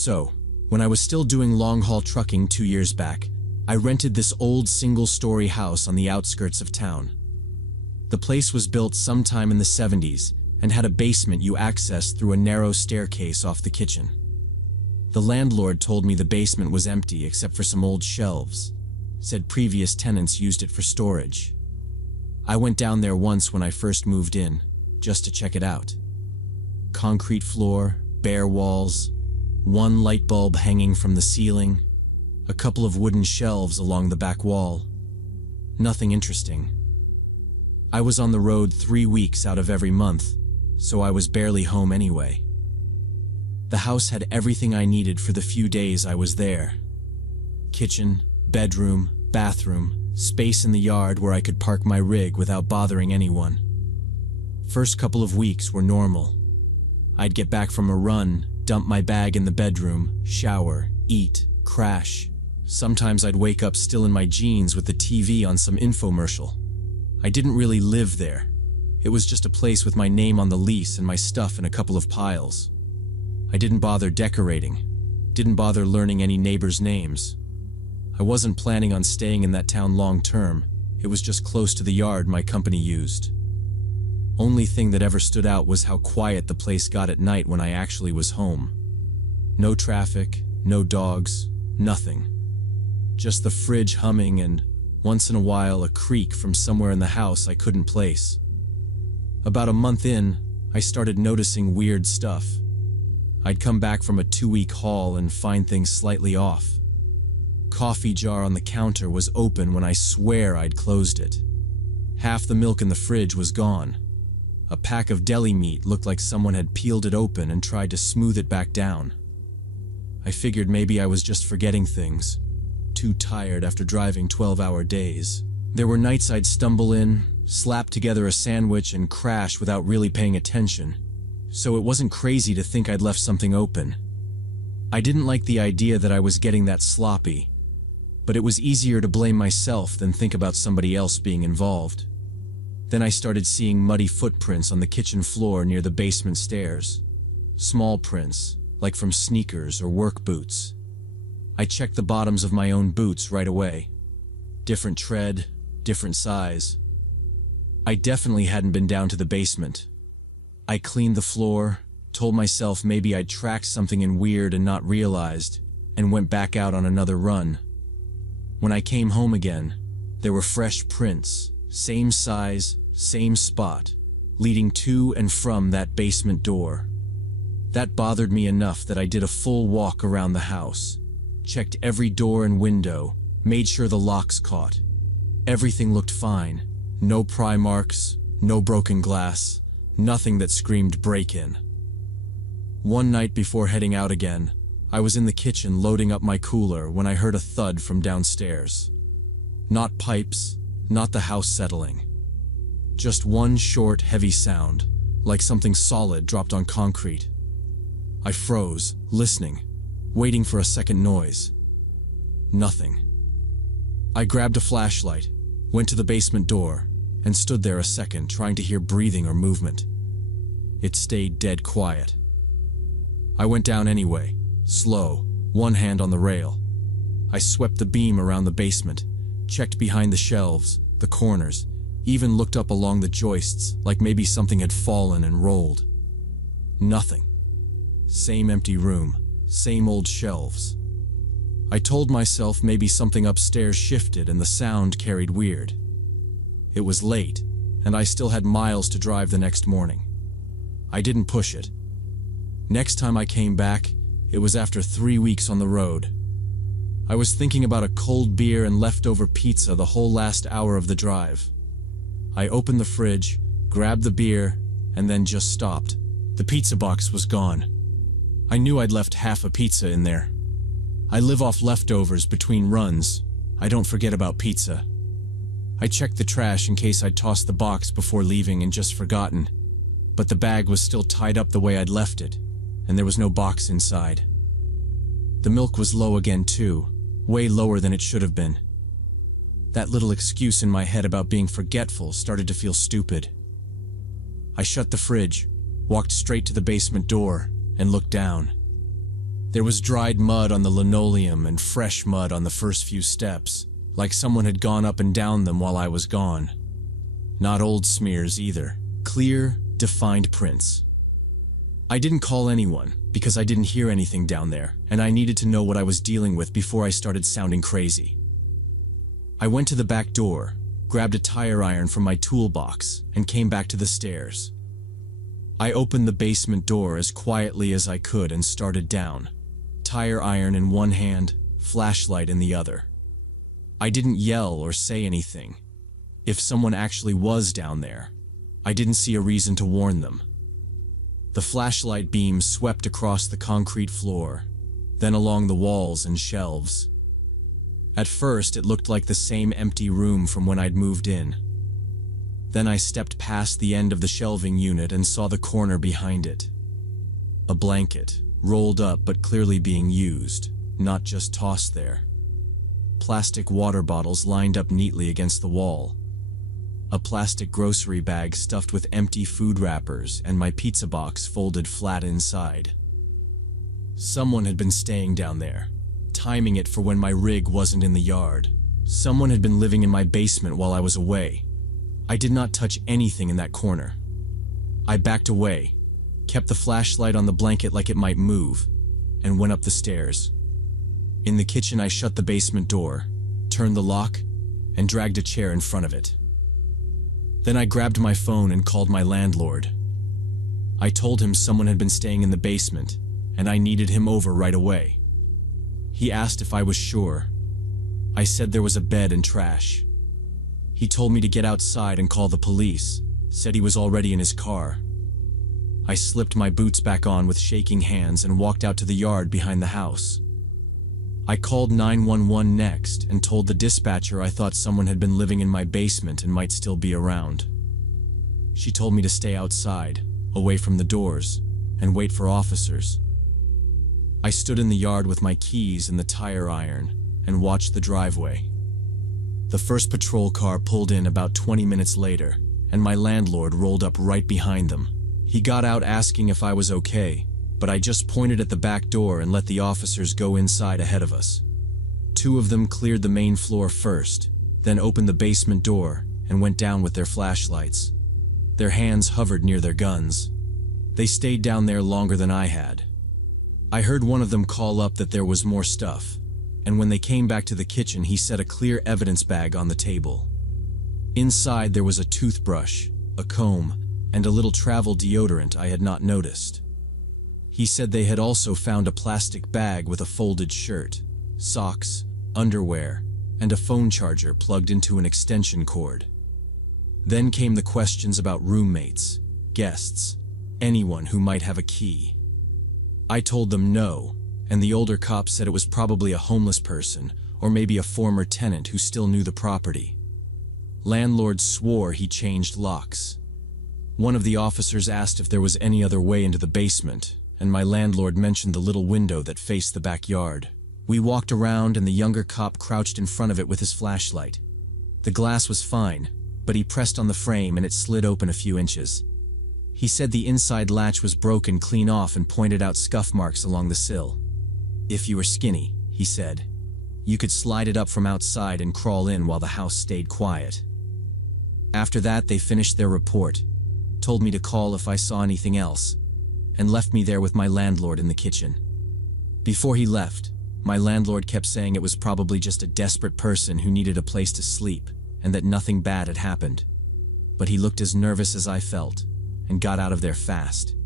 So, when I was still doing long-haul trucking 2 years back, I rented this old single-story house on the outskirts of town. The place was built sometime in the 70s and had a basement you accessed through a narrow staircase off the kitchen. The landlord told me the basement was empty except for some old shelves, said previous tenants used it for storage. I went down there once when I first moved in, just to check it out. Concrete floor, bare walls, one light bulb hanging from the ceiling, a couple of wooden shelves along the back wall. Nothing interesting. I was on the road 3 weeks out of every month, so I was barely home anyway. The house had everything I needed for the few days I was there. Kitchen, bedroom, bathroom, space in the yard where I could park my rig without bothering anyone. First couple of weeks were normal. I'd get back from a run, dump my bag in the bedroom, shower, eat, crash. Sometimes I'd wake up still in my jeans with the TV on some infomercial. I didn't really live there. It was just a place with my name on the lease and my stuff in a couple of piles. I didn't bother decorating, didn't bother learning any neighbors' names. I wasn't planning on staying in that town long term. It was just close to the yard my company used. Only thing that ever stood out was how quiet the place got at night when I actually was home. No traffic, no dogs, nothing. Just the fridge humming and, once in a while, a creak from somewhere in the house I couldn't place. About a month in, I started noticing weird stuff. I'd come back from a 2-week haul and find things slightly off. Coffee jar on the counter was open when I swear I'd closed it. Half the milk in the fridge was gone. A pack of deli meat looked like someone had peeled it open and tried to smooth it back down. I figured maybe I was just forgetting things, too tired after driving 12-hour days. There were nights I'd stumble in, slap together a sandwich and crash without really paying attention, so it wasn't crazy to think I'd left something open. I didn't like the idea that I was getting that sloppy, but it was easier to blame myself than think about somebody else being involved. Then I started seeing muddy footprints on the kitchen floor near the basement stairs. Small prints, like from sneakers or work boots. I checked the bottoms of my own boots right away. Different tread, different size. I definitely hadn't been down to the basement. I cleaned the floor, told myself maybe I'd tracked something in weird and not realized, and went back out on another run. When I came home again, there were fresh prints, same size, same spot, leading to and from that basement door. That bothered me enough that I did a full walk around the house, checked every door and window, made sure the locks caught. Everything looked fine. No pry marks, no broken glass, nothing that screamed break-in. One night before heading out again, I was in the kitchen loading up my cooler when I heard a thud from downstairs. Not pipes, not the house settling. Just one short, heavy sound, like something solid dropped on concrete. I froze, listening, waiting for a second noise. Nothing. I grabbed a flashlight, went to the basement door, and stood there a second trying to hear breathing or movement. It stayed dead quiet. I went down anyway, slow, one hand on the rail. I swept the beam around the basement, checked behind the shelves, the corners, even looked up along the joists like maybe something had fallen and rolled. Nothing. Same empty room, same old shelves. I told myself maybe something upstairs shifted and the sound carried weird. It was late, and I still had miles to drive the next morning. I didn't push it. Next time I came back, it was after 3 weeks on the road. I was thinking about a cold beer and leftover pizza the whole last hour of the drive. I opened the fridge, grabbed the beer, and then just stopped. The pizza box was gone. I knew I'd left half a pizza in there. I live off leftovers between runs. I don't forget about pizza. I checked the trash in case I'd tossed the box before leaving and just forgotten, but the bag was still tied up the way I'd left it, and there was no box inside. The milk was low again too, way lower than it should have been. That little excuse in my head about being forgetful started to feel stupid. I shut the fridge, walked straight to the basement door, and looked down. There was dried mud on the linoleum and fresh mud on the first few steps, like someone had gone up and down them while I was gone. Not old smears either. Clear, defined prints. I didn't call anyone because I didn't hear anything down there, and I needed to know what I was dealing with before I started sounding crazy. I went to the back door, grabbed a tire iron from my toolbox, and came back to the stairs. I opened the basement door as quietly as I could and started down, tire iron in one hand, flashlight in the other. I didn't yell or say anything. If someone actually was down there, I didn't see a reason to warn them. The flashlight beam swept across the concrete floor, then along the walls and shelves. At first, it looked like the same empty room from when I'd moved in. Then I stepped past the end of the shelving unit and saw the corner behind it. A blanket, rolled up but clearly being used, not just tossed there. Plastic water bottles lined up neatly against the wall. A plastic grocery bag stuffed with empty food wrappers and my pizza box folded flat inside. Someone had been staying down there, timing it for when my rig wasn't in the yard. Someone had been living in my basement while I was away. I did not touch anything in that corner. I backed away, kept the flashlight on the blanket like it might move, and went up the stairs. In the kitchen, I shut the basement door, turned the lock, and dragged a chair in front of it. Then I grabbed my phone and called my landlord. I told him someone had been staying in the basement, and I needed him over right away. He asked if I was sure. I said there was a bed and trash. He told me to get outside and call the police, said he was already in his car. I slipped my boots back on with shaking hands and walked out to the yard behind the house. I called 911 next and told the dispatcher I thought someone had been living in my basement and might still be around. She told me to stay outside, away from the doors, and wait for officers. I stood in the yard with my keys and the tire iron and watched the driveway. The first patrol car pulled in about 20 minutes later, and my landlord rolled up right behind them. He got out asking if I was okay, but I just pointed at the back door and let the officers go inside ahead of us. Two of them cleared the main floor first, then opened the basement door and went down with their flashlights. Their hands hovered near their guns. They stayed down there longer than I had. I heard one of them call up that there was more stuff, and when they came back to the kitchen, he set a clear evidence bag on the table. Inside there was a toothbrush, a comb, and a little travel deodorant I had not noticed. He said they had also found a plastic bag with a folded shirt, socks, underwear, and a phone charger plugged into an extension cord. Then came the questions about roommates, guests, anyone who might have a key. I told them no, and the older cop said it was probably a homeless person or maybe a former tenant who still knew the property. Landlord swore he changed locks. One of the officers asked if there was any other way into the basement, and my landlord mentioned the little window that faced the backyard. We walked around and the younger cop crouched in front of it with his flashlight. The glass was fine, but he pressed on the frame and it slid open a few inches. He said the inside latch was broken clean off and pointed out scuff marks along the sill. If you were skinny, he said, you could slide it up from outside and crawl in while the house stayed quiet. After that, they finished their report, told me to call if I saw anything else, and left me there with my landlord in the kitchen. Before he left, my landlord kept saying it was probably just a desperate person who needed a place to sleep and that nothing bad had happened. But he looked as nervous as I felt and got out of there fast.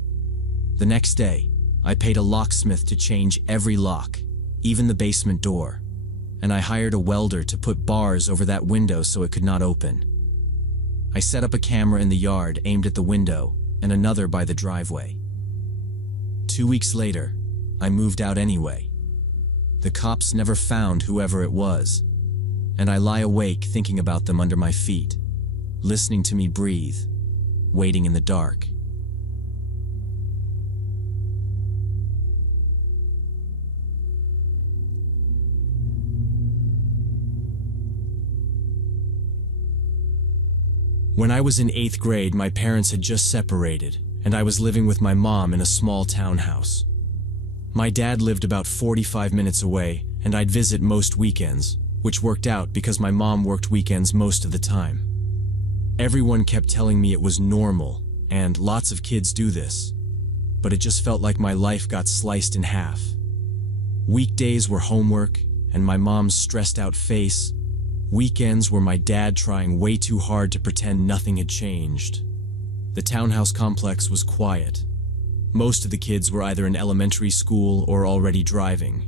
The next day, I paid a locksmith to change every lock, even the basement door, and I hired a welder to put bars over that window so it could not open. I set up a camera in the yard aimed at the window and another by the driveway. 2 weeks later, I moved out anyway. The cops never found whoever it was, and I lie awake thinking about them under my feet, listening to me breathe, waiting in the dark. When I was in 8th grade, my parents had just separated, and I was living with my mom in a small townhouse. My dad lived about 45 minutes away, and I'd visit most weekends, which worked out because my mom worked weekends most of the time. Everyone kept telling me it was normal, and lots of kids do this, but it just felt like my life got sliced in half. Weekdays were homework, and my mom's stressed-out face. Weekends were my dad trying way too hard to pretend nothing had changed. The townhouse complex was quiet. Most of the kids were either in elementary school or already driving.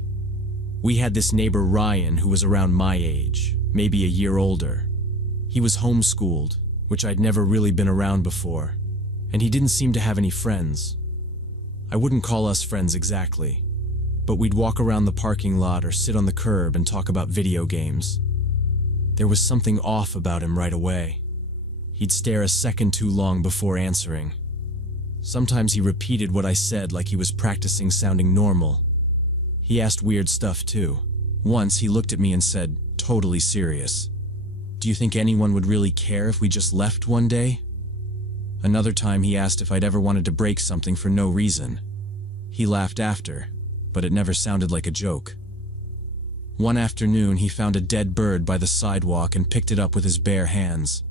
We had this neighbor Ryan who was around my age, maybe a year older. He was homeschooled, which I'd never really been around before, and he didn't seem to have any friends. I wouldn't call us friends exactly, but we'd walk around the parking lot or sit on the curb and talk about video games. There was something off about him right away. He'd stare a second too long before answering. Sometimes he repeated what I said like he was practicing sounding normal. He asked weird stuff too. Once he looked at me and said, totally serious, "Do you think anyone would really care if we just left one day?" Another time he asked if I'd ever wanted to break something for no reason. He laughed after, but it never sounded like a joke. One afternoon he found a dead bird by the sidewalk and picked it up with his bare hands.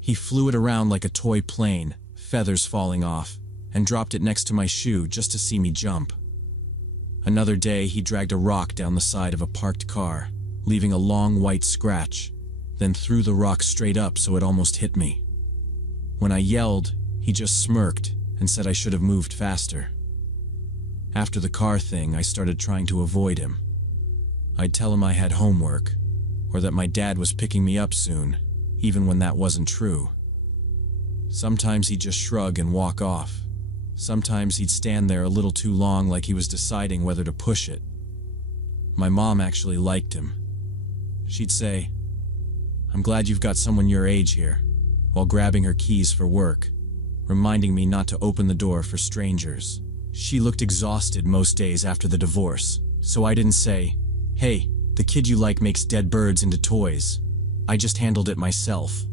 He flew it around like a toy plane, feathers falling off, and dropped it next to my shoe just to see me jump. Another day he dragged a rock down the side of a parked car, leaving a long white scratch, then threw the rock straight up so it almost hit me. When I yelled, he just smirked and said I should have moved faster. After the car thing, I started trying to avoid him. I'd tell him I had homework, or that my dad was picking me up soon, even when that wasn't true. Sometimes he'd just shrug and walk off. Sometimes he'd stand there a little too long like he was deciding whether to push it. My mom actually liked him. She'd say, "I'm glad you've got someone your age here," while grabbing her keys for work, reminding me not to open the door for strangers. She looked exhausted most days after the divorce, so I didn't say, "Hey, the kid you like makes dead birds into toys." I just handled it myself.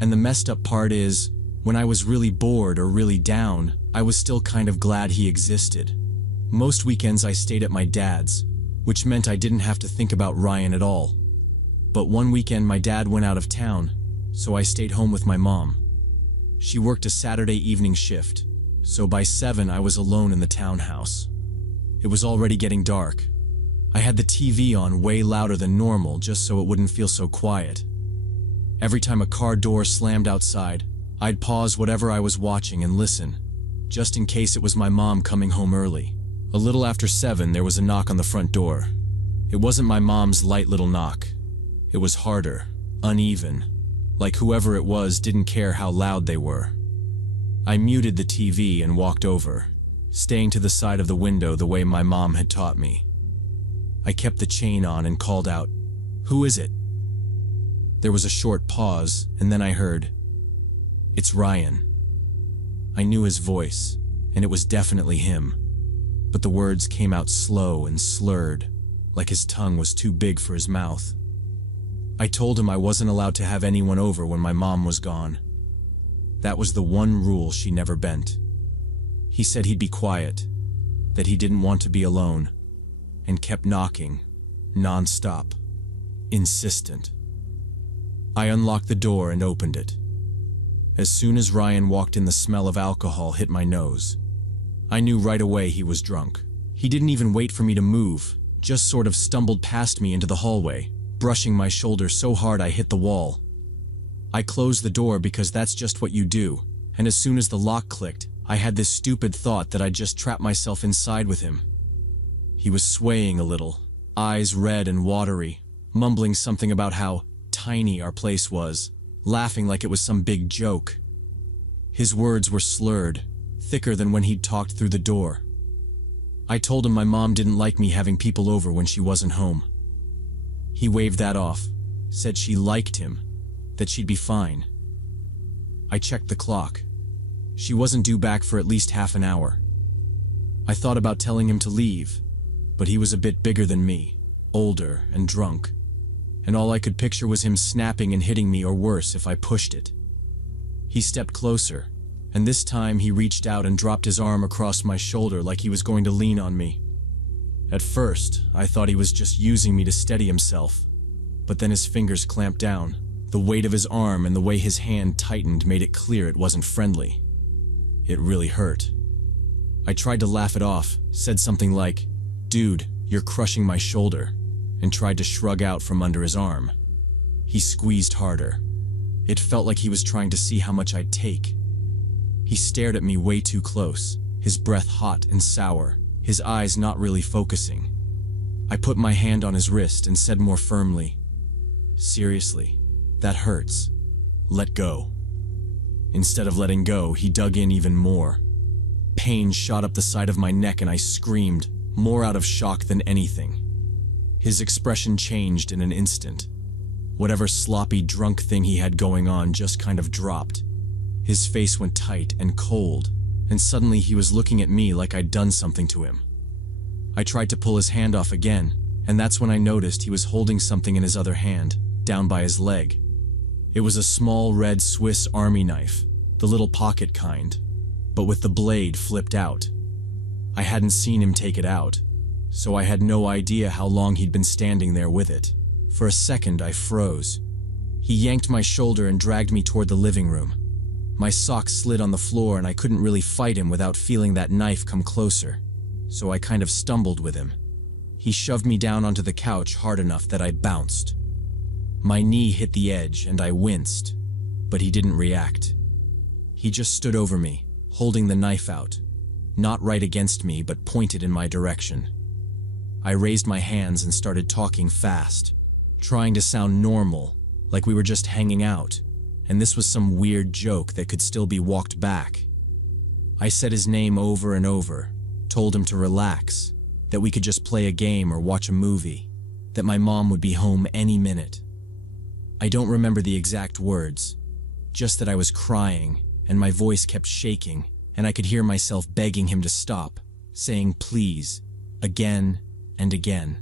And the messed up part is, when I was really bored or really down, I was still kind of glad he existed. Most weekends I stayed at my dad's, which meant I didn't have to think about Ryan at all. But one weekend my dad went out of town, so I stayed home with my mom. She worked a Saturday evening shift, so by 7 I was alone in the townhouse. It was already getting dark. I had the TV on way louder than normal just so it wouldn't feel so quiet. Every time a car door slammed outside, I'd pause whatever I was watching and listen, just in case it was my mom coming home early. A little after 7, there was a knock on the front door. It wasn't my mom's light little knock. It was harder, uneven, like whoever it was didn't care how loud they were. I muted the TV and walked over, staying to the side of the window the way my mom had taught me. I kept the chain on and called out, "Who is it?" There was a short pause, and then I heard, "It's Ryan." I knew his voice, and it was definitely him, but the words came out slow and slurred, like his tongue was too big for his mouth. I told him I wasn't allowed to have anyone over when my mom was gone. That was the one rule she never bent. He said he'd be quiet, that he didn't want to be alone, and kept knocking, non-stop, insistent. I unlocked the door and opened it. As soon as Ryan walked in, the smell of alcohol hit my nose. I knew right away he was drunk. He didn't even wait for me to move, just sort of stumbled past me into the hallway, brushing my shoulder so hard I hit the wall. I closed the door because that's just what you do, and as soon as the lock clicked, I had this stupid thought that I'd just trap myself inside with him. He was swaying a little, eyes red and watery, mumbling something about how tiny our place was, laughing like it was some big joke. His words were slurred, thicker than when he'd talked through the door. I told him my mom didn't like me having people over when she wasn't home. He waved that off, said she liked him, that she'd be fine. I checked the clock. She wasn't due back for at least half an hour. I thought about telling him to leave, but he was a bit bigger than me, older and drunk, and all I could picture was him snapping and hitting me, or worse if I pushed it. He stepped closer, and this time he reached out and dropped his arm across my shoulder like he was going to lean on me. At first, I thought he was just using me to steady himself, but then his fingers clamped down. The weight of his arm and the way his hand tightened made it clear it wasn't friendly. It really hurt. I tried to laugh it off, said something like, "Dude, you're crushing my shoulder," and tried to shrug out from under his arm. He squeezed harder. It felt like he was trying to see how much I'd take. He stared at me way too close, his breath hot and sour, his eyes not really focusing. I put my hand on his wrist and said more firmly, "Seriously, that hurts. Let go." Instead of letting go, he dug in even more. Pain shot up the side of my neck and I screamed, more out of shock than anything. His expression changed in an instant. Whatever sloppy drunk thing he had going on just kind of dropped. His face went tight and cold, and suddenly he was looking at me like I'd done something to him. I tried to pull his hand off again, and that's when I noticed he was holding something in his other hand, down by his leg. It was a small red Swiss Army knife, the little pocket kind, but with the blade flipped out. I hadn't seen him take it out, so I had no idea how long he'd been standing there with it. For a second, I froze. He yanked my shoulder and dragged me toward the living room. My socks slid on the floor and I couldn't really fight him without feeling that knife come closer, so I kind of stumbled with him. He shoved me down onto the couch hard enough that I bounced. My knee hit the edge and I winced, but he didn't react. He just stood over me, holding the knife out, not right against me but pointed in my direction. I raised my hands and started talking fast, trying to sound normal, like we were just hanging out, and this was some weird joke that could still be walked back. I said his name over and over, told him to relax, that we could just play a game or watch a movie, that my mom would be home any minute. I don't remember the exact words, just that I was crying and my voice kept shaking and I could hear myself begging him to stop, saying please, again and again.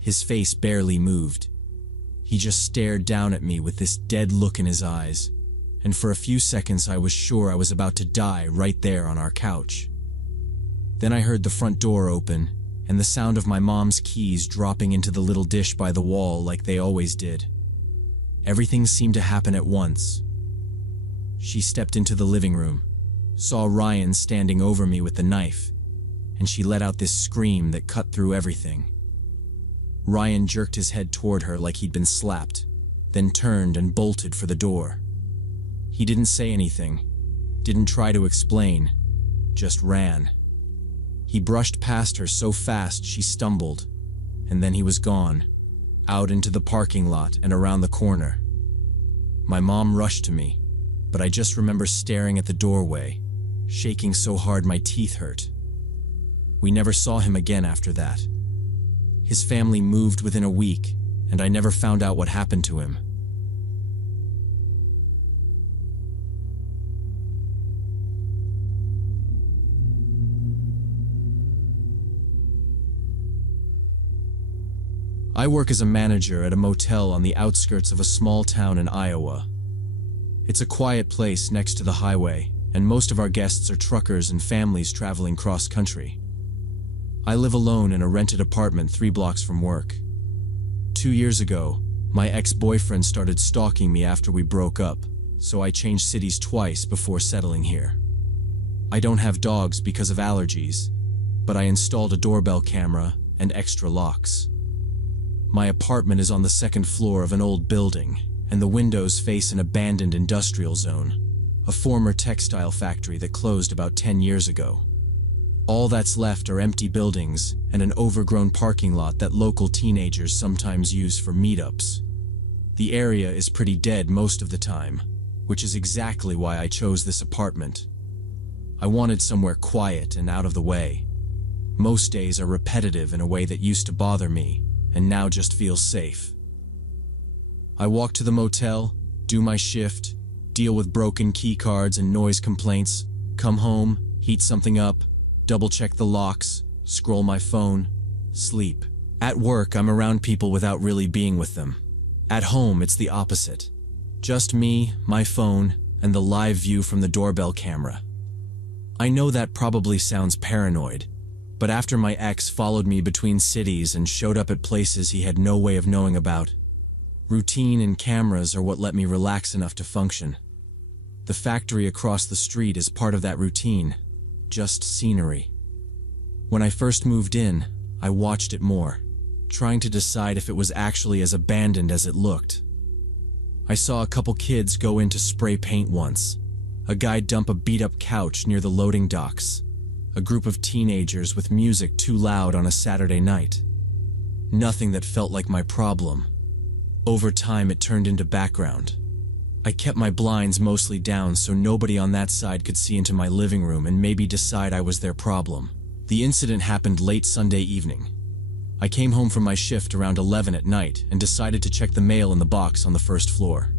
His face barely moved. He just stared down at me with this dead look in his eyes, and for a few seconds I was sure I was about to die right there on our couch. Then I heard the front door open and the sound of my mom's keys dropping into the little dish by the wall like they always did. Everything seemed to happen at once. She stepped into the living room, saw Ryan standing over me with the knife, and she let out this scream that cut through everything. Ryan jerked his head toward her like he'd been slapped, then turned and bolted for the door. He didn't say anything, didn't try to explain, just ran. He brushed past her so fast she stumbled, and then he was gone, out into the parking lot and around the corner. My mom rushed to me, but I just remember staring at the doorway, shaking so hard my teeth hurt. We never saw him again after that. His family moved within a week, and I never found out what happened to him. I work as a manager at a motel on the outskirts of a small town in Iowa. It's a quiet place next to the highway, and most of our guests are truckers and families traveling cross-country. I live alone in a rented apartment 3 blocks from work. 2 years ago, my ex-boyfriend started stalking me after we broke up, so I changed cities twice before settling here. I don't have dogs because of allergies, but I installed a doorbell camera and extra locks. My apartment is on the 2nd floor of an old building, and the windows face an abandoned industrial zone, a former textile factory that closed about 10 years ago. All that's left are empty buildings and an overgrown parking lot that local teenagers sometimes use for meetups. The area is pretty dead most of the time, which is exactly why I chose this apartment. I wanted somewhere quiet and out of the way. Most days are repetitive in a way that used to bother me, and now just feels safe. I walk to the motel, do my shift, deal with broken key cards and noise complaints, come home, heat something up, double-check the locks, scroll my phone, sleep. At work, I'm around people without really being with them. At home, it's the opposite. Just me, my phone, and the live view from the doorbell camera. I know that probably sounds paranoid, But after my ex followed me between cities and showed up at places he had no way of knowing about, routine and cameras are what let me relax enough to function. The factory across the street is part of that routine, just scenery. When I first moved in, I watched it more, trying to decide if it was actually as abandoned as it looked. I saw a couple kids go in to spray paint once, a guy dump a beat-up couch near the loading docks, a group of teenagers with music too loud on a Saturday night. Nothing that felt like my problem. Over time, it turned into background. I kept my blinds mostly down so nobody on that side could see into my living room and maybe decide I was their problem. The incident happened late Sunday evening. I came home from my shift around 11 at night and decided to check the mail in the box on the first floor.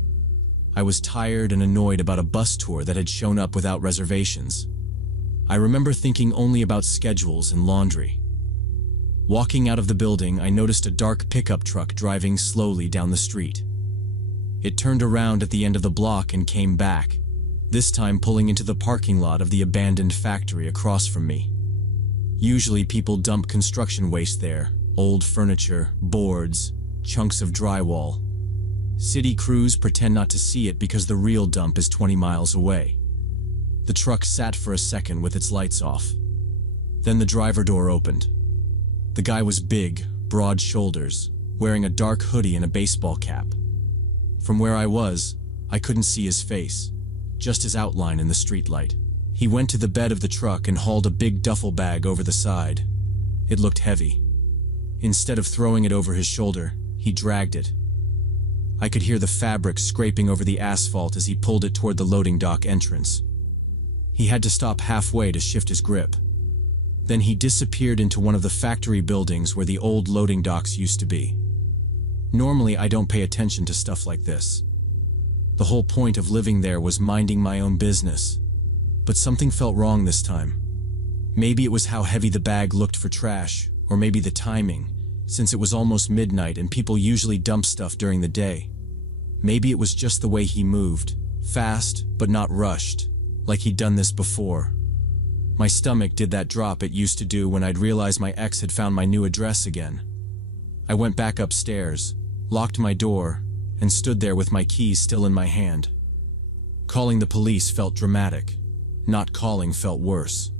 I was tired and annoyed about a bus tour that had shown up without reservations. I remember thinking only about schedules and laundry. Walking out of the building, I noticed a dark pickup truck driving slowly down the street. It turned around at the end of the block and came back, this time pulling into the parking lot of the abandoned factory across from me. Usually people dump construction waste there, old furniture, boards, chunks of drywall. City crews pretend not to see it because the real dump is 20 miles away. The truck sat for a second with its lights off. Then the driver door opened. The guy was big, broad shoulders, wearing a dark hoodie and a baseball cap. From where I was, I couldn't see his face, just his outline in the streetlight. He went to the bed of the truck and hauled a big duffel bag over the side. It looked heavy. Instead of throwing it over his shoulder, he dragged it. I could hear the fabric scraping over the asphalt as he pulled it toward the loading dock entrance. He had to stop halfway to shift his grip. Then he disappeared into one of the factory buildings where the old loading docks used to be. Normally, I don't pay attention to stuff like this. The whole point of living there was minding my own business. But something felt wrong this time. Maybe it was how heavy the bag looked for trash, or maybe the timing, since it was almost midnight and people usually dump stuff during the day. Maybe it was just the way he moved, fast but not rushed, like he'd done this before. My stomach did that drop it used to do when I'd realized my ex had found my new address again. I went back upstairs, locked my door, and stood there with my keys still in my hand. Calling the police felt dramatic. Not calling felt worse.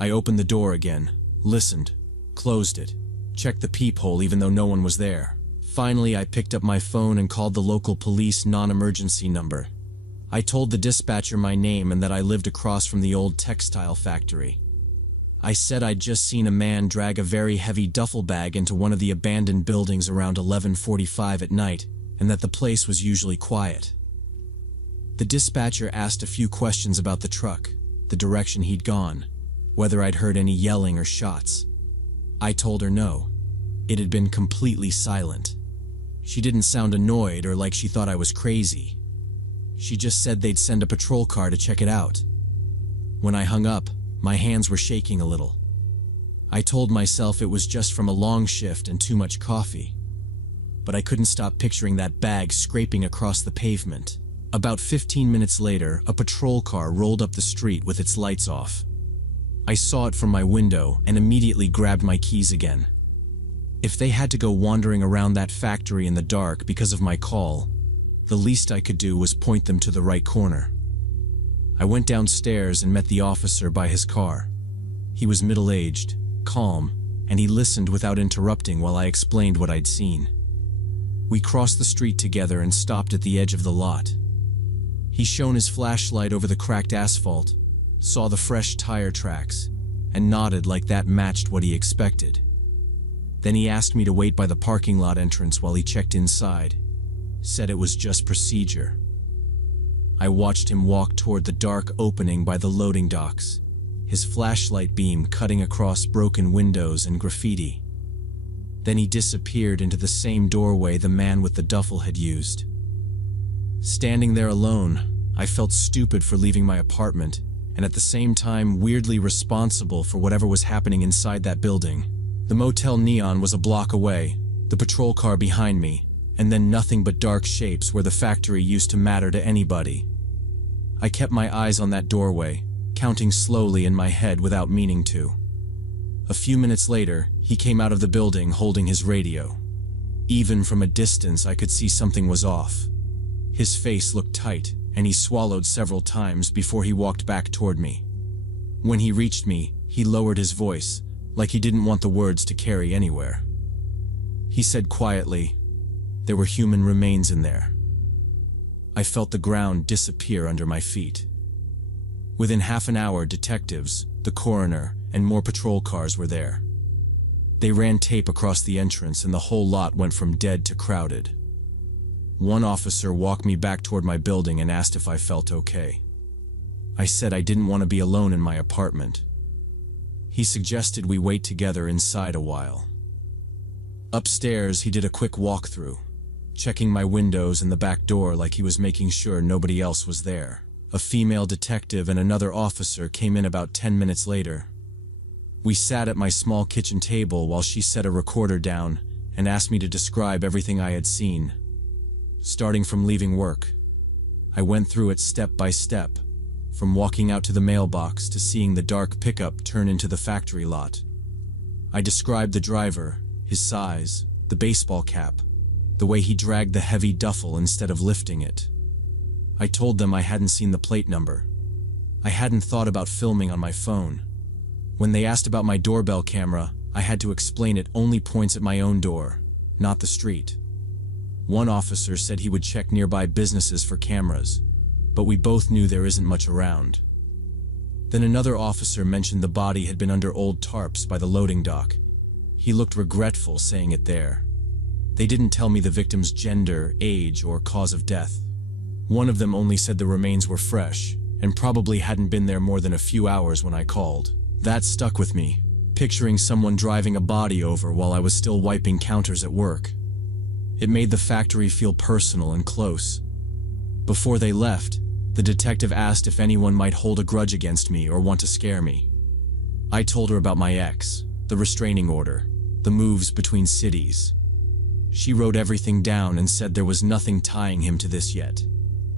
I opened the door again, listened, closed it, checked the peephole even though no one was there. Finally, I picked up my phone and called the local police non-emergency number. I told the dispatcher my name and that I lived across from the old textile factory. I said I'd just seen a man drag a very heavy duffel bag into one of the abandoned buildings around 11:45 at night, and that the place was usually quiet. The dispatcher asked a few questions about the truck, the direction he'd gone, whether I'd heard any yelling or shots. I told her no. It had been completely silent. She didn't sound annoyed or like she thought I was crazy. She just said they'd send a patrol car to check it out. When I hung up, my hands were shaking a little. I told myself it was just from a long shift and too much coffee. But I couldn't stop picturing that bag scraping across the pavement. About 15 minutes later, a patrol car rolled up the street with its lights off. I saw it from my window and immediately grabbed my keys again. If they had to go wandering around that factory in the dark because of my call, the least I could do was point them to the right corner. I went downstairs and met the officer by his car. He was middle-aged, calm, and he listened without interrupting while I explained what I'd seen. We crossed the street together and stopped at the edge of the lot. He shone his flashlight over the cracked asphalt, saw the fresh tire tracks, and nodded like that matched what he expected. Then he asked me to wait by the parking lot entrance while he checked inside, said it was just procedure. I watched him walk toward the dark opening by the loading docks, his flashlight beam cutting across broken windows and graffiti. Then he disappeared into the same doorway the man with the duffel had used. Standing there alone, I felt stupid for leaving my apartment, and at the same time weirdly responsible for whatever was happening inside that building. The motel neon was a block away, the patrol car behind me, and then nothing but dark shapes where the factory used to matter to anybody. I kept my eyes on that doorway, counting slowly in my head without meaning to. A few minutes later, he came out of the building holding his radio. Even from a distance, I could see something was off. His face looked tight, and he swallowed several times before he walked back toward me. When he reached me, he lowered his voice, like he didn't want the words to carry anywhere. He said quietly, "There were human remains in there." I felt the ground disappear under my feet. Within half an hour, detectives, the coroner, and more patrol cars were there. They ran tape across the entrance, and the whole lot went from dead to crowded. One officer walked me back toward my building and asked if I felt okay. I said I didn't want to be alone in my apartment. He suggested we wait together inside a while. Upstairs, he did a quick walkthrough, checking my windows and the back door like he was making sure nobody else was there. A female detective and another officer came in about 10 minutes later. We sat at my small kitchen table while she set a recorder down and asked me to describe everything I had seen. Starting from leaving work, I went through it step by step, from walking out to the mailbox to seeing the dark pickup turn into the factory lot. I described the driver, his size, the baseball cap, the way he dragged the heavy duffel instead of lifting it. I told them I hadn't seen the plate number. I hadn't thought about filming on my phone. When they asked about my doorbell camera, I had to explain it only points at my own door, not the street. One officer said he would check nearby businesses for cameras, but we both knew there isn't much around. Then another officer mentioned the body had been under old tarps by the loading dock. He looked regretful saying it there. They didn't tell me the victim's gender, age, or cause of death. One of them only said the remains were fresh, and probably hadn't been there more than a few hours when I called. That stuck with me, picturing someone driving a body over while I was still wiping counters at work. It made the factory feel personal and close. Before they left, the detective asked if anyone might hold a grudge against me or want to scare me. I told her about my ex, the restraining order, the moves between cities. She wrote everything down and said there was nothing tying him to this yet,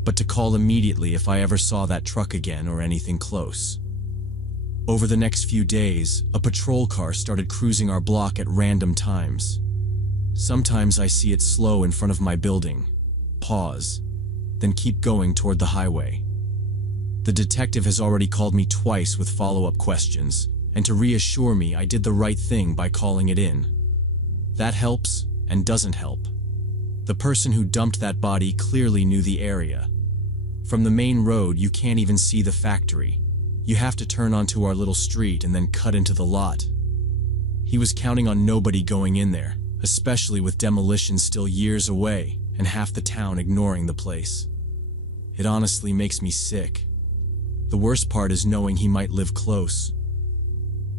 but to call immediately if I ever saw that truck again or anything close. Over the next few days, a patrol car started cruising our block at random times. Sometimes I see it slow in front of my building, pause, then keep going toward the highway. The detective has already called me twice with follow-up questions, and to reassure me I did the right thing by calling it in. That helps and doesn't help. The person who dumped that body clearly knew the area. From the main road, you can't even see the factory. You have to turn onto our little street and then cut into the lot. He was counting on nobody going in there, especially with demolition still years away and half the town ignoring the place. It honestly makes me sick. The worst part is knowing he might live close.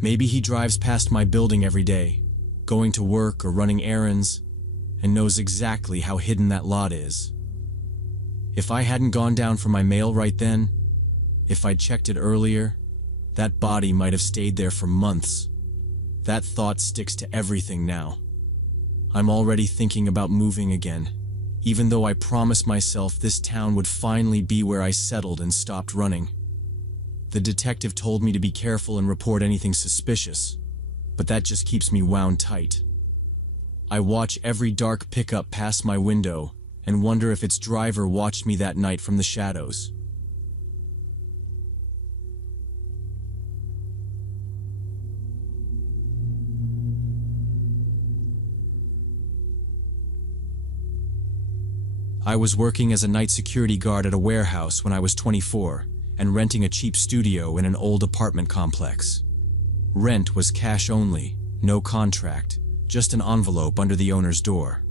Maybe he drives past my building every day, going to work or running errands, and knows exactly how hidden that lot is. If I hadn't gone down for my mail right then, if I'd checked it earlier, that body might have stayed there for months. That thought sticks to everything now. I'm already thinking about moving again, even though I promised myself this town would finally be where I settled and stopped running. The detective told me to be careful and report anything suspicious, but that just keeps me wound tight. I watch every dark pickup pass my window and wonder if its driver watched me that night from the shadows. I was working as a night security guard at a warehouse when I was 24 and renting a cheap studio in an old apartment complex. Rent was cash only, no contract, just an envelope under the owner's door.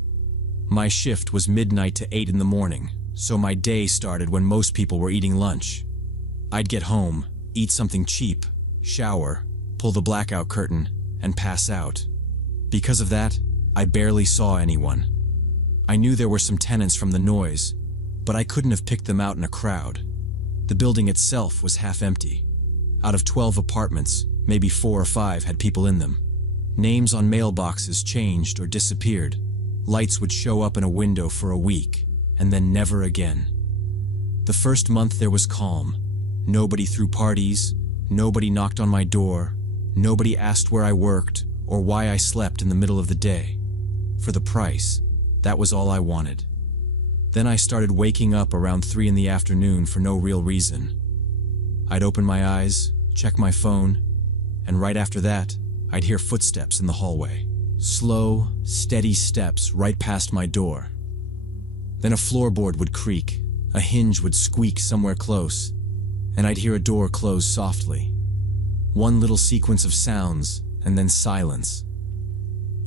My shift was midnight to 8 in the morning, so my day started when most people were eating lunch. I'd get home, eat something cheap, shower, pull the blackout curtain, and pass out. Because of that, I barely saw anyone. I knew there were some tenants from the noise, but I couldn't have picked them out in a crowd. The building itself was half empty. Out of 12 apartments, maybe 4 or 5 had people in them. Names on mailboxes changed or disappeared. Lights would show up in a window for a week, and then never again. The first month there was calm. Nobody threw parties, nobody knocked on my door, Nobody asked where I worked or why I slept in the middle of the day. For the price, that was all I wanted. Then I started waking up around 3 in the afternoon for no real reason. I'd open my eyes, check my phone, and right after that, I'd hear footsteps in the hallway. Slow, steady steps right past my door. Then a floorboard would creak, a hinge would squeak somewhere close, and I'd hear a door close softly. One little sequence of sounds, and then silence.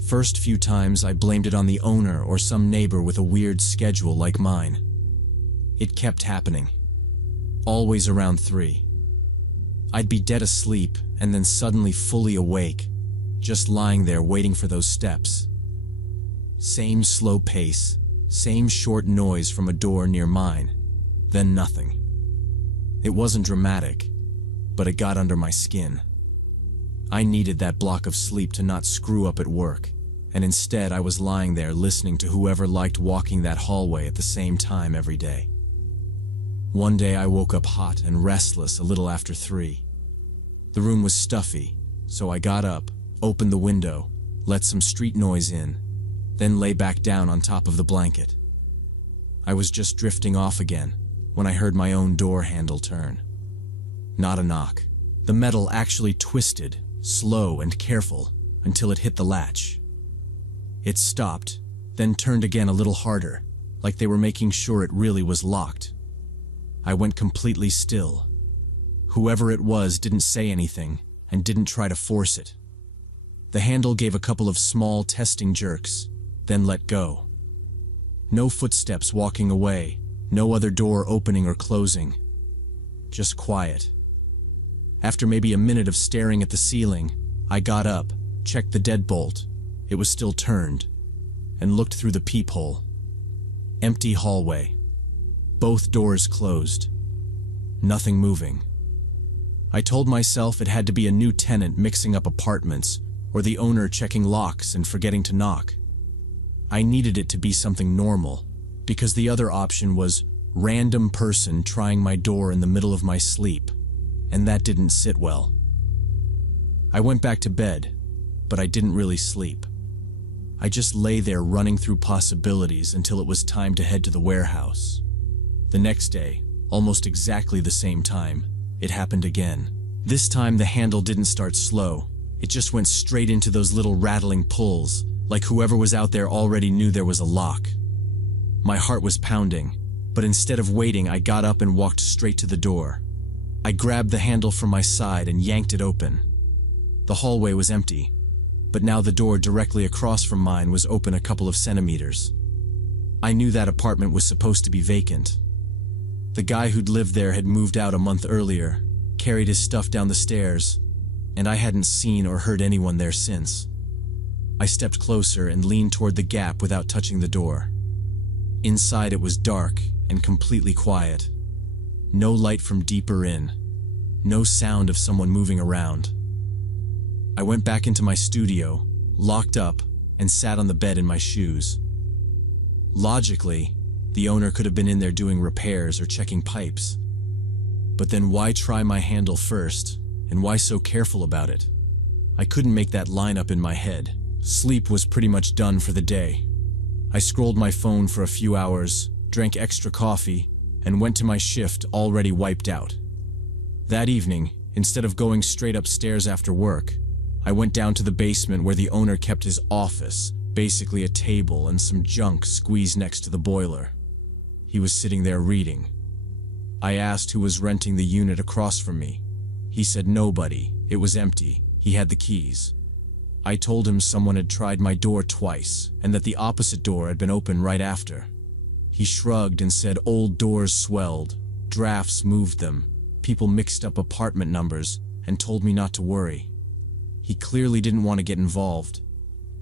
First few times I blamed it on the owner or some neighbor with a weird schedule like mine. It kept happening. Always around 3. I'd be dead asleep and then suddenly fully awake, just lying there waiting for those steps. Same slow pace, same short noise from a door near mine, then nothing. It wasn't dramatic, but it got under my skin. I needed that block of sleep to not screw up at work, and instead I was lying there listening to whoever liked walking that hallway at the same time every day. One day I woke up hot and restless a little after 3. The room was stuffy, so I got up, opened the window, let some street noise in, then lay back down on top of the blanket. I was just drifting off again when I heard my own door handle turn. Not a knock. The metal actually twisted, slow and careful, until it hit the latch. It stopped, then turned again a little harder, like they were making sure it really was locked. I went completely still. Whoever it was didn't say anything and didn't try to force it. The handle gave a couple of small testing jerks, then let go. No footsteps walking away, no other door opening or closing. Just quiet. After maybe a minute of staring at the ceiling, I got up, checked the deadbolt, it was still turned, and looked through the peephole. Empty hallway. Both doors closed. Nothing moving. I told myself it had to be a new tenant mixing up apartments, or the owner checking locks and forgetting to knock. I needed it to be something normal, because the other option was random person trying my door in the middle of my sleep, and that didn't sit well. I went back to bed, but I didn't really sleep. I just lay there running through possibilities until it was time to head to the warehouse. The next day, almost exactly the same time, it happened again. This time the handle didn't start slow. It just went straight into those little rattling pulls, like whoever was out there already knew there was a lock. My heart was pounding, but instead of waiting, I got up and walked straight to the door. I grabbed the handle from my side and yanked it open. The hallway was empty, but now the door directly across from mine was open a couple of centimeters. I knew that apartment was supposed to be vacant. The guy who'd lived there had moved out a month earlier, carried his stuff down the stairs, and I hadn't seen or heard anyone there since. I stepped closer and leaned toward the gap without touching the door. Inside it was dark and completely quiet. No light from deeper in. No sound of someone moving around. I went back into my studio, locked up, and sat on the bed in my shoes. Logically, the owner could have been in there doing repairs or checking pipes. But then why try my handle first, and why so careful about it? I couldn't make that line up in my head. Sleep was pretty much done for the day. I scrolled my phone for a few hours, drank extra coffee, and went to my shift already wiped out. That evening, instead of going straight upstairs after work, I went down to the basement where the owner kept his office, basically a table and some junk squeezed next to the boiler. He was sitting there reading. I asked who was renting the unit across from me. He said nobody, it was empty, he had the keys. I told him someone had tried my door twice, and that the opposite door had been open right after. He shrugged and said old doors swelled, drafts moved them, people mixed up apartment numbers, and told me not to worry. He clearly didn't want to get involved.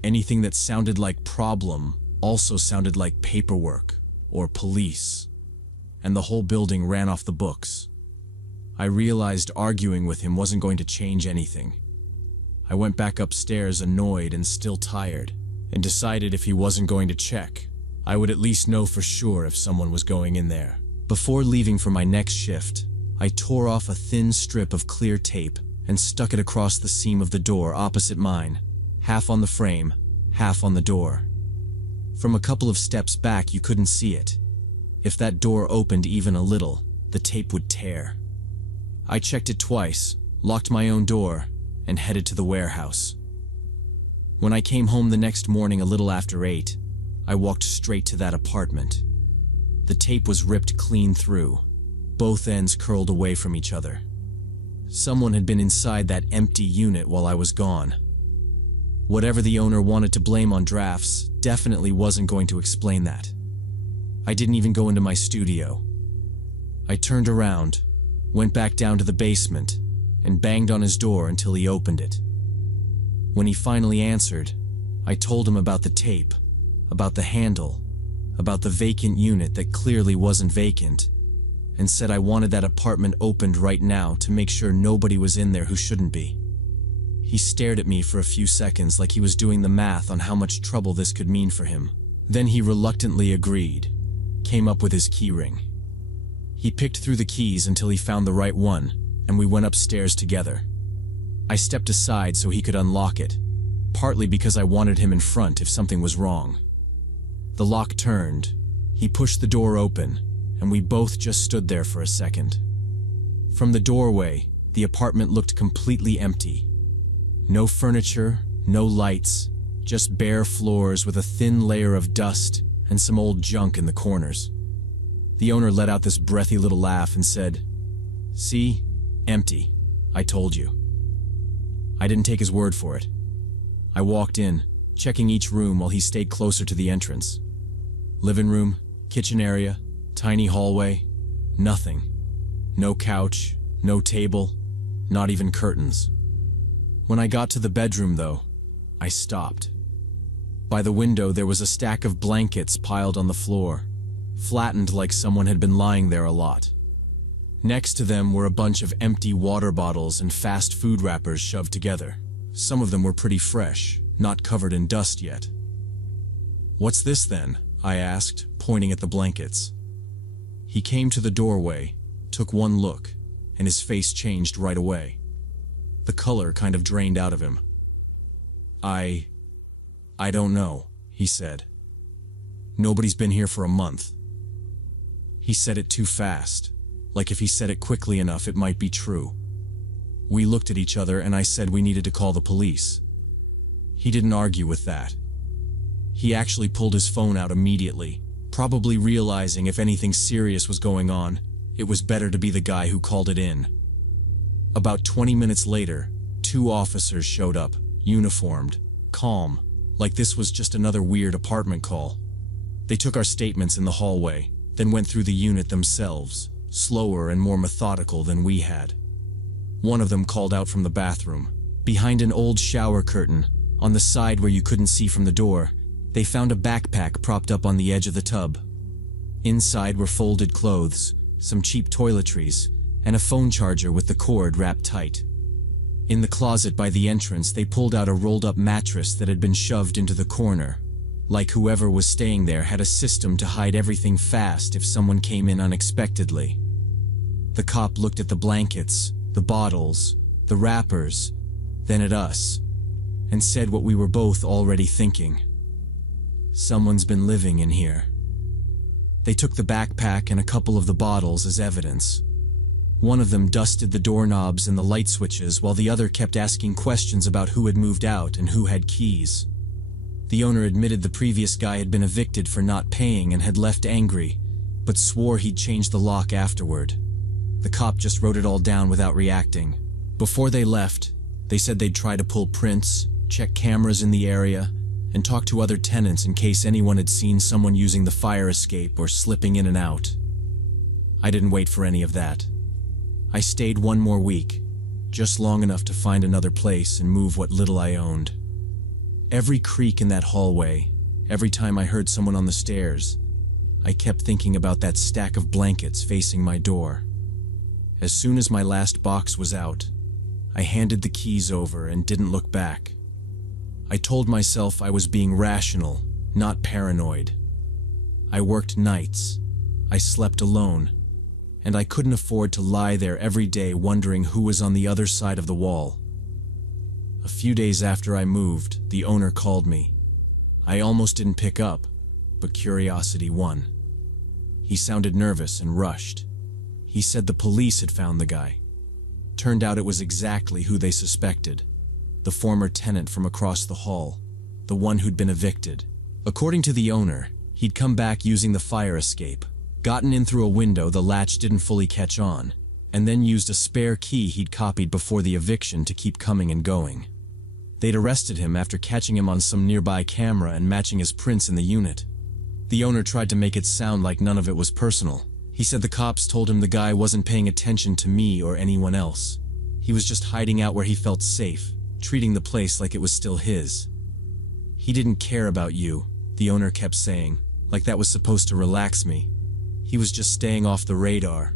Anything that sounded like problem also sounded like paperwork or police, and the whole building ran off the books. I realized arguing with him wasn't going to change anything. I went back upstairs annoyed and still tired, and decided if he wasn't going to check, I would at least know for sure if someone was going in there. Before leaving for my next shift, I tore off a thin strip of clear tape and stuck it across the seam of the door opposite mine, half on the frame, half on the door. From a couple of steps back you couldn't see it. If that door opened even a little, the tape would tear. I checked it twice, locked my own door, and headed to the warehouse. When I came home the next morning a little after 8, I walked straight to that apartment. The tape was ripped clean through, both ends curled away from each other. Someone had been inside that empty unit while I was gone. Whatever the owner wanted to blame on drafts definitely wasn't going to explain that. I didn't even go into my studio. I turned around, went back down to the basement, and banged on his door until he opened it. When he finally answered, I told him about the tape, about the handle, about the vacant unit that clearly wasn't vacant, and said I wanted that apartment opened right now to make sure nobody was in there who shouldn't be. He stared at me for a few seconds like he was doing the math on how much trouble this could mean for him. Then he reluctantly agreed, came up with his keyring. He picked through the keys until he found the right one, and we went upstairs together. I stepped aside so he could unlock it, partly because I wanted him in front if something was wrong. The lock turned, he pushed the door open, and we both just stood there for a second. From the doorway, the apartment looked completely empty. No furniture, no lights, just bare floors with a thin layer of dust and some old junk in the corners. The owner let out this breathy little laugh and said, "See? Empty. I told you." I didn't take his word for it. I walked in, checking each room while he stayed closer to the entrance. Living room, kitchen area, tiny hallway, nothing. No couch, no table, not even curtains. When I got to the bedroom, though, I stopped. By the window there was a stack of blankets piled on the floor, flattened like someone had been lying there a lot. Next to them were a bunch of empty water bottles and fast food wrappers shoved together. Some of them were pretty fresh, not covered in dust yet. "What's this then?" I asked, pointing at the blankets. He came to the doorway, took one look, and his face changed right away. The color kind of drained out of him. I don't know," he said. "Nobody's been here for a month." He said it too fast, like if he said it quickly enough it might be true. We looked at each other and I said we needed to call the police. He didn't argue with that. He actually pulled his phone out immediately, probably realizing if anything serious was going on, it was better to be the guy who called it in. About 20 minutes later, 2 officers showed up, uniformed, calm, like this was just another weird apartment call. They took our statements in the hallway, then went through the unit themselves, slower and more methodical than we had. One of them called out from the bathroom. Behind an old shower curtain, on the side where you couldn't see from the door, they found a backpack propped up on the edge of the tub. Inside were folded clothes, some cheap toiletries, and a phone charger with the cord wrapped tight. In the closet by the entrance, they pulled out a rolled-up mattress that had been shoved into the corner, like whoever was staying there had a system to hide everything fast if someone came in unexpectedly. The cop looked at the blankets, the bottles, the wrappers, then at us, and said what we were both already thinking. Someone's been living in here. They took the backpack and a couple of the bottles as evidence. One of them dusted the doorknobs and the light switches while the other kept asking questions about who had moved out and who had keys. The owner admitted the previous guy had been evicted for not paying and had left angry, but swore he'd changed the lock afterward. The cop just wrote it all down without reacting. Before they left, they said they'd try to pull prints, check cameras in the area, and talk to other tenants in case anyone had seen someone using the fire escape or slipping in and out. I didn't wait for any of that. I stayed 1 more week, just long enough to find another place and move what little I owned. Every creak in that hallway, every time I heard someone on the stairs, I kept thinking about that stack of blankets facing my door. As soon as my last box was out, I handed the keys over and didn't look back. I told myself I was being rational, not paranoid. I worked nights, I slept alone, and I couldn't afford to lie there every day wondering who was on the other side of the wall. A few days after I moved, the owner called me. I almost didn't pick up, but curiosity won. He sounded nervous and rushed. He said the police had found the guy. Turned out it was exactly who they suspected. The former tenant from across the hall. The one who'd been evicted. According to the owner, he'd come back using the fire escape, gotten in through a window the latch didn't fully catch on, and then used a spare key he'd copied before the eviction to keep coming and going. They'd arrested him after catching him on some nearby camera and matching his prints in the unit. The owner tried to make it sound like none of it was personal. He said the cops told him the guy wasn't paying attention to me or anyone else. He was just hiding out where he felt safe, treating the place like it was still his. He didn't care about you, the owner kept saying, like that was supposed to relax me. He was just staying off the radar.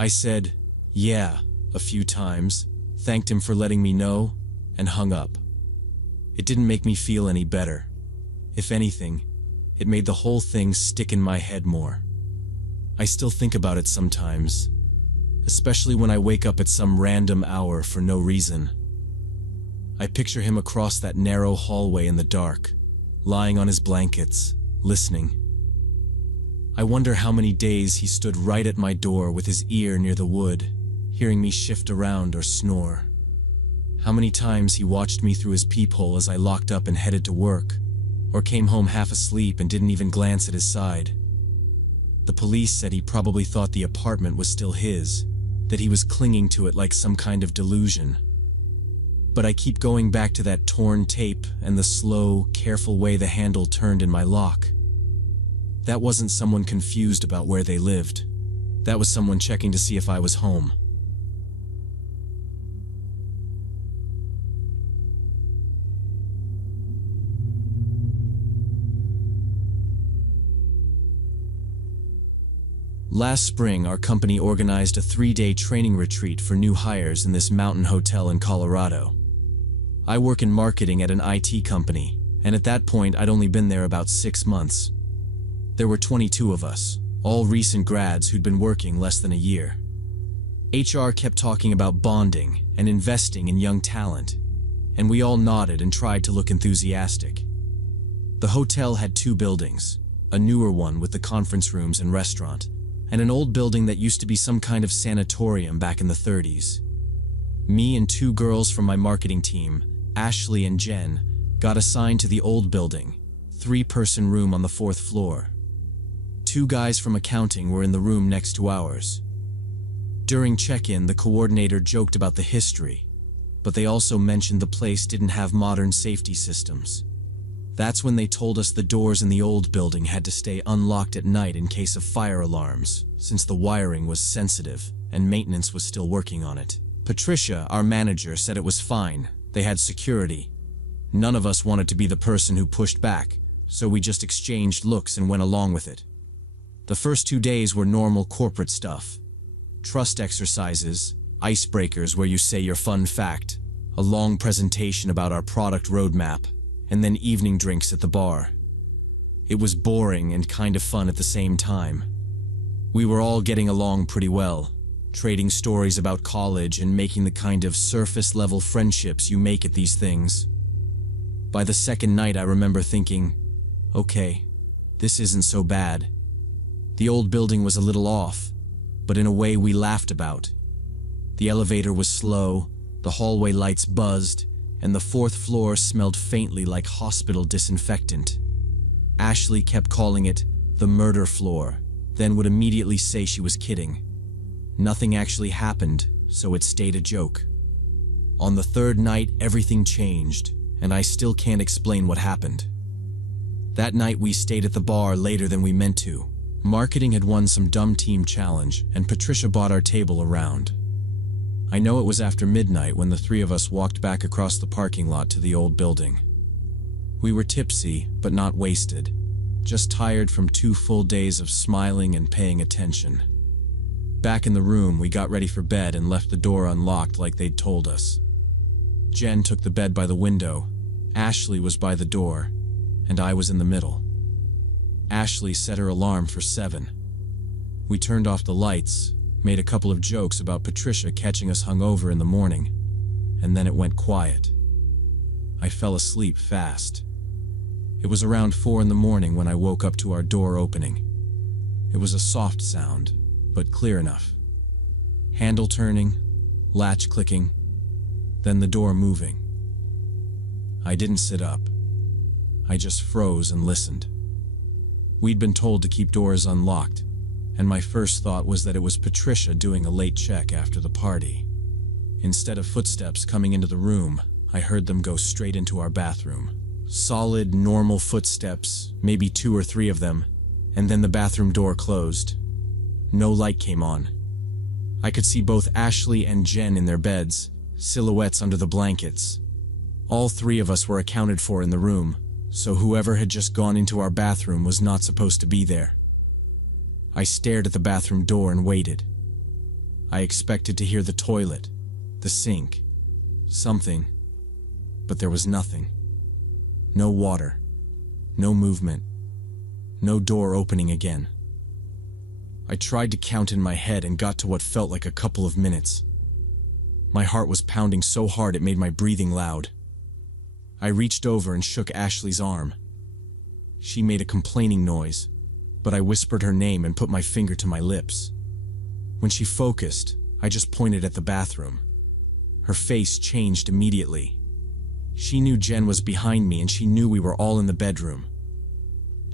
I said, yeah, a few times, thanked him for letting me know, and hung up. It didn't make me feel any better. If anything, it made the whole thing stick in my head more. I still think about it sometimes, especially when I wake up at some random hour for no reason. I picture him across that narrow hallway in the dark, lying on his blankets, listening. I wonder how many days he stood right at my door with his ear near the wood, hearing me shift around or snore. How many times he watched me through his peephole as I locked up and headed to work, or came home half asleep and didn't even glance at his side. The police said he probably thought the apartment was still his, that he was clinging to it like some kind of delusion. But I keep going back to that torn tape and the slow, careful way the handle turned in my lock. That wasn't someone confused about where they lived. That was someone checking to see if I was home. Last spring, our company organized a 3-day training retreat for new hires in this mountain hotel in Colorado. I work in marketing at an IT company, and at that point I'd only been there about 6 months. There were 22 of us, all recent grads who'd been working less than a year. HR kept talking about bonding and investing in young talent, and we all nodded and tried to look enthusiastic. The hotel had 2 buildings, a newer one with the conference rooms and restaurant, and an old building that used to be some kind of sanatorium back in the 30s. Me and 2 girls from my marketing team, Ashley and Jen, got assigned to the old building, 3-person room on the 4th floor. 2 guys from accounting were in the room next to ours. During check-in, the coordinator joked about the history, but they also mentioned the place didn't have modern safety systems. That's when they told us the doors in the old building had to stay unlocked at night in case of fire alarms, since the wiring was sensitive and maintenance was still working on it. Patricia, our manager, said it was fine. They had security. None of us wanted to be the person who pushed back, so we just exchanged looks and went along with it. The first 2 days were normal corporate stuff. Trust exercises, icebreakers where you say your fun fact, a long presentation about our product roadmap, and then evening drinks at the bar. It was boring and kind of fun at the same time. We were all getting along pretty well, trading stories about college and making the kind of surface-level friendships you make at these things. By the second night, I remember thinking, okay, this isn't so bad. The old building was a little off, but in a way we laughed about. The elevator was slow, the hallway lights buzzed, and the 4th floor smelled faintly like hospital disinfectant. Ashley kept calling it the murder floor, then would immediately say she was kidding. Nothing actually happened, so it stayed a joke. On the 3rd night, everything changed, and I still can't explain what happened. That night we stayed at the bar later than we meant to. Marketing had won some dumb team challenge, and Patricia bought our table around. I know it was after midnight when the 3 of us walked back across the parking lot to the old building. We were tipsy, but not wasted, just tired from 2 full days of smiling and paying attention. Back in the room, we got ready for bed and left the door unlocked like they'd told us. Jen took the bed by the window, Ashley was by the door, and I was in the middle. Ashley set her alarm for 7. We turned off the lights, made a couple of jokes about Patricia catching us hungover in the morning, and then it went quiet. I fell asleep fast. It was around 4 in the morning when I woke up to our door opening. It was a soft sound, but clear enough. Handle turning, latch clicking, then the door moving. I didn't sit up. I just froze and listened. We'd been told to keep doors unlocked, and my first thought was that it was Patricia doing a late check after the party. Instead of footsteps coming into the room, I heard them go straight into our bathroom. Solid, normal footsteps, maybe 2 or 3 of them, and then the bathroom door closed. No light came on. I could see both Ashley and Jen in their beds, silhouettes under the blankets. All 3 of us were accounted for in the room, so whoever had just gone into our bathroom was not supposed to be there. I stared at the bathroom door and waited. I expected to hear the toilet, the sink, something, but there was nothing. No water, no movement, no door opening again. I tried to count in my head and got to what felt like a couple of minutes. My heart was pounding so hard it made my breathing loud. I reached over and shook Ashley's arm. She made a complaining noise, but I whispered her name and put my finger to my lips. When she focused, I just pointed at the bathroom. Her face changed immediately. She knew Jen was behind me and she knew we were all in the bedroom.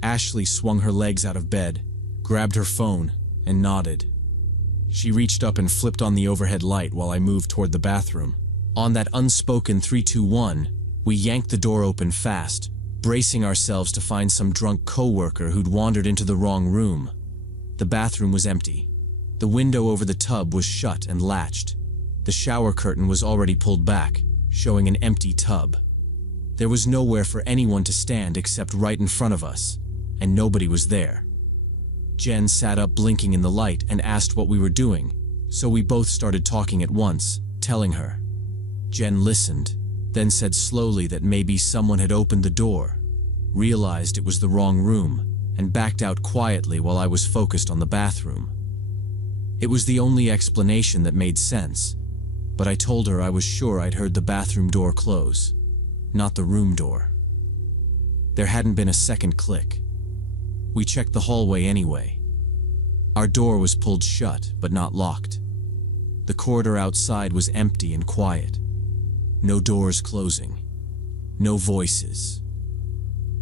Ashley swung her legs out of bed, grabbed her phone, and nodded. She reached up and flipped on the overhead light while I moved toward the bathroom. On that unspoken 3-2-1, we yanked the door open fast, bracing ourselves to find some drunk coworker who'd wandered into the wrong room. The bathroom was empty. The window over the tub was shut and latched. The shower curtain was already pulled back, showing an empty tub. There was nowhere for anyone to stand except right in front of us, and nobody was there. Jen sat up blinking in the light and asked what we were doing, so we both started talking at once, telling her. Jen listened, then said slowly that maybe someone had opened the door, realized it was the wrong room, and backed out quietly while I was focused on the bathroom. It was the only explanation that made sense, but I told her I was sure I'd heard the bathroom door close, not the room door. There hadn't been a second click. We checked the hallway anyway. Our door was pulled shut, but not locked. The corridor outside was empty and quiet. No doors closing. No voices.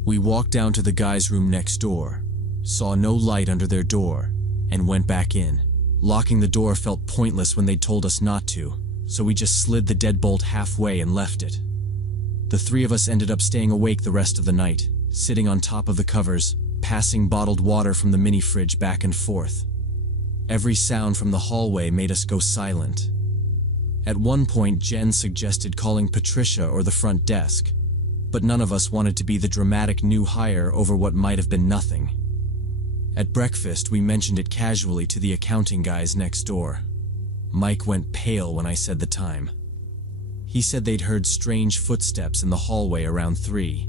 We walked down to the guy's room next door, saw no light under their door, and went back in. Locking the door felt pointless when they told us not to, so we just slid the deadbolt halfway and left it. The 3 of us ended up staying awake the rest of the night, sitting on top of the covers, passing bottled water from the mini fridge back and forth. Every sound from the hallway made us go silent. At one point, Jen suggested calling Patricia or the front desk, but none of us wanted to be the dramatic new hire over what might have been nothing. At breakfast, we mentioned it casually to the accounting guys next door. Mike went pale when I said the time. He said they'd heard strange footsteps in the hallway around 3,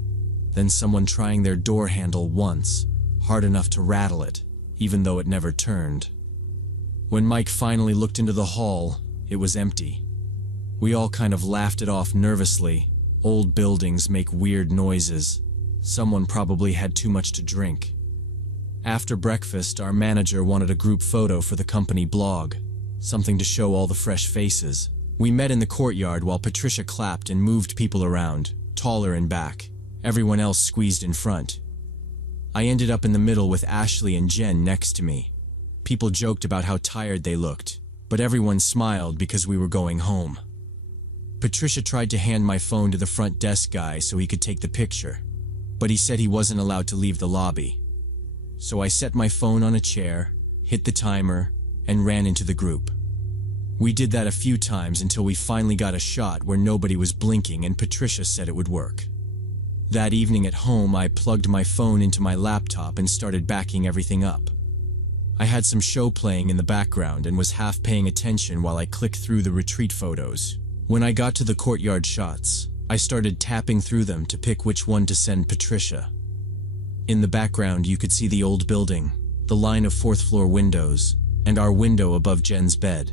then someone trying their door handle once, hard enough to rattle it, even though it never turned. When Mike finally looked into the hall, it was empty. We all kind of laughed it off nervously. Old buildings make weird noises. Someone probably had too much to drink. After breakfast, our manager wanted a group photo for the company blog, something to show all the fresh faces. We met in the courtyard while Patricia clapped and moved people around, taller and back. Everyone else squeezed in front. I ended up in the middle with Ashley and Jen next to me. People joked about how tired they looked, but everyone smiled because we were going home. Patricia tried to hand my phone to the front desk guy so he could take the picture, but he said he wasn't allowed to leave the lobby. So I set my phone on a chair, hit the timer, and ran into the group. We did that a few times until we finally got a shot where nobody was blinking and Patricia said it would work. That evening at home, I plugged my phone into my laptop and started backing everything up. I had some show playing in the background and was half paying attention while I clicked through the retreat photos. When I got to the courtyard shots, I started tapping through them to pick which one to send Patricia. In the background, you could see the old building, the line of fourth-floor windows, and our window above Jen's bed.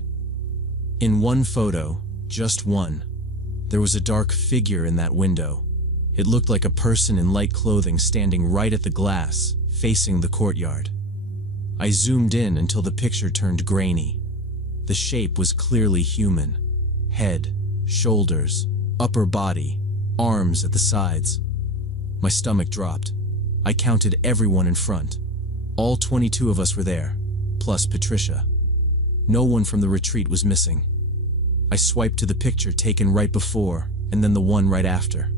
In one photo, just one, there was a dark figure in that window. It looked like a person in light clothing standing right at the glass, facing the courtyard. I zoomed in until the picture turned grainy. The shape was clearly human. Head, shoulders, upper body, arms at the sides. My stomach dropped. I counted everyone in front. All 22 of us were there, plus Patricia. No one from the retreat was missing. I swiped to the picture taken right before, and then the one right after.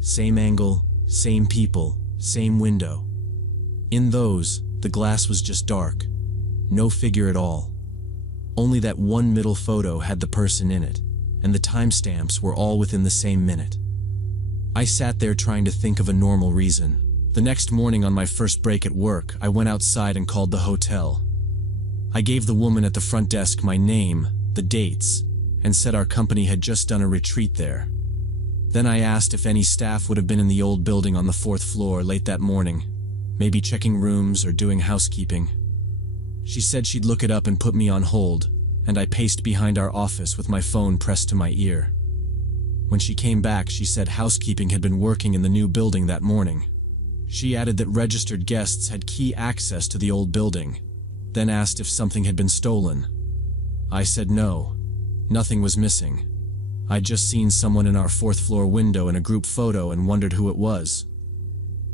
Same angle, same people, same window. In those, the glass was just dark. No figure at all. Only that one middle photo had the person in it, and the timestamps were all within the same minute. I sat there trying to think of a normal reason. The next morning on my first break at work, I went outside and called the hotel. I gave the woman at the front desk my name, the dates, and said our company had just done a retreat there. Then I asked if any staff would have been in the old building on the 4th floor late that morning, maybe checking rooms or doing housekeeping. She said she'd look it up and put me on hold, and I paced behind our office with my phone pressed to my ear. When she came back, she said housekeeping had been working in the new building that morning. She added that registered guests had key access to the old building, then asked if something had been stolen. I said no, nothing was missing. I'd just seen someone in our 4th floor window in a group photo and wondered who it was.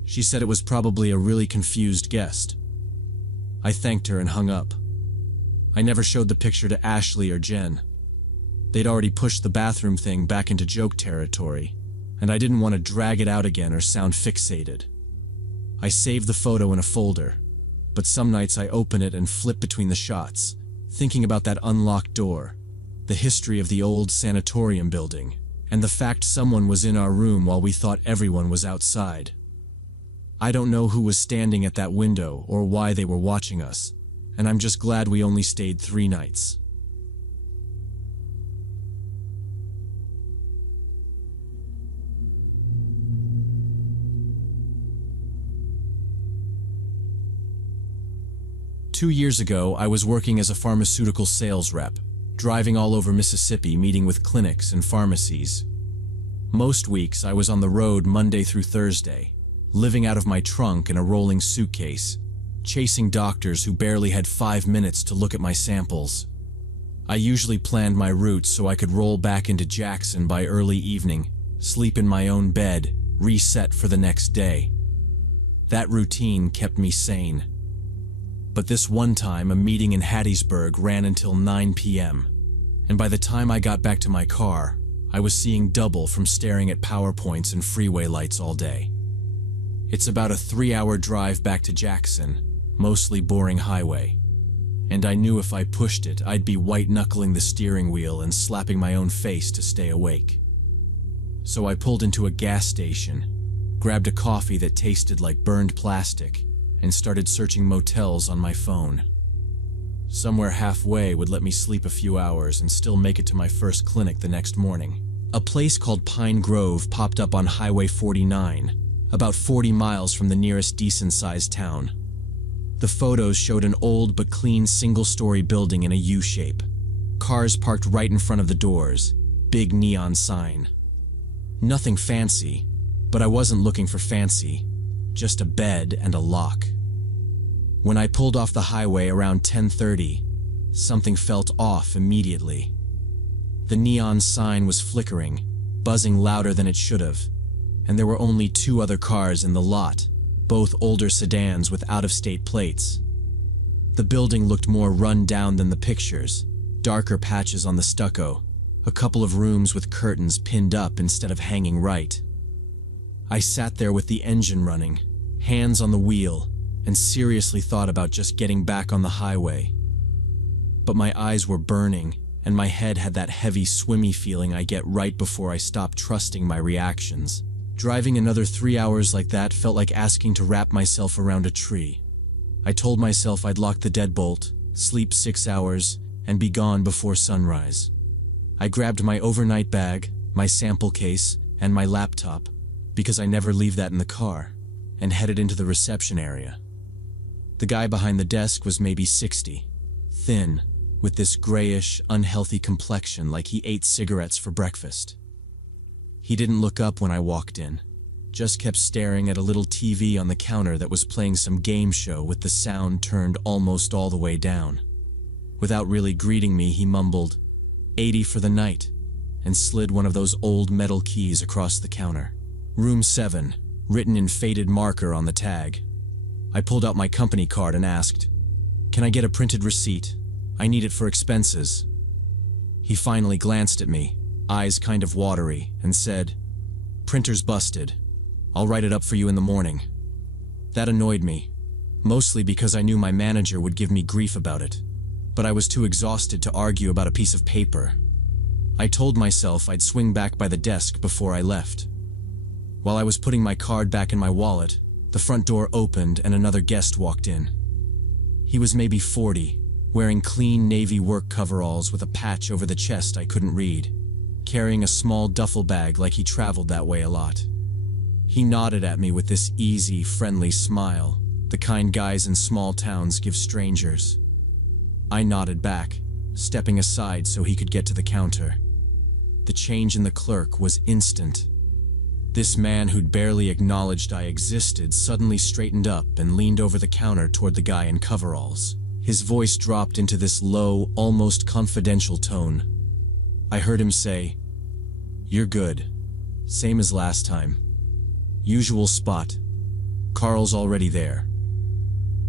She said it was probably a really confused guest. I thanked her and hung up. I never showed the picture to Ashley or Jen. They'd already pushed the bathroom thing back into joke territory, and I didn't want to drag it out again or sound fixated. I saved the photo in a folder, but some nights I open it and flip between the shots, thinking about that unlocked door, the history of the old sanatorium building, and the fact someone was in our room while we thought everyone was outside. I don't know who was standing at that window or why they were watching us, and I'm just glad we only stayed 3 nights. Two years ago, I was working as a pharmaceutical sales rep, driving all over Mississippi, meeting with clinics and pharmacies. Most weeks, I was on the road Monday through Thursday, living out of my trunk in a rolling suitcase, chasing doctors who barely had 5 minutes to look at my samples. I usually planned my route so I could roll back into Jackson by early evening, sleep in my own bed, reset for the next day. That routine kept me sane. But this one time, a meeting in Hattiesburg ran until 9 p.m., and by the time I got back to my car, I was seeing double from staring at PowerPoints and freeway lights all day. It's about a 3-hour drive back to Jackson, mostly boring highway, and I knew if I pushed it, I'd be white-knuckling the steering wheel and slapping my own face to stay awake. So I pulled into a gas station, grabbed a coffee that tasted like burned plastic, and started searching motels on my phone. Somewhere halfway would let me sleep a few hours and still make it to my first clinic the next morning. A place called Pine Grove popped up on Highway 49, about 40 miles from the nearest decent-sized town. The photos showed an old but clean single-story building in a U-shape. Cars parked right in front of the doors, big neon sign. Nothing fancy, but I wasn't looking for fancy. Just a bed and a lock. When I pulled off the highway around 10:30, something felt off immediately. The neon sign was flickering, buzzing louder than it should have, and there were only 2 other cars in the lot, both older sedans with out-of-state plates. The building looked more run down than the pictures, darker patches on the stucco, a couple of rooms with curtains pinned up instead of hanging right. I sat there with the engine running, hands on the wheel, and seriously thought about just getting back on the highway. But my eyes were burning, and my head had that heavy, swimmy feeling I get right before I stop trusting my reactions. Driving another 3 hours like that felt like asking to wrap myself around a tree. I told myself I'd lock the deadbolt, sleep 6 hours, and be gone before sunrise. I grabbed my overnight bag, my sample case, and my laptop, because I never leave that in the car, and headed into the reception area. The guy behind the desk was maybe 60, thin, with this grayish, unhealthy complexion like he ate cigarettes for breakfast. He didn't look up when I walked in, just kept staring at a little TV on the counter that was playing some game show with the sound turned almost all the way down. Without really greeting me, he mumbled, "80 for the night," and slid one of those old metal keys across the counter. Room 7, written in faded marker on the tag. I pulled out my company card and asked, "Can I get a printed receipt? I need it for expenses." He finally glanced at me, eyes kind of watery, and said, "Printer's busted. I'll write it up for you in the morning." That annoyed me, mostly because I knew my manager would give me grief about it, but I was too exhausted to argue about a piece of paper. I told myself I'd swing back by the desk before I left. While I was putting my card back in my wallet, the front door opened and another guest walked in. He was maybe 40, wearing clean navy work coveralls with a patch over the chest I couldn't read, carrying a small duffel bag like he traveled that way a lot. He nodded at me with this easy, friendly smile, the kind guys in small towns give strangers. I nodded back, stepping aside so he could get to the counter. The change in the clerk was instant. This man who'd barely acknowledged I existed suddenly straightened up and leaned over the counter toward the guy in coveralls. His voice dropped into this low, almost confidential tone. I heard him say, "You're good. Same as last time. Usual spot. Carl's already there."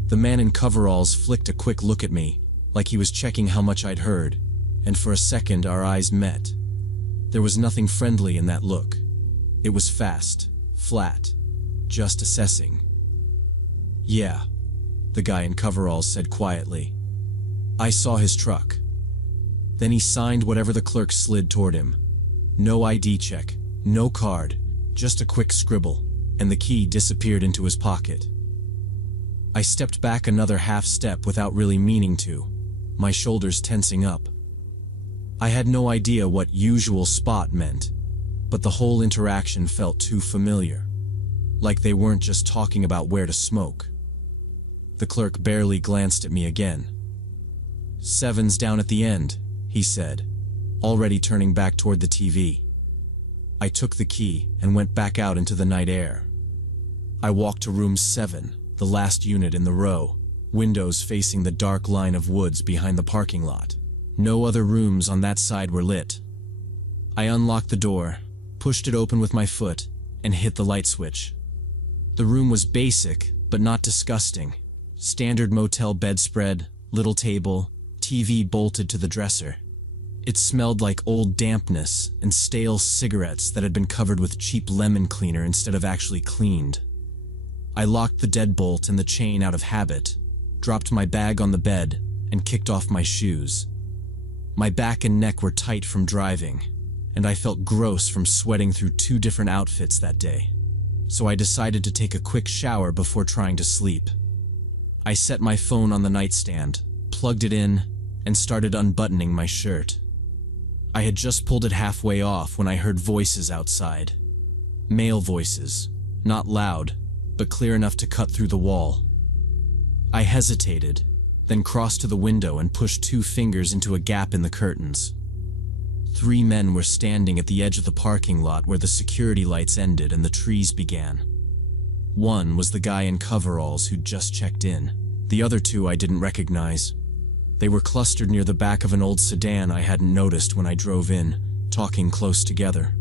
The man in coveralls flicked a quick look at me, like he was checking how much I'd heard, and for a second our eyes met. There was nothing friendly in that look. It was fast, flat, just assessing. "Yeah," the guy in coveralls said quietly. "I saw his truck." Then he signed whatever the clerk slid toward him. No ID check, no card, just a quick scribble, and the key disappeared into his pocket. I stepped back another half step without really meaning to, my shoulders tensing up. I had no idea what usual spot meant, but the whole interaction felt too familiar, like they weren't just talking about where to smoke. The clerk barely glanced at me again. "7's down at the end," he said, already turning back toward the TV. I took the key and went back out into the night air. I walked to room 7, the last unit in the row, windows facing the dark line of woods behind the parking lot. No other rooms on that side were lit. I unlocked the door, pushed it open with my foot, and hit the light switch. The room was basic, but not disgusting. Standard motel bedspread, little table, TV bolted to the dresser. It smelled like old dampness and stale cigarettes that had been covered with cheap lemon cleaner instead of actually cleaned. I locked the deadbolt and the chain out of habit, dropped my bag on the bed, and kicked off my shoes. My back and neck were tight from driving, and I felt gross from sweating through 2 different outfits that day. So I decided to take a quick shower before trying to sleep. I set my phone on the nightstand, plugged it in, and started unbuttoning my shirt. I had just pulled it halfway off when I heard voices outside. Male voices, not loud, but clear enough to cut through the wall. I hesitated, then crossed to the window and pushed 2 fingers into a gap in the curtains. 3 men were standing at the edge of the parking lot where the security lights ended and the trees began. One was the guy in coveralls who'd just checked in. The other 2 I didn't recognize. They were clustered near the back of an old sedan I hadn't noticed when I drove in, talking close together.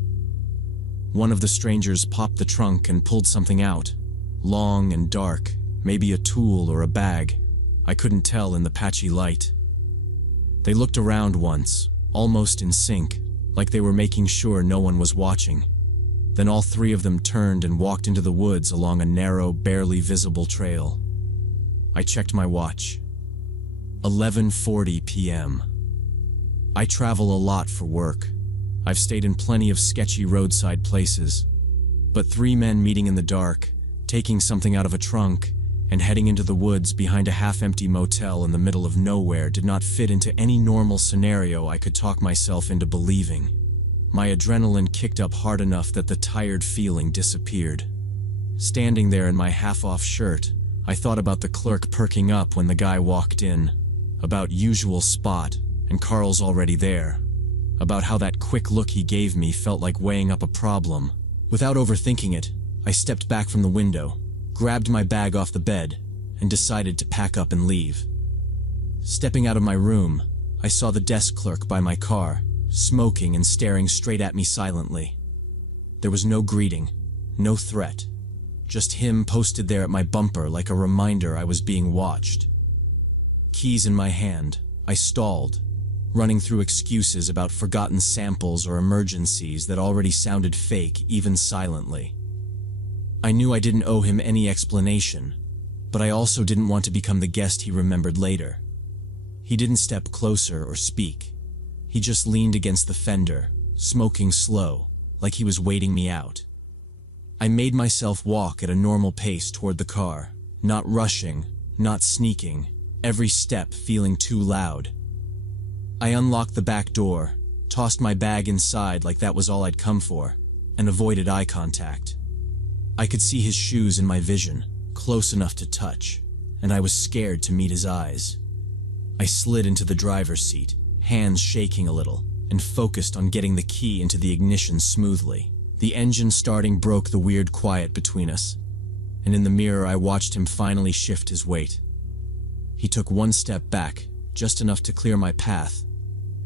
One of the strangers popped the trunk and pulled something out, long and dark, maybe a tool or a bag. I couldn't tell in the patchy light. They looked around once, almost in sync, like they were making sure no one was watching. Then all 3 of them turned and walked into the woods along a narrow, barely visible trail. I checked my watch. 11:40 p.m. I travel a lot for work. I've stayed in plenty of sketchy roadside places. But 3 men meeting in the dark, taking something out of a trunk, and heading into the woods behind a half-empty motel in the middle of nowhere did not fit into any normal scenario I could talk myself into believing. My adrenaline kicked up hard enough that the tired feeling disappeared. Standing there in my half-off shirt, I thought about the clerk perking up when the guy walked in, about usual spot and Carl's already there, about how that quick look he gave me felt like weighing up a problem. Without overthinking it, I stepped back from the window, grabbed my bag off the bed, and decided to pack up and leave. Stepping out of my room, I saw the desk clerk by my car, smoking and staring straight at me silently. There was no greeting, no threat, just him posted there at my bumper like a reminder I was being watched. Keys in my hand, I stalled, running through excuses about forgotten samples or emergencies that already sounded fake even silently. I knew I didn't owe him any explanation, but I also didn't want to become the guest he remembered later. He didn't step closer or speak. He just leaned against the fender, smoking slow, like he was waiting me out. I made myself walk at a normal pace toward the car, not rushing, not sneaking, every step feeling too loud. I unlocked the back door, tossed my bag inside like that was all I'd come for, and avoided eye contact. I could see his shoes in my vision, close enough to touch, and I was scared to meet his eyes. I slid into the driver's seat, hands shaking a little, and focused on getting the key into the ignition smoothly. The engine starting broke the weird quiet between us, and in the mirror I watched him finally shift his weight. He took one step back, just enough to clear my path,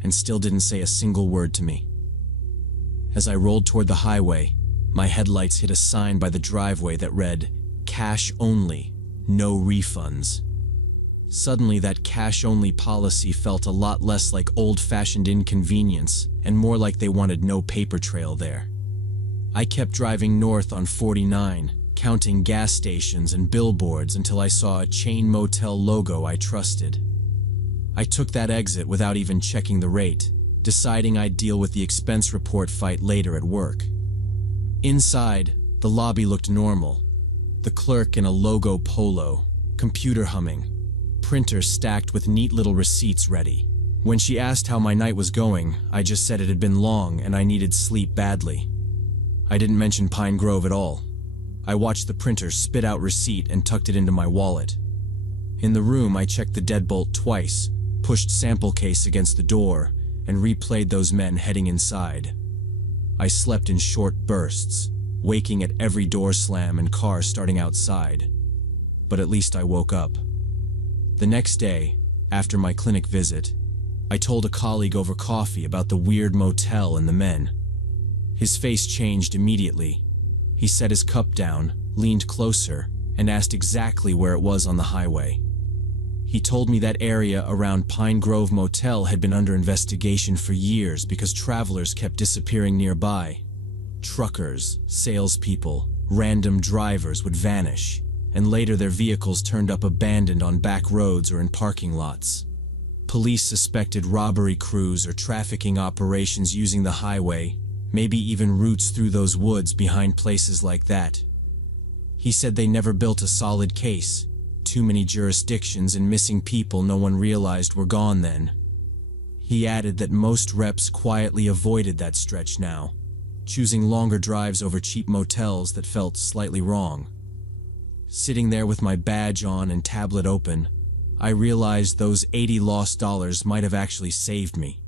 and still didn't say a single word to me. As I rolled toward the highway, my headlights hit a sign by the driveway that read, "Cash only, no refunds." Suddenly that cash-only policy felt a lot less like old-fashioned inconvenience and more like they wanted no paper trail there. I kept driving north on 49, counting gas stations and billboards until I saw a chain motel logo I trusted. I took that exit without even checking the rate, deciding I'd deal with the expense report fight later at work. Inside, the lobby looked normal. The clerk in a logo polo, computer humming, printer stacked with neat little receipts ready. When she asked how my night was going, I just said it had been long and I needed sleep badly. I didn't mention Pine Grove at all. I watched the printer spit out receipt and tucked it into my wallet. In the room, I checked the deadbolt twice, pushed sample case against the door, and replayed those men heading inside. I slept in short bursts, waking at every door slam and car starting outside. But at least I woke up. The next day, after my clinic visit, I told a colleague over coffee about the weird motel and the men. His face changed immediately. He set his cup down, leaned closer, and asked exactly where it was on the highway. He told me that area around Pine Grove Motel had been under investigation for years because travelers kept disappearing nearby. Truckers, salespeople, random drivers would vanish, and later their vehicles turned up abandoned on back roads or in parking lots. Police suspected robbery crews or trafficking operations using the highway, maybe even routes through those woods behind places like that. He said they never built a solid case. Too many jurisdictions and missing people no one realized were gone then. He added that most reps quietly avoided that stretch now, choosing longer drives over cheap motels that felt slightly wrong. Sitting there with my badge on and tablet open, I realized those 80 lost dollars might have actually saved me.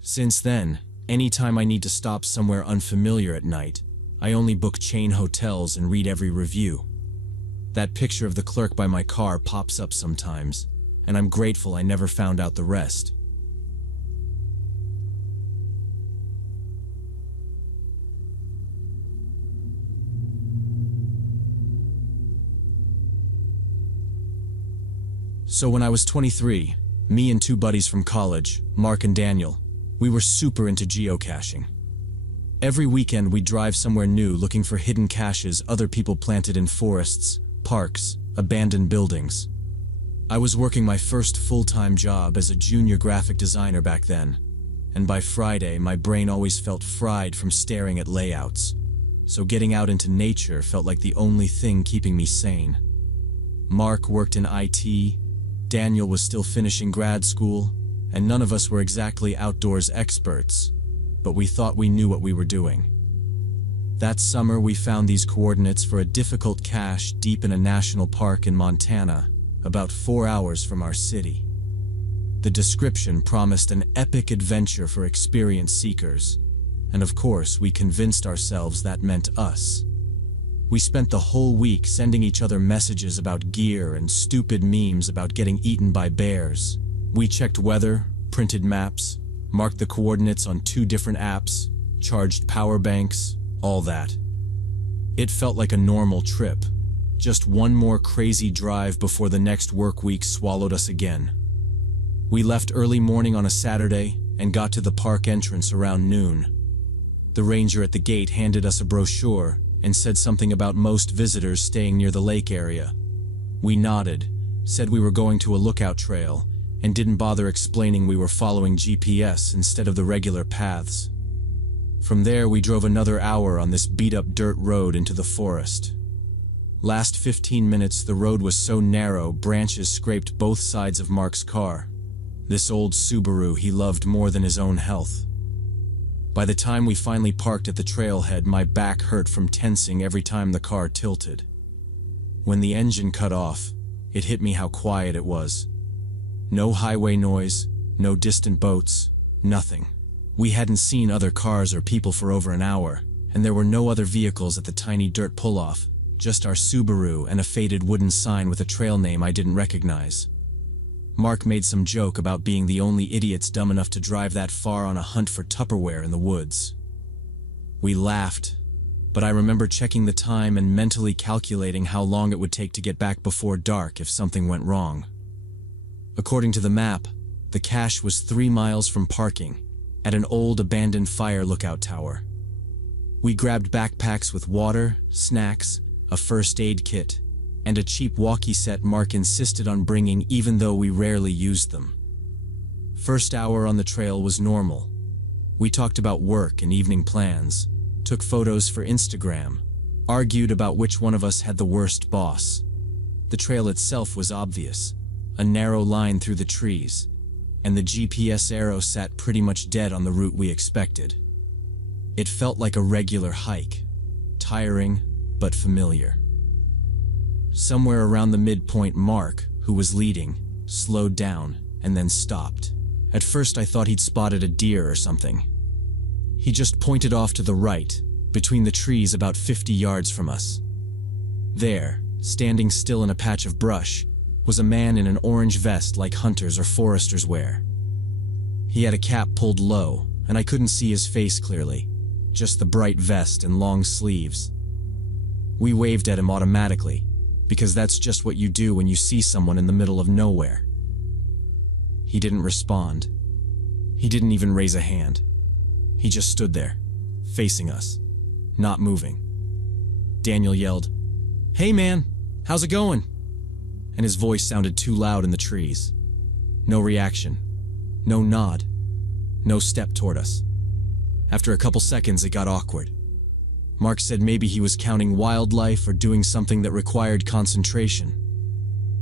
Since then, anytime I need to stop somewhere unfamiliar at night, I only book chain hotels and read every review. That picture of the clerk by my car pops up sometimes, and I'm grateful I never found out the rest. So when I was 23, me and two buddies from college, Mark and Daniel, we were super into geocaching. Every weekend we'd drive somewhere new looking for hidden caches other people planted in forests, parks, abandoned buildings. I was working my first full-time job as a junior graphic designer back then, and by Friday my brain always felt fried from staring at layouts, so getting out into nature felt like the only thing keeping me sane. Mark worked in IT, Daniel was still finishing grad school, and none of us were exactly outdoors experts, but we thought we knew what we were doing. That summer, we found these coordinates for a difficult cache deep in a national park in Montana, about 4 hours from our city. The description promised an epic adventure for experienced seekers, and of course, we convinced ourselves that meant us. We spent the whole week sending each other messages about gear and stupid memes about getting eaten by bears. We checked weather, printed maps, marked the coordinates on 2 different apps, charged power banks, all that. It felt like a normal trip, just one more crazy drive before the next work week swallowed us again. We left early morning on a Saturday and got to the park entrance around noon. The ranger at the gate handed us a brochure and said something about most visitors staying near the lake area. We nodded, said we were going to a lookout trail, and didn't bother explaining we were following GPS instead of the regular paths. From there, we drove another hour on this beat-up dirt road into the forest. Last 15 minutes, the road was so narrow, branches scraped both sides of Mark's car. This old Subaru he loved more than his own health. By the time we finally parked at the trailhead, my back hurt from tensing every time the car tilted. When the engine cut off, it hit me how quiet it was. No highway noise, no distant boats, nothing. We hadn't seen other cars or people for over an hour, and there were no other vehicles at the tiny dirt pull-off, just our Subaru and a faded wooden sign with a trail name I didn't recognize. Mark made some joke about being the only idiots dumb enough to drive that far on a hunt for Tupperware in the woods. We laughed, but I remember checking the time and mentally calculating how long it would take to get back before dark if something went wrong. According to the map, the cache was 3 miles from parking, at an old abandoned fire lookout tower. We grabbed backpacks with water, snacks, a first aid kit, and a cheap walkie set Mark insisted on bringing even though we rarely used them. First hour on the trail was normal. We talked about work and evening plans, took photos for Instagram, argued about which one of us had the worst boss. The trail itself was obvious, a narrow line through the trees, and the GPS arrow sat pretty much dead on the route we expected. It felt like a regular hike, tiring but familiar. Somewhere around the midpoint, Mark, who was leading, slowed down and then stopped. At first I thought he'd spotted a deer or something. He just pointed off to the right, between the trees about 50 yards from us. There, standing still in a patch of brush, was a man in an orange vest like hunters or foresters wear. He had a cap pulled low, and I couldn't see his face clearly, just the bright vest and long sleeves. We waved at him automatically, because that's just what you do when you see someone in the middle of nowhere. He didn't respond. He didn't even raise a hand. He just stood there, facing us, not moving. Daniel yelled, "Hey man, how's it going?" And his voice sounded too loud in the trees. No reaction, no nod, no step toward us. After a couple seconds, it got awkward. Mark said maybe he was counting wildlife or doing something that required concentration.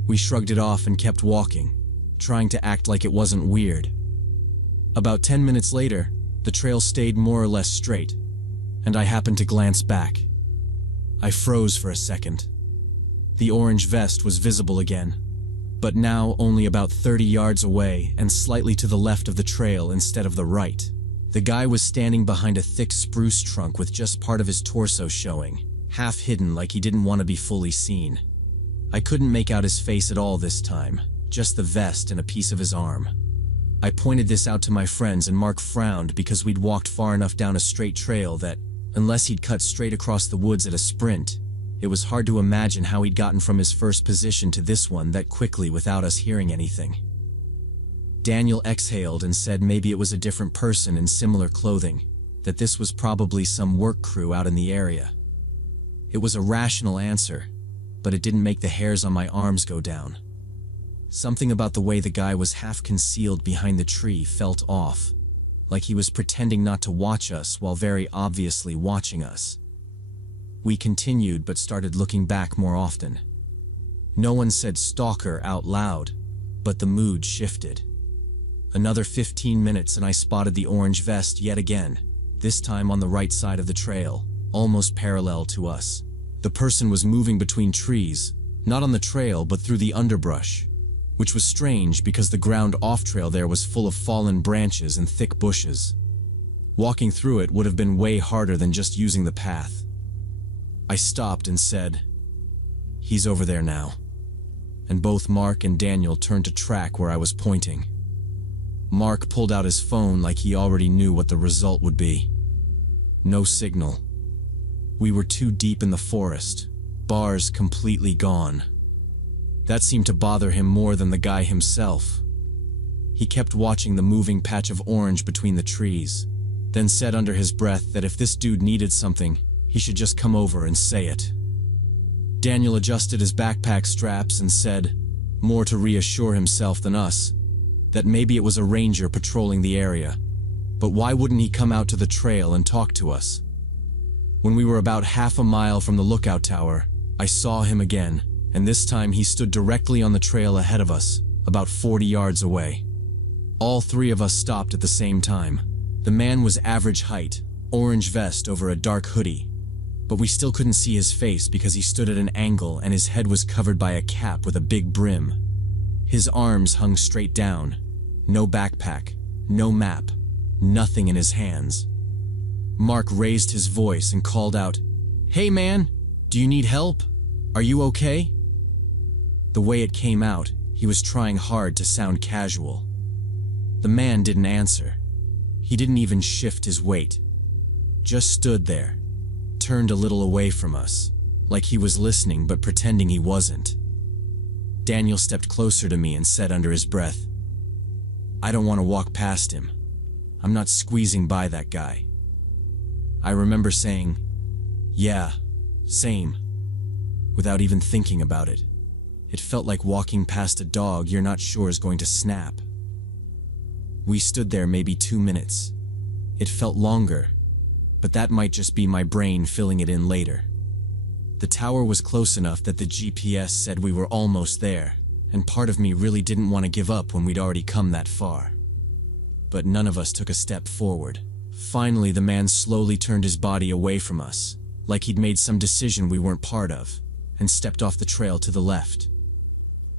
We shrugged it off and kept walking, trying to act like it wasn't weird. About 10 minutes later, the trail stayed more or less straight, and I happened to glance back. I froze for a second. The orange vest was visible again, but now only about 30 yards away and slightly to the left of the trail instead of the right. The guy was standing behind a thick spruce trunk with just part of his torso showing, half hidden like he didn't want to be fully seen. I couldn't make out his face at all this time, just the vest and a piece of his arm. I pointed this out to my friends and Mark frowned because we'd walked far enough down a straight trail that, unless he'd cut straight across the woods at a sprint, it was hard to imagine how he'd gotten from his first position to this one that quickly without us hearing anything. Daniel exhaled and said maybe it was a different person in similar clothing, that this was probably some work crew out in the area. It was a rational answer, but it didn't make the hairs on my arms go down. Something about the way the guy was half concealed behind the tree felt off, like he was pretending not to watch us while very obviously watching us. We continued but started looking back more often. No one said "stalker" out loud, but the mood shifted. Another 15 minutes and I spotted the orange vest yet again, this time on the right side of the trail, almost parallel to us. The person was moving between trees, not on the trail but through the underbrush, which was strange because the ground off-trail there was full of fallen branches and thick bushes. Walking through it would have been way harder than just using the path. I stopped and said, "He's over there now." And both Mark and Daniel turned to track where I was pointing. Mark pulled out his phone like he already knew what the result would be. No signal. We were too deep in the forest, bars completely gone. That seemed to bother him more than the guy himself. He kept watching the moving patch of orange between the trees, then said under his breath that if this dude needed something, he should just come over and say it. Daniel adjusted his backpack straps and said, more to reassure himself than us, that maybe it was a ranger patrolling the area, but why wouldn't he come out to the trail and talk to us? When we were about half a mile from the lookout tower, I saw him again, and this time he stood directly on the trail ahead of us, about 40 yards away. All three of us stopped at the same time. The man was average height, orange vest over a dark hoodie, but we still couldn't see his face because he stood at an angle and his head was covered by a cap with a big brim. His arms hung straight down, no backpack, no map, nothing in his hands. Mark raised his voice and called out, "Hey man, do you need help? Are you okay?" The way it came out, he was trying hard to sound casual. The man didn't answer. He didn't even shift his weight. Just stood there, turned a little away from us, like he was listening but pretending he wasn't. Daniel stepped closer to me and said under his breath, "I don't want to walk past him. I'm not squeezing by that guy." I remember saying, "Yeah, same," without even thinking about it. It felt like walking past a dog you're not sure is going to snap. We stood there maybe 2 minutes. It felt longer, but that might just be my brain filling it in later. The tower was close enough that the GPS said we were almost there, and part of me really didn't want to give up when we'd already come that far. But none of us took a step forward. Finally, the man slowly turned his body away from us, like he'd made some decision we weren't part of, and stepped off the trail to the left.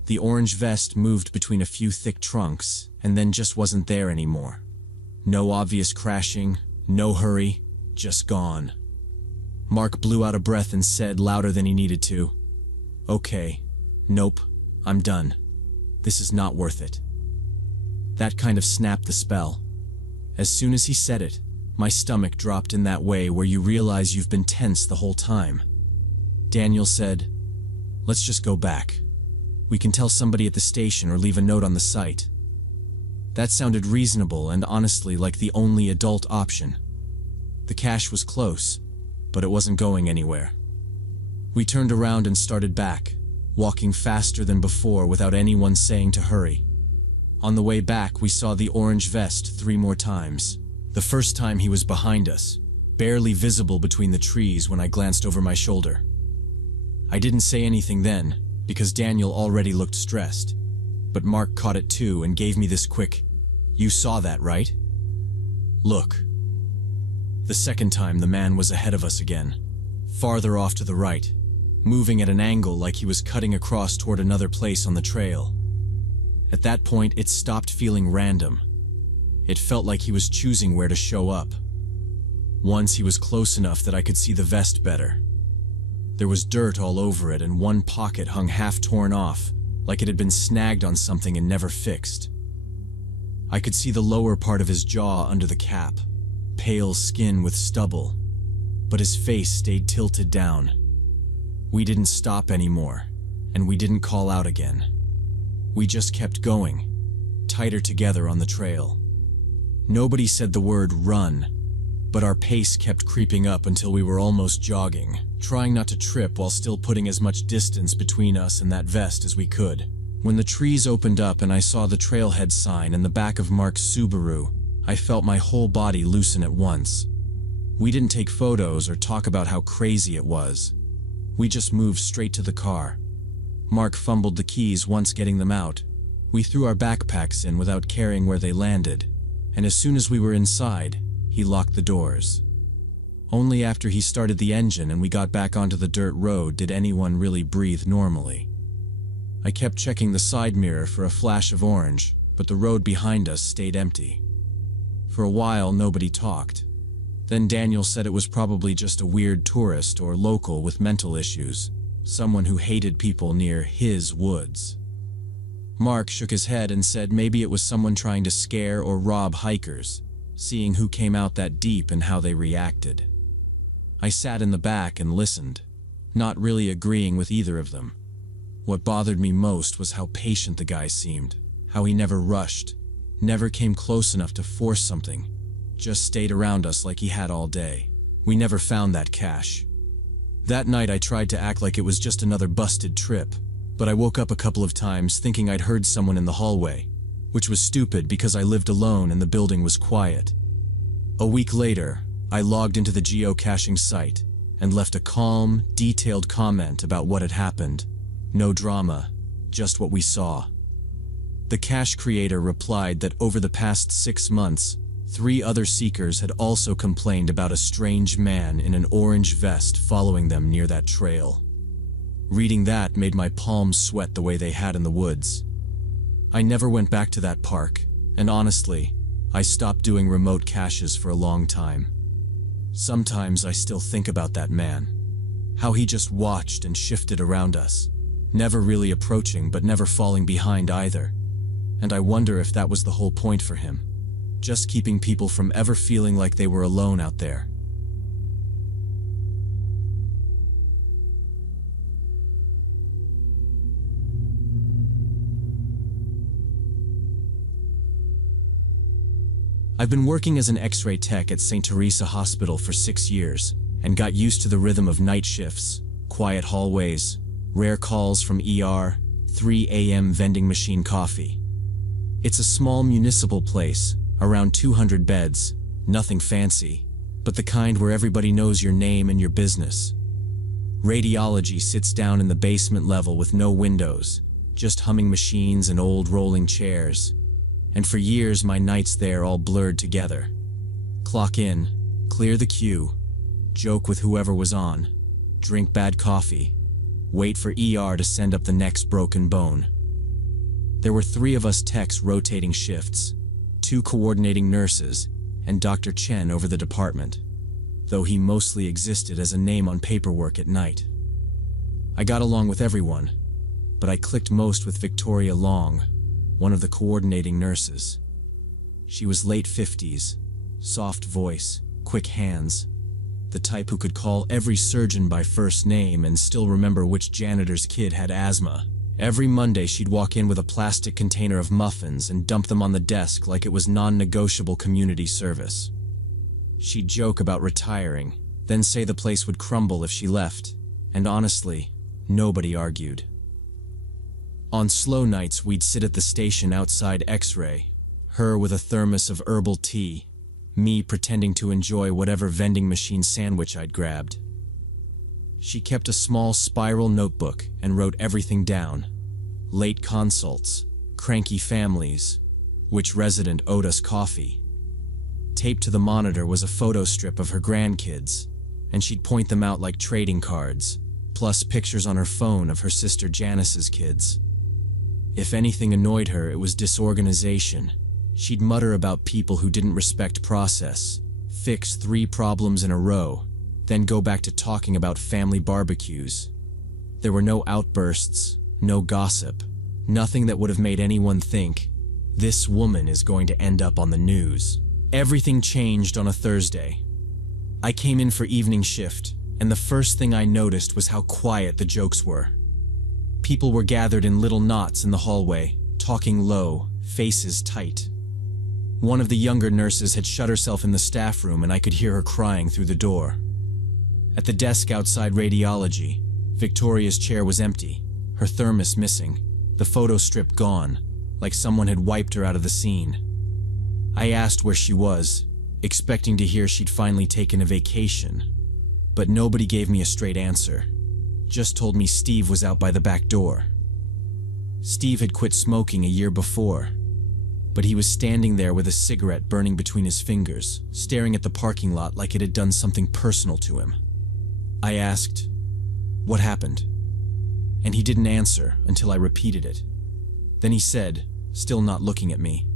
The orange vest moved between a few thick trunks, and then just wasn't there anymore. No obvious crashing, no hurry, just gone. Mark blew out a breath and said louder than he needed to, "Okay, nope, I'm done. This is not worth it." That kind of snapped the spell. As soon as he said it, my stomach dropped in that way where you realize you've been tense the whole time. Daniel said, "Let's just go back. We can tell somebody at the station or leave a note on the site." That sounded reasonable and honestly like the only adult option. The cache was close, but it wasn't going anywhere. We turned around and started back, walking faster than before without anyone saying to hurry. On the way back, we saw the orange vest 3 more times. The first time he was behind us, barely visible between the trees when I glanced over my shoulder. I didn't say anything then, because Daniel already looked stressed, but Mark caught it too and gave me this quick, "You saw that, right? Look." The second time, the man was ahead of us again, farther off to the right, moving at an angle like he was cutting across toward another place on the trail. At that point, it stopped feeling random. It felt like he was choosing where to show up. Once he was close enough that I could see the vest better. There was dirt all over it and one pocket hung half torn off, like it had been snagged on something and never fixed. I could see the lower part of his jaw under the cap, pale skin with stubble, but his face stayed tilted down. We didn't stop anymore, and we didn't call out again. We just kept going, tighter together on the trail. Nobody said the word run, but our pace kept creeping up until we were almost jogging, trying not to trip while still putting as much distance between us and that vest as we could. When the trees opened up and I saw the trailhead sign and the back of Mark's Subaru, I felt my whole body loosen at once. We didn't take photos or talk about how crazy it was. We just moved straight to the car. Mark fumbled the keys once getting them out. We threw our backpacks in without caring where they landed, and as soon as we were inside, he locked the doors. Only after he started the engine and we got back onto the dirt road did anyone really breathe normally. I kept checking the side mirror for a flash of orange, but the road behind us stayed empty. For a while, nobody talked. Then Daniel said it was probably just a weird tourist or local with mental issues, someone who hated people near his woods. Mark shook his head and said maybe it was someone trying to scare or rob hikers, seeing who came out that deep and how they reacted. I sat in the back and listened, not really agreeing with either of them. What bothered me most was how patient the guy seemed, how he never rushed, never came close enough to force something, just stayed around us like he had all day. We never found that cache. That night I tried to act like it was just another busted trip, but I woke up a couple of times thinking I'd heard someone in the hallway, which was stupid because I lived alone and the building was quiet. A week later, I logged into the geocaching site and left a calm, detailed comment about what had happened. No drama, just what we saw. The cache creator replied that over the past 6 months, 3 other seekers had also complained about a strange man in an orange vest following them near that trail. Reading that made my palms sweat the way they had in the woods. I never went back to that park, and honestly, I stopped doing remote caches for a long time. Sometimes I still think about that man, how he just watched and shifted around us, never really approaching but never falling behind either. And I wonder if that was the whole point for him, just keeping people from ever feeling like they were alone out there. I've been working as an X-ray tech at St. Teresa Hospital for 6 years and got used to the rhythm of night shifts, quiet hallways, rare calls from ER, 3 a.m. vending machine coffee. It's a small municipal place, around 200 beds, nothing fancy, but the kind where everybody knows your name and your business. Radiology sits down in the basement level with no windows, just humming machines and old rolling chairs. And for years my nights there all blurred together. Clock in, clear the queue, joke with whoever was on, drink bad coffee, wait for ER to send up the next broken bone. There were 3 of us techs rotating shifts, 2 coordinating nurses, and Dr. Chen over the department, though he mostly existed as a name on paperwork at night. I got along with everyone, but I clicked most with Victoria Long, one of the coordinating nurses. She was late 50s, soft voice, quick hands, the type who could call every surgeon by first name and still remember which janitor's kid had asthma. Every Monday she'd walk in with a plastic container of muffins and dump them on the desk like it was non-negotiable community service. She'd joke about retiring, then say the place would crumble if she left, and honestly, nobody argued. On slow nights, we'd sit at the station outside X-ray, her with a thermos of herbal tea, me pretending to enjoy whatever vending machine sandwich I'd grabbed. She kept a small spiral notebook and wrote everything down. Late consults, cranky families, which resident owed us coffee. Taped to the monitor was a photo strip of her grandkids, and she'd point them out like trading cards, plus pictures on her phone of her sister Janice's kids. If anything annoyed her, it was disorganization. She'd mutter about people who didn't respect process, fix 3 problems in a row, then go back to talking about family barbecues. There were no outbursts, no gossip, nothing that would have made anyone think, this woman is going to end up on the news. Everything changed on a Thursday. I came in for evening shift, and the first thing I noticed was how quiet the jokes were. People were gathered in little knots in the hallway, talking low, faces tight. One of the younger nurses had shut herself in the staff room and I could hear her crying through the door. At the desk outside radiology, Victoria's chair was empty, her thermos missing, the photo strip gone, like someone had wiped her out of the scene. I asked where she was, expecting to hear she'd finally taken a vacation, but nobody gave me a straight answer. Just told me Steve was out by the back door. Steve had quit smoking a year before, but he was standing there with a cigarette burning between his fingers, staring at the parking lot like it had done something personal to him. I asked, "What happened?" And he didn't answer until I repeated it. Then he said, still not looking at me,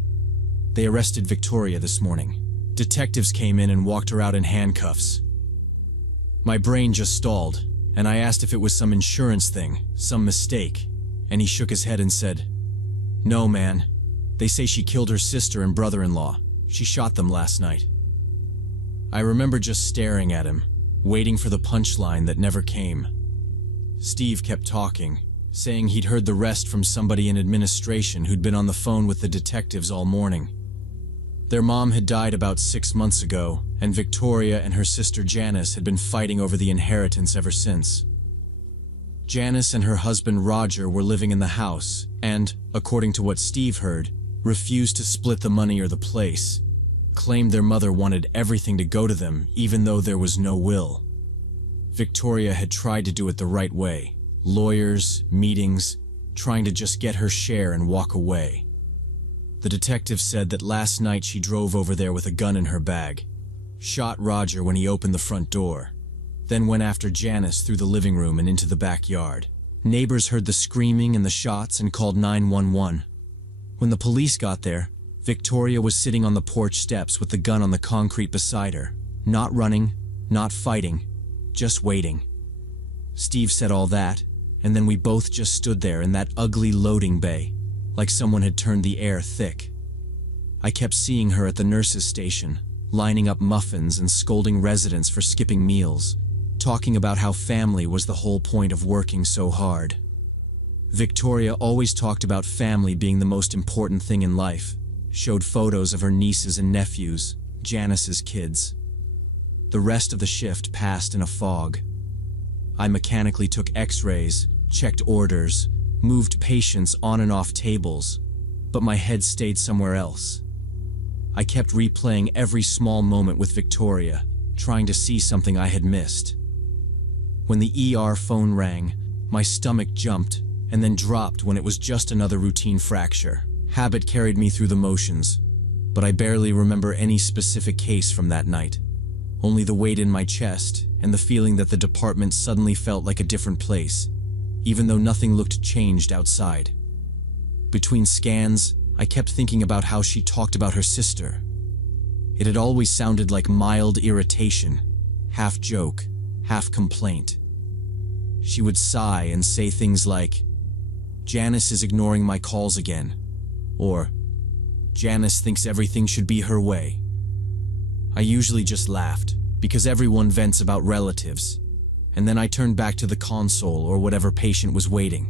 "They arrested Victoria this morning. Detectives came in and walked her out in handcuffs." My brain just stalled, and I asked if it was some insurance thing, some mistake, and he shook his head and said, "No, man. They say she killed her sister and brother-in-law. She shot them last night." I remember just staring at him, waiting for the punchline that never came. Steve kept talking, saying he'd heard the rest from somebody in administration who'd been on the phone with the detectives all morning. Their mom had died about 6 months ago, and Victoria and her sister Janice had been fighting over the inheritance ever since. Janice and her husband Roger were living in the house and, according to what Steve heard, refused to split the money or the place, claimed their mother wanted everything to go to them even though there was no will. Victoria had tried to do it the right way, lawyers, meetings, trying to just get her share and walk away. The detective said that last night she drove over there with a gun in her bag, shot Roger when he opened the front door, then went after Janice through the living room and into the backyard. Neighbors heard the screaming and the shots and called 911. When the police got there, Victoria was sitting on the porch steps with the gun on the concrete beside her, not running, not fighting, just waiting. Steve said all that, and then we both just stood there in that ugly loading bay, like someone had turned the air thick. I kept seeing her at the nurse's station, lining up muffins and scolding residents for skipping meals, talking about how family was the whole point of working so hard. Victoria always talked about family being the most important thing in life, showed photos of her nieces and nephews, Janice's kids. The rest of the shift passed in a fog. I mechanically took x-rays, checked orders, moved patients on and off tables, but my head stayed somewhere else. I kept replaying every small moment with Victoria, trying to see something I had missed. When the ER phone rang, my stomach jumped and then dropped when it was just another routine fracture. Habit carried me through the motions, but I barely remember any specific case from that night. Only the weight in my chest and the feeling that the department suddenly felt like a different place, even though nothing looked changed outside. Between scans, I kept thinking about how she talked about her sister. It had always sounded like mild irritation, half joke, half complaint. She would sigh and say things like, "Janice is ignoring my calls again," or "Janice thinks everything should be her way." I usually just laughed, because everyone vents about relatives, and then I turned back to the console or whatever patient was waiting.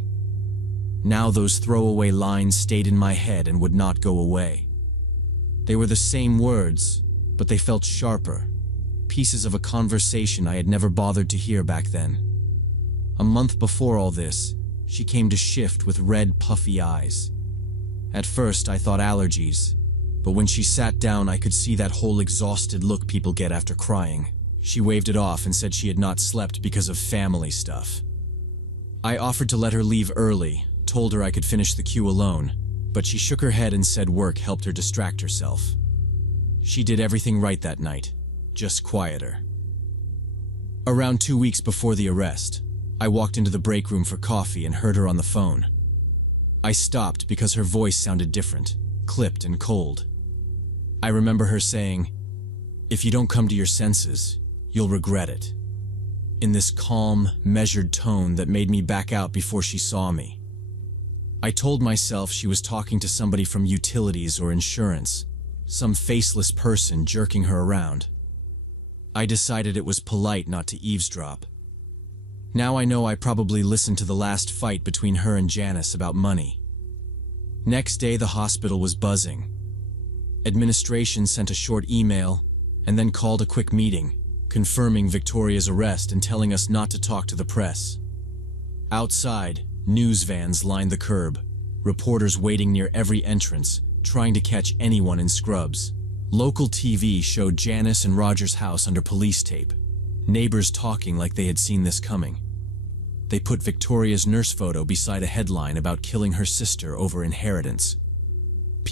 Now those throwaway lines stayed in my head and would not go away. They were the same words, but they felt sharper, pieces of a conversation I had never bothered to hear back then. A month before all this, she came to shift with red, puffy eyes. At first, I thought allergies, but when she sat down, I could see that whole exhausted look people get after crying. She waved it off and said she had not slept because of family stuff. I offered to let her leave early, told her I could finish the queue alone, but she shook her head and said work helped her distract herself. She did everything right that night, just quieter. Around 2 weeks before the arrest, I walked into the break room for coffee and heard her on the phone. I stopped because her voice sounded different, clipped and cold. I remember her saying, "If you don't come to your senses, you'll regret it," in this calm, measured tone that made me back out before she saw me. I told myself she was talking to somebody from utilities or insurance, some faceless person jerking her around. I decided it was polite not to eavesdrop. Now I know I probably listened to the last fight between her and Janice about money. Next day, the hospital was buzzing. Administration sent a short email and then called a quick meeting, confirming Victoria's arrest and telling us not to talk to the press. Outside, news vans lined the curb, reporters waiting near every entrance, trying to catch anyone in scrubs. Local TV showed Janice and Roger's house under police tape, neighbors talking like they had seen this coming. They put Victoria's nurse photo beside a headline about killing her sister over inheritance.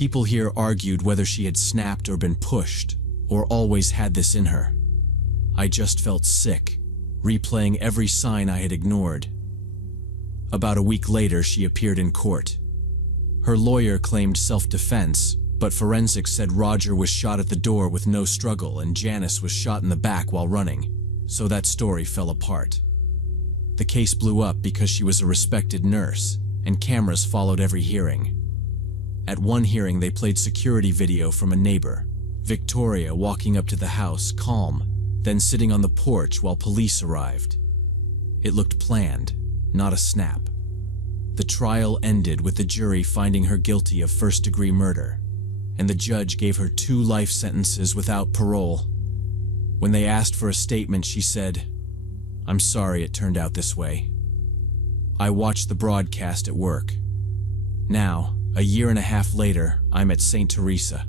People here argued whether she had snapped or been pushed, or always had this in her. I just felt sick, replaying every sign I had ignored. About a week later, she appeared in court. Her lawyer claimed self-defense, but forensics said Roger was shot at the door with no struggle and Janice was shot in the back while running, so that story fell apart. The case blew up because she was a respected nurse, and cameras followed every hearing. At one hearing, they played security video from a neighbor, Victoria walking up to the house, calm, then sitting on the porch while police arrived. It looked planned, not a snap. The trial ended with the jury finding her guilty of first-degree murder, and the judge gave her 2 life sentences without parole. When they asked for a statement, she said, "I'm sorry it turned out this way." I watched the broadcast at work. Now, a year and a half later, I'm at St. Teresa.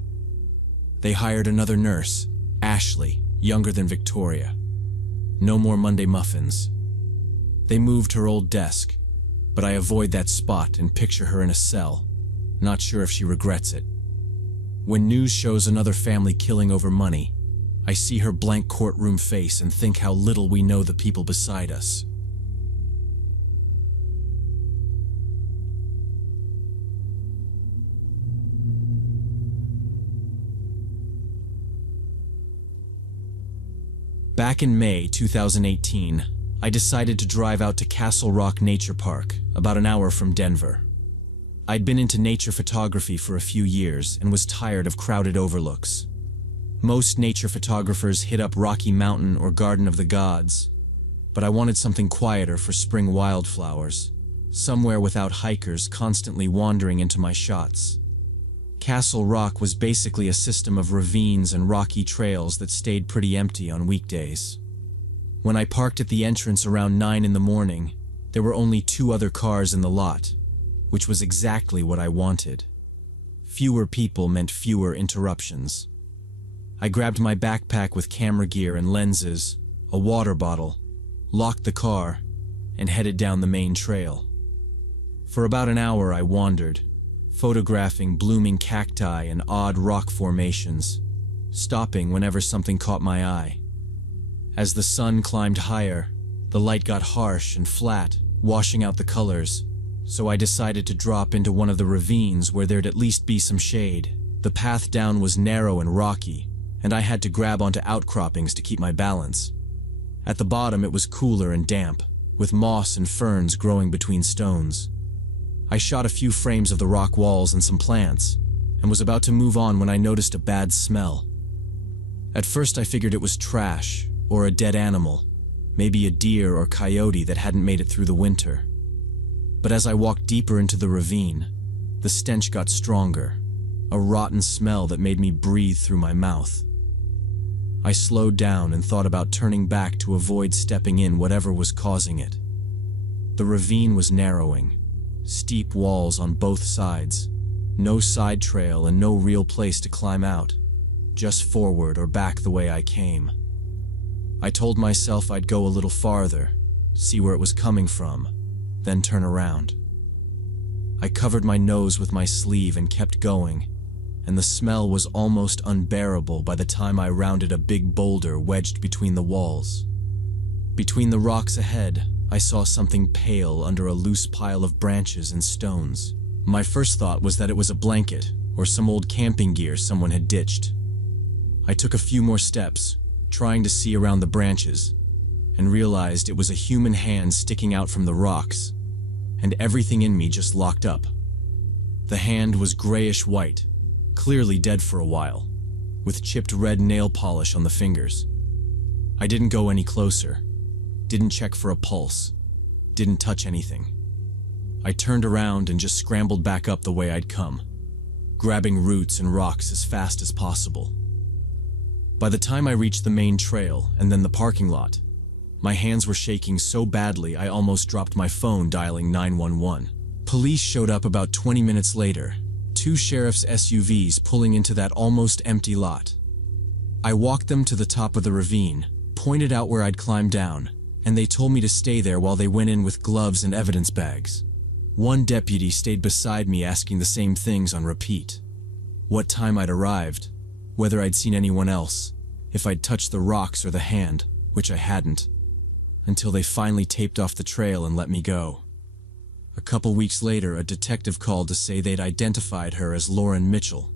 They hired another nurse, Ashley, younger than Victoria. No more Monday muffins. They moved her old desk, but I avoid that spot and picture her in a cell, not sure if she regrets it. When news shows another family killing over money, I see her blank courtroom face and think how little we know the people beside us. Back in May 2018, I decided to drive out to Castle Rock Nature Park, about an hour from Denver. I'd been into nature photography for a few years and was tired of crowded overlooks. Most nature photographers hit up Rocky Mountain or Garden of the Gods, but I wanted something quieter for spring wildflowers, somewhere without hikers constantly wandering into my shots. Castle Rock was basically a system of ravines and rocky trails that stayed pretty empty on weekdays. When I parked at the entrance around 9 in the morning, there were only 2 other cars in the lot, which was exactly what I wanted. Fewer people meant fewer interruptions. I grabbed my backpack with camera gear and lenses, a water bottle, locked the car, and headed down the main trail. For about an hour I wandered, photographing blooming cacti and odd rock formations, stopping whenever something caught my eye. As the sun climbed higher, the light got harsh and flat, washing out the colors, so I decided to drop into one of the ravines where there'd at least be some shade. The path down was narrow and rocky, and I had to grab onto outcroppings to keep my balance. At the bottom it was cooler and damp, with moss and ferns growing between stones. I shot a few frames of the rock walls and some plants, and was about to move on when I noticed a bad smell. At first I figured it was trash, or a dead animal, maybe a deer or coyote that hadn't made it through the winter. But as I walked deeper into the ravine, the stench got stronger, a rotten smell that made me breathe through my mouth. I slowed down and thought about turning back to avoid stepping in whatever was causing it. The ravine was narrowing, steep walls on both sides, no side trail and no real place to climb out, just forward or back the way I came. I told myself I'd go a little farther, see where it was coming from, then turn around. I covered my nose with my sleeve and kept going, and the smell was almost unbearable by the time I rounded a big boulder wedged between the walls. Between the rocks ahead, I saw something pale under a loose pile of branches and stones. My first thought was that it was a blanket or some old camping gear someone had ditched. I took a few more steps, trying to see around the branches, and realized it was a human hand sticking out from the rocks, and everything in me just locked up. The hand was grayish-white, clearly dead for a while, with chipped red nail polish on the fingers. I didn't go any closer, didn't check for a pulse, didn't touch anything. I turned around and just scrambled back up the way I'd come, grabbing roots and rocks as fast as possible. By the time I reached the main trail and then the parking lot, my hands were shaking so badly I almost dropped my phone dialing 911. Police showed up about 20 minutes later, 2 sheriff's SUVs pulling into that almost empty lot. I walked them to the top of the ravine, pointed out where I'd climb down, and they told me to stay there while they went in with gloves and evidence bags. One deputy stayed beside me asking the same things on repeat. what time I'd arrived, whether I'd seen anyone else, if I'd touched the rocks or the hand, which I hadn't, until they finally taped off the trail and let me go. A couple weeks later, a detective called to say they'd identified her as Lauren Mitchell,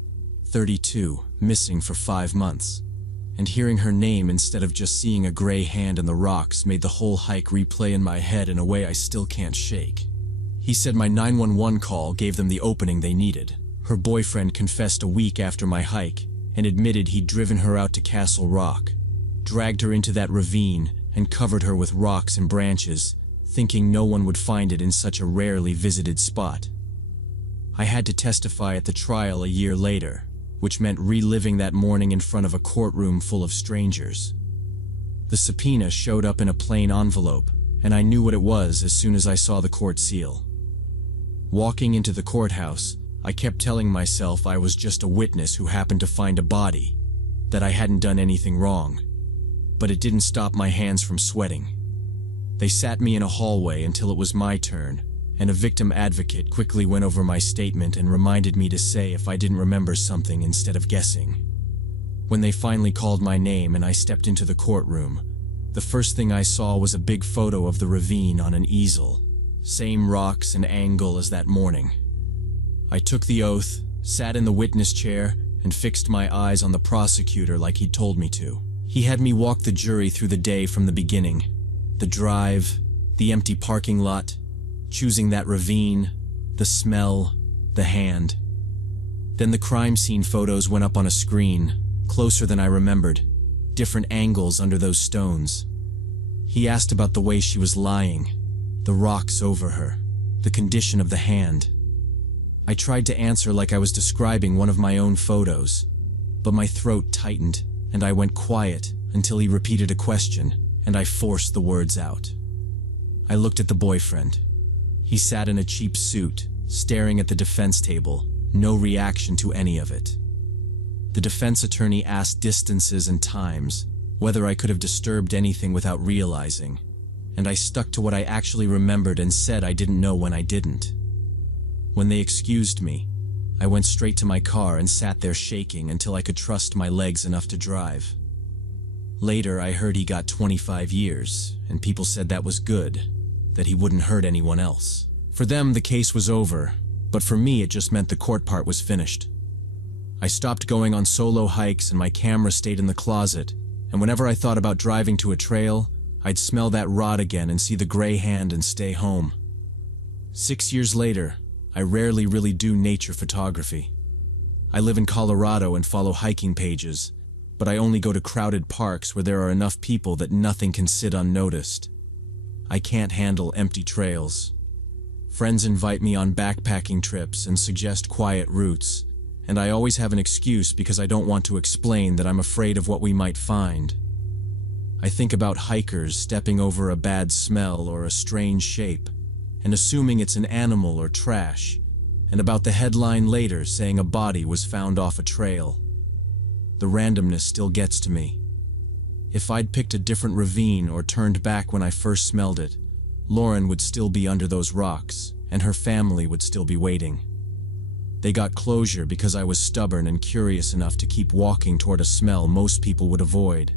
32, missing for 5 months. And hearing her name instead of just seeing a gray hand in the rocks made the whole hike replay in my head in a way I still can't shake. He said my 911 call gave them the opening they needed. Her boyfriend confessed a week after my hike and admitted he'd driven her out to Castle Rock, dragged her into that ravine, and covered her with rocks and branches, thinking no one would find it in such a rarely visited spot. I had to testify at the trial a year later, which meant reliving that morning in front of a courtroom full of strangers. The subpoena showed up in a plain envelope, and I knew what it was as soon as I saw the court seal. Walking into the courthouse, I kept telling myself I was just a witness who happened to find a body, that I hadn't done anything wrong. But it didn't stop my hands from sweating. They sat me in a hallway until it was my turn, and a victim advocate quickly went over my statement and reminded me to say if I didn't remember something instead of guessing. When they finally called my name and I stepped into the courtroom, the first thing I saw was a big photo of the ravine on an easel, same rocks and angle as that morning. I took the oath, sat in the witness chair, and fixed my eyes on the prosecutor like he'd told me to. He had me walk the jury through the day from the beginning. The drive, the empty parking lot, choosing that ravine, the smell, the hand. Then the crime scene photos went up on a screen, closer than I remembered, different angles under those stones. He asked about the way she was lying, the rocks over her, the condition of the hand. I tried to answer like I was describing one of my own photos, but my throat tightened and I went quiet until he repeated a question and I forced the words out. I looked at the boyfriend. He sat in a cheap suit, staring at the defense table, no reaction to any of it. The defense attorney asked distances and times, whether I could have disturbed anything without realizing, and I stuck to what I actually remembered and said I didn't know when I didn't. When they excused me, I went straight to my car and sat there shaking until I could trust my legs enough to drive. Later, I heard he got 25 years, and people said that was good, that he wouldn't hurt anyone else. For them, the case was over, but for me it just meant the court part was finished. I stopped going on solo hikes and my camera stayed in the closet, and whenever I thought about driving to a trail, I'd smell that rod again and see the gray hand and stay home. 6 years later, I rarely really do nature photography. I live in Colorado and follow hiking pages, but I only go to crowded parks where there are enough people that nothing can sit unnoticed. I can't handle empty trails. Friends invite me on backpacking trips and suggest quiet routes, and I always have an excuse because I don't want to explain that I'm afraid of what we might find. I think about hikers stepping over a bad smell or a strange shape, and assuming it's an animal or trash, and about the headline later saying a body was found off a trail. The randomness still gets to me. If I'd picked a different ravine or turned back when I first smelled it, Lauren would still be under those rocks, and her family would still be waiting. They got closure because I was stubborn and curious enough to keep walking toward a smell most people would avoid.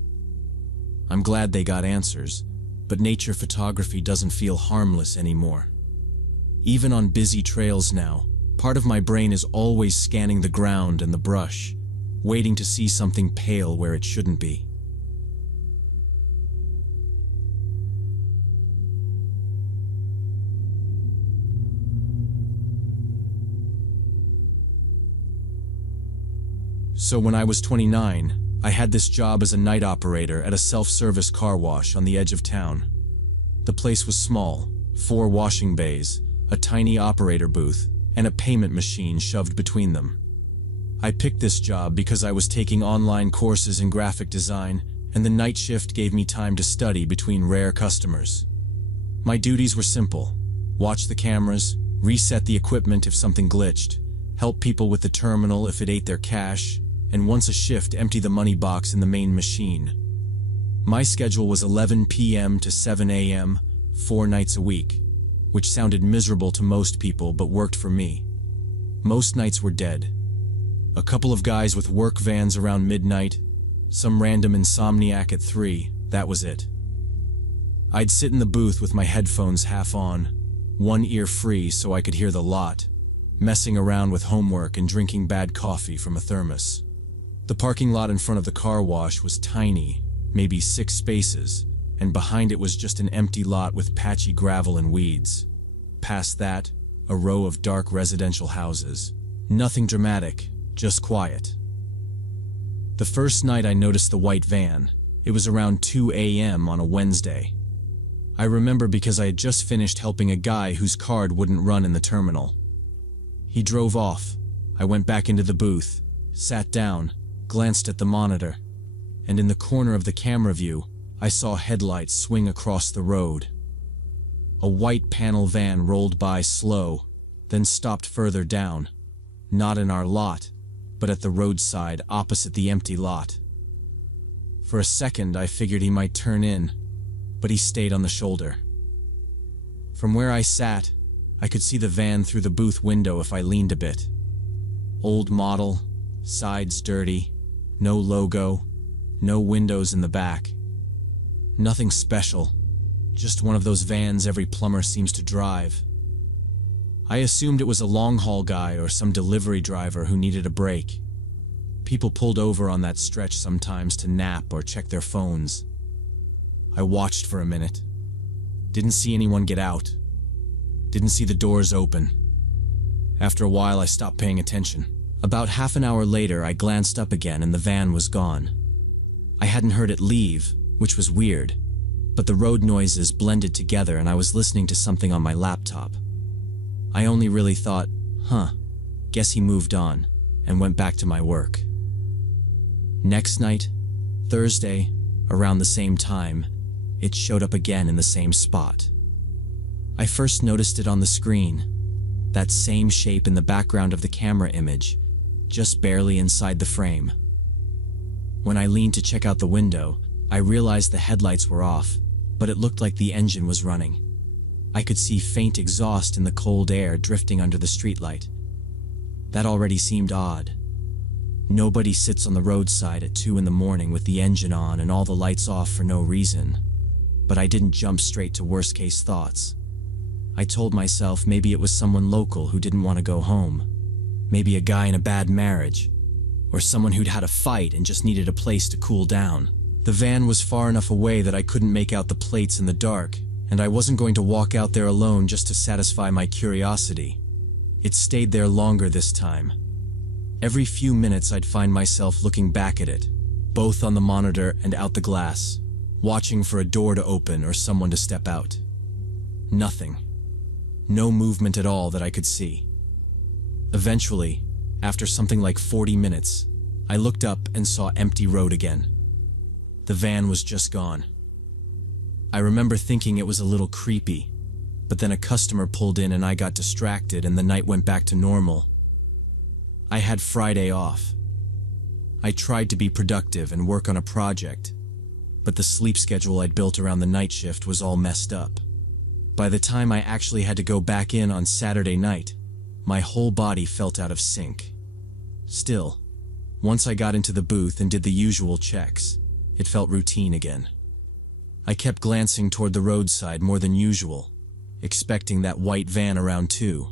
I'm glad they got answers, but nature photography doesn't feel harmless anymore. Even on busy trails now, part of my brain is always scanning the ground and the brush, waiting to see something pale where it shouldn't be. So when I was 29, I had this job as a night operator at a self-service car wash on the edge of town. The place was small, 4 washing bays, a tiny operator booth, and a payment machine shoved between them. I picked this job because I was taking online courses in graphic design, and the night shift gave me time to study between rare customers. My duties were simple: watch the cameras, reset the equipment if something glitched, help people with the terminal if it ate their cash, and once a shift, empty the money box in the main machine. My schedule was 11 p.m. to 7 a.m., 4 nights a week, which sounded miserable to most people but worked for me. Most nights were dead. A couple of guys with work vans around midnight, some random insomniac at 3, that was it. I'd sit in the booth with my headphones half on, one ear free so I could hear the lot, messing around with homework and drinking bad coffee from a thermos. The parking lot in front of the car wash was tiny, maybe 6 spaces, and behind it was just an empty lot with patchy gravel and weeds. Past that, a row of dark residential houses. Nothing dramatic, just quiet. The first night I noticed the white van, it was around 2 a.m. on a Wednesday. I remember because I had just finished helping a guy whose card wouldn't run in the terminal. He drove off. I went back into the booth, sat down, glanced at the monitor, and in the corner of the camera view, I saw headlights swing across the road. A white panel van rolled by slow, then stopped further down, not in our lot, but at the roadside opposite the empty lot. For a second, I figured he might turn in, but he stayed on the shoulder. From where I sat, I could see the van through the booth window if I leaned a bit. Old model, sides dirty, no logo, no windows in the back. Nothing special, just one of those vans every plumber seems to drive. I assumed it was a long-haul guy or some delivery driver who needed a break. People pulled over on that stretch sometimes to nap or check their phones. I watched for a minute. Didn't see anyone get out. Didn't see the doors open. After a while, I stopped paying attention. About half an hour later, I glanced up again and the van was gone. I hadn't heard it leave, which was weird, but the road noises blended together and I was listening to something on my laptop. I only really thought, guess he moved on, and went back to my work. Next night, Thursday, around the same time, it showed up again in the same spot. I first noticed it on the screen, that same shape in the background of the camera image, just barely inside the frame. When I leaned to check out the window, I realized the headlights were off, but it looked like the engine was running. I could see faint exhaust in the cold air drifting under the streetlight. That already seemed odd. Nobody sits on the roadside at 2 in the morning with the engine on and all the lights off for no reason. But I didn't jump straight to worst-case thoughts. I told myself maybe it was someone local who didn't want to go home. Maybe a guy in a bad marriage. Or someone who'd had a fight and just needed a place to cool down. The van was far enough away that I couldn't make out the plates in the dark, and I wasn't going to walk out there alone just to satisfy my curiosity. It stayed there longer this time. Every few minutes I'd find myself looking back at it, both on the monitor and out the glass, watching for a door to open or someone to step out. Nothing. No movement at all that I could see. Eventually, after something like 40 minutes, I looked up and saw empty road again. The van was just gone. I remember thinking it was a little creepy, but then a customer pulled in and I got distracted and the night went back to normal. I had Friday off. I tried to be productive and work on a project, but the sleep schedule I'd built around the night shift was all messed up. By the time I actually had to go back in on Saturday night, my whole body felt out of sync. Still, once I got into the booth and did the usual checks, it felt routine again. I kept glancing toward the roadside more than usual, expecting that white van around 2,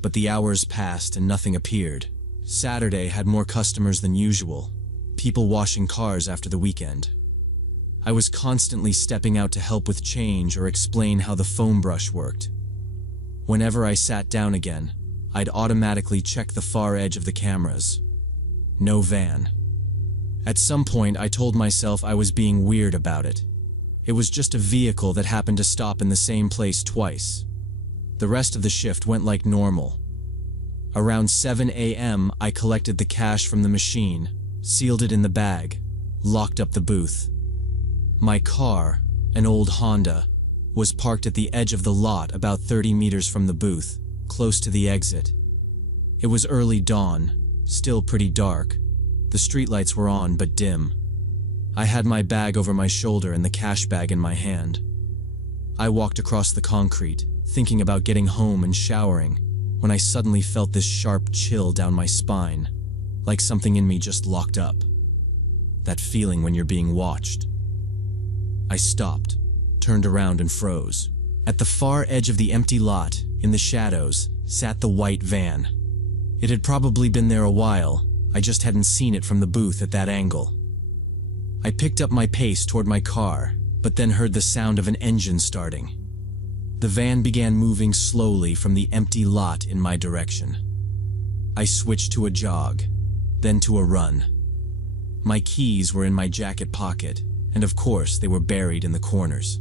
but the hours passed and nothing appeared. Saturday had more customers than usual, people washing cars after the weekend. I was constantly stepping out to help with change or explain how the foam brush worked. Whenever I sat down again, I'd automatically check the far edge of the cameras. No van. At some point, I told myself I was being weird about it. It was just a vehicle that happened to stop in the same place twice. The rest of the shift went like normal. Around 7 a.m., I collected the cash from the machine, sealed it in the bag, locked up the booth. My car, an old Honda, was parked at the edge of the lot about 30 meters from the booth, close to the exit. It was early dawn, still pretty dark. The streetlights were on but dim. I had my bag over my shoulder and the cash bag in my hand. I walked across the concrete, thinking about getting home and showering, when I suddenly felt this sharp chill down my spine. like something in me just locked up. That feeling when you're being watched. I stopped, turned around and froze. At the far edge of the empty lot, in the shadows, sat the white van. It had probably been there a while, I just hadn't seen it from the booth at that angle. I picked up my pace toward my car, but then heard the sound of an engine starting. The van began moving slowly from the empty lot in my direction. I switched to a jog, then to a run. My keys were in my jacket pocket, and of course they were buried in the corners.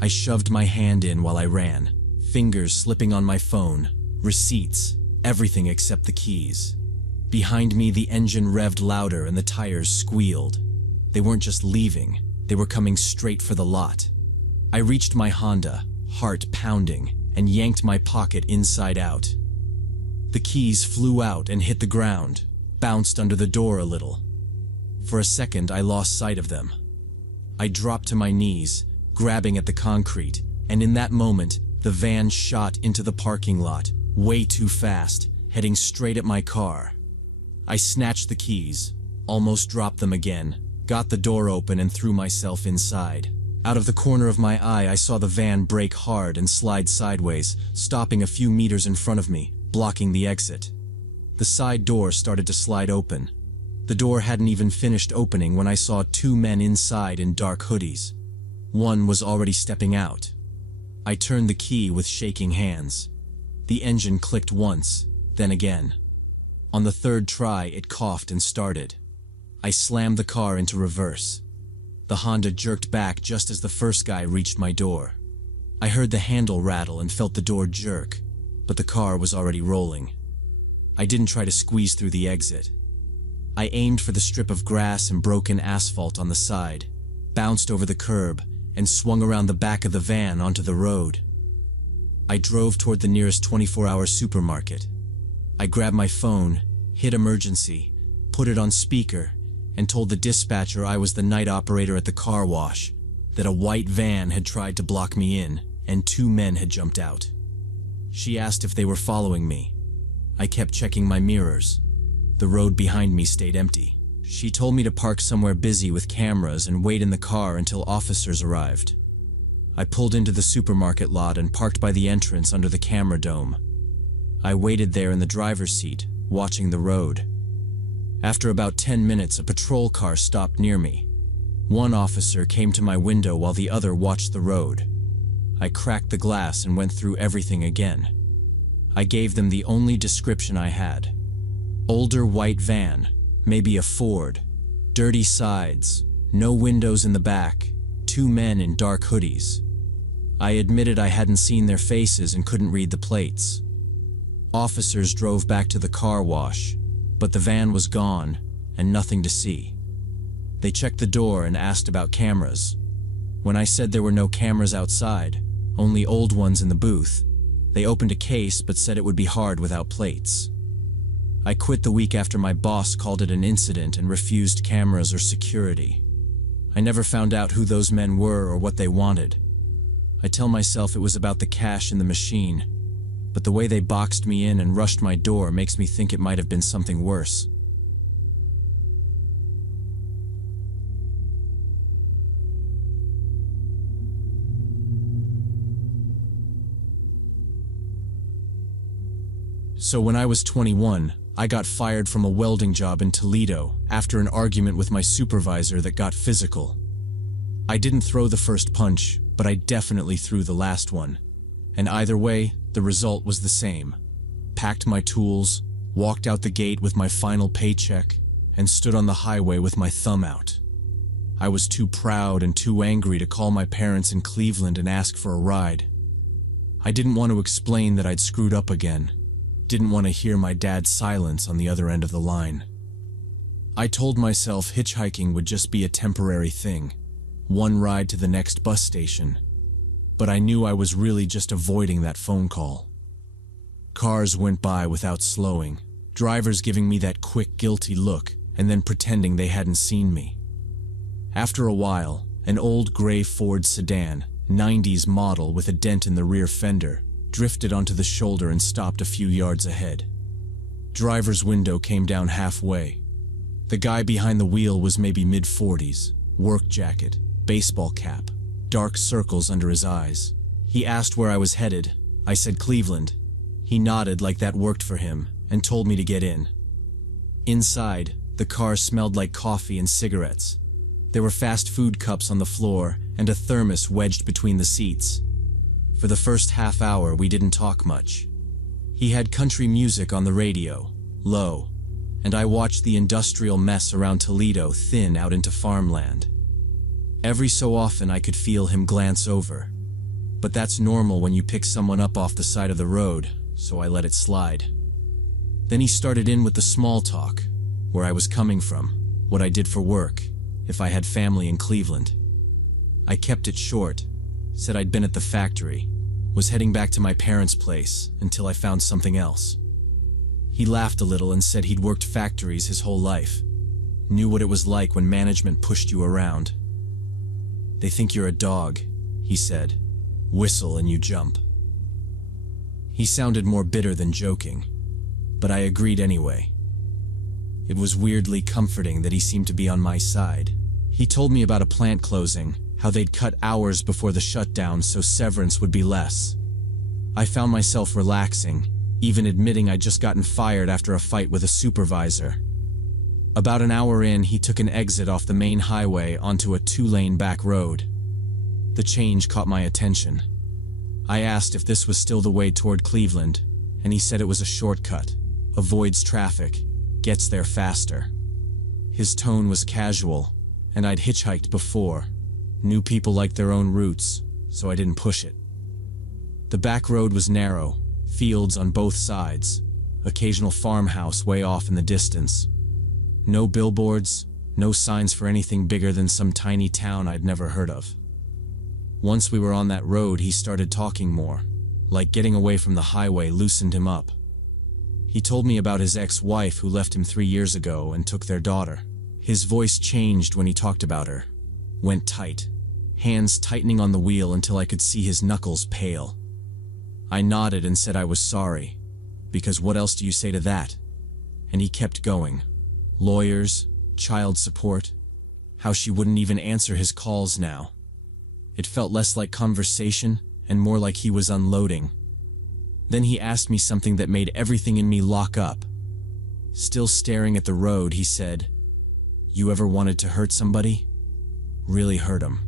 I shoved my hand in while I ran, fingers slipping on my phone, receipts, everything except the keys. Behind me, the engine revved louder and the tires squealed. They weren't just leaving, they were coming straight for the lot. I reached my Honda, heart pounding, and yanked my pocket inside out. The keys flew out and hit the ground, bounced under the door a little. For a second, I lost sight of them. I dropped to my knees, grabbing at the concrete, and in that moment, the van shot into the parking lot, way too fast, heading straight at my car. I snatched the keys, almost dropped them again, got the door open and threw myself inside. Out of the corner of my eye, I saw the van brake hard and slide sideways, stopping a few meters in front of me, blocking the exit. The side door started to slide open. The door hadn't even finished opening when I saw two men inside in dark hoodies. One was already stepping out. I turned the key with shaking hands. The engine clicked once, then again. On the third try, it coughed and started. I slammed the car into reverse. The Honda jerked back just as the first guy reached my door. I heard the handle rattle and felt the door jerk, but the car was already rolling. I didn't try to squeeze through the exit. I aimed for the strip of grass and broken asphalt on the side, bounced over the curb, and swung around the back of the van onto the road. I drove toward the nearest 24-hour supermarket. I grabbed my phone, hit emergency, put it on speaker, and told the dispatcher I was the night operator at the car wash, that a white van had tried to block me in, and two men had jumped out. She asked if they were following me. I kept checking my mirrors. The road behind me stayed empty. She told me to park somewhere busy with cameras and wait in the car until officers arrived. I pulled into the supermarket lot and parked by the entrance under the camera dome. I waited there in the driver's seat, watching the road. After about 10 minutes, a patrol car stopped near me. One officer came to my window while the other watched the road. I cracked the glass and went through everything again. I gave them the only description I had. Older white van, maybe a Ford, dirty sides, no windows in the back, two men in dark hoodies. I admitted I hadn't seen their faces and couldn't read the plates. Officers drove back to the car wash, but the van was gone and nothing to see. They checked the door and asked about cameras. When I said there were no cameras outside, only old ones in the booth, they opened a case but said it would be hard without plates. I quit the week after my boss called it an incident and refused cameras or security. I never found out who those men were or what they wanted. I tell myself it was about the cash in the machine, but the way they boxed me in and rushed my door makes me think it might have been something worse. So when I was 21, I got fired from a welding job in Toledo after an argument with my supervisor that got physical. I didn't throw the first punch, but I definitely threw the last one. And either way, the result was the same. Packed my tools, walked out the gate with my final paycheck, and stood on the highway with my thumb out. I was too proud and too angry to call my parents in Cleveland and ask for a ride. I didn't want to explain that I'd screwed up again. Didn't want to hear my dad's silence on the other end of the line. I told myself hitchhiking would just be a temporary thing, one ride to the next bus station. But I knew I was really just avoiding that phone call. Cars went by without slowing, drivers giving me that quick, guilty look and then pretending they hadn't seen me. After a while, an old gray Ford sedan, 90s model with a dent in the rear fender, drifted onto the shoulder and stopped a few yards ahead. Driver's window came down halfway. The guy behind the wheel was maybe mid-40s, work jacket, baseball cap, dark circles under his eyes. He asked where I was headed. I said Cleveland. He nodded like that worked for him and told me to get in. Inside, the car smelled like coffee and cigarettes. There were fast food cups on the floor and a thermos wedged between the seats. For the first half hour, we didn't talk much. He had country music on the radio, low, and I watched the industrial mess around Toledo thin out into farmland. Every so often I could feel him glance over. But that's normal when you pick someone up off the side of the road, so I let it slide. Then he started in with the small talk, where I was coming from, what I did for work, if I had family in Cleveland. I kept it short, said I'd been at the factory, was heading back to my parents' place until I found something else. He laughed a little and said he'd worked factories his whole life, knew what it was like when management pushed you around. They think you're a dog, he said. Whistle and you jump. He sounded more bitter than joking, but I agreed anyway. It was weirdly comforting that he seemed to be on my side. He told me about a plant closing, how they'd cut hours before the shutdown so severance would be less. I found myself relaxing, even admitting I'd just gotten fired after a fight with a supervisor. About an hour in, he took an exit off the main highway onto a 2-lane back road. The change caught my attention. I asked if this was still the way toward Cleveland, and he said it was a shortcut, avoids traffic, gets there faster. His tone was casual, and I'd hitchhiked before. Knew people liked their own routes, so I didn't push it. The back road was narrow, fields on both sides, occasional farmhouse way off in the distance. No billboards, no signs for anything bigger than some tiny town I'd never heard of. Once we were on that road, he started talking more, like getting away from the highway loosened him up. He told me about his ex-wife who left him 3 years ago and took their daughter. His voice changed when he talked about her. Went tight, hands tightening on the wheel until I could see his knuckles pale. I nodded and said I was sorry, because what else do you say to that? And he kept going. Lawyers, child support, how she wouldn't even answer his calls now. It felt less like conversation and more like he was unloading. Then he asked me something that made everything in me lock up. Still staring at the road, he said, "You ever wanted to hurt somebody? Really hurt them?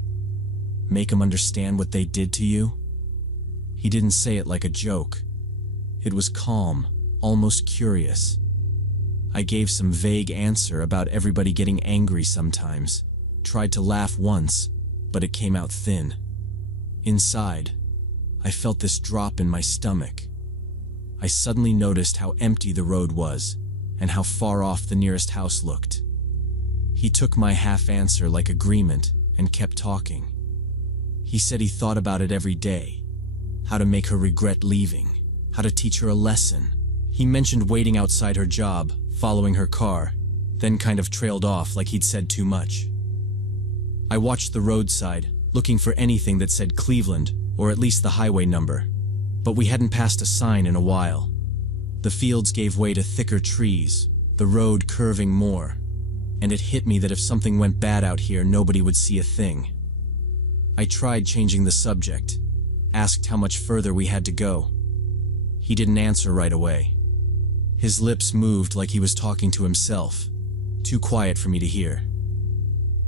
Make them understand what they did to you?" He didn't say it like a joke. It was calm, almost curious. I gave some vague answer about everybody getting angry sometimes. Tried to laugh once, but it came out thin. Inside, I felt this drop in my stomach. I suddenly noticed how empty the road was, and how far off the nearest house looked. He took my half answer like agreement and kept talking. He said he thought about it every day, how to make her regret leaving, how to teach her a lesson. He mentioned waiting outside her job, following her car, then kind of trailed off like he'd said too much. I watched the roadside, looking for anything that said Cleveland, or at least the highway number, but we hadn't passed a sign in a while. The fields gave way to thicker trees, the road curving more, and it hit me that if something went bad out here, nobody would see a thing. I tried changing the subject, asked how much further we had to go. He didn't answer right away. His lips moved like he was talking to himself, too quiet for me to hear.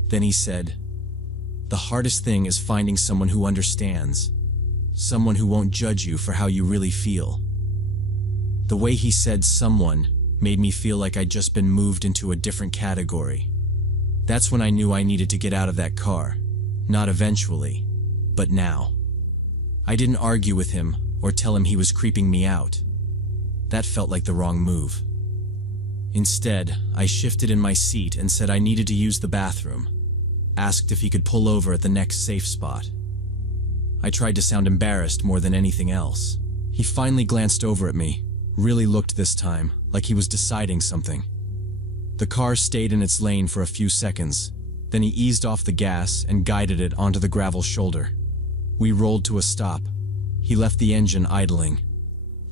Then he said, "The hardest thing is finding someone who understands, someone who won't judge you for how you really feel." The way he said "someone" made me feel like I'd just been moved into a different category. That's when I knew I needed to get out of that car. Not eventually, but now. I didn't argue with him or tell him he was creeping me out. That felt like the wrong move. Instead, I shifted in my seat and said I needed to use the bathroom. Asked if he could pull over at the next safe spot. I tried to sound embarrassed more than anything else. He finally glanced over at me, really looked this time, like he was deciding something. The car stayed in its lane for a few seconds, then he eased off the gas and guided it onto the gravel shoulder. We rolled to a stop. He left the engine idling.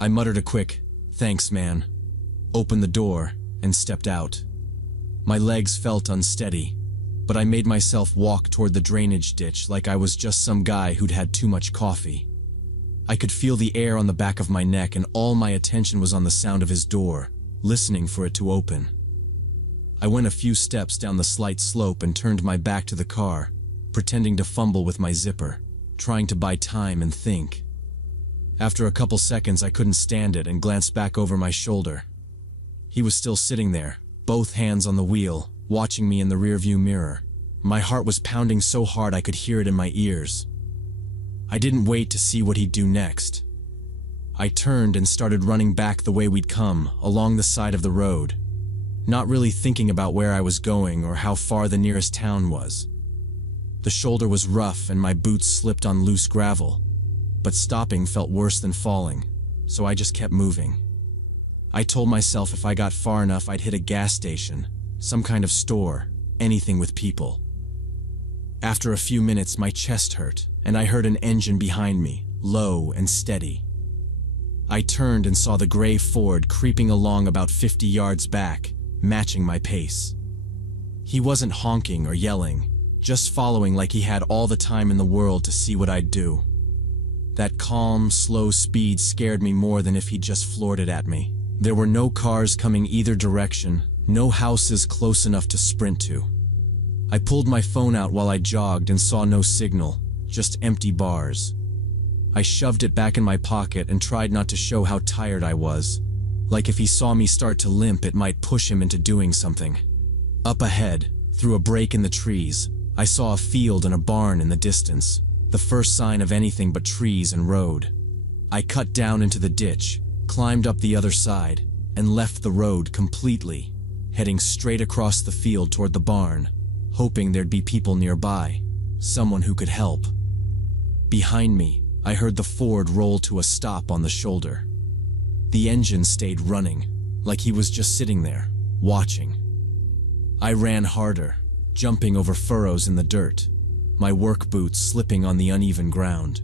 I muttered a quick, "Thanks, man," opened the door, and stepped out. My legs felt unsteady, but I made myself walk toward the drainage ditch like I was just some guy who'd had too much coffee. I could feel the air on the back of my neck, and all my attention was on the sound of his door, listening for it to open. I went a few steps down the slight slope and turned my back to the car, pretending to fumble with my zipper, trying to buy time and think. After a couple seconds, I couldn't stand it and glanced back over my shoulder. He was still sitting there, both hands on the wheel, watching me in the rearview mirror. My heart was pounding so hard I could hear it in my ears. I didn't wait to see what he'd do next. I turned and started running back the way we'd come, along the side of the road, not really thinking about where I was going or how far the nearest town was. The shoulder was rough and my boots slipped on loose gravel, but stopping felt worse than falling, so I just kept moving. I told myself if I got far enough I'd hit a gas station, some kind of store, anything with people. After a few minutes my chest hurt, and I heard an engine behind me, low and steady. I turned and saw the gray Ford creeping along about 50 yards back, matching my pace. He wasn't honking or yelling, just following like he had all the time in the world to see what I'd do. That calm, slow speed scared me more than if he'd just floored it at me. There were no cars coming either direction, no houses close enough to sprint to. I pulled my phone out while I jogged and saw no signal, just empty bars. I shoved it back in my pocket and tried not to show how tired I was. Like if he saw me start to limp, it might push him into doing something. Up ahead, through a break in the trees, I saw a field and a barn in the distance, the first sign of anything but trees and road. I cut down into the ditch, climbed up the other side, and left the road completely, heading straight across the field toward the barn, hoping there'd be people nearby, someone who could help. Behind me, I heard the Ford roll to a stop on the shoulder. The engine stayed running, like he was just sitting there, watching. I ran harder, jumping over furrows in the dirt, my work boots slipping on the uneven ground.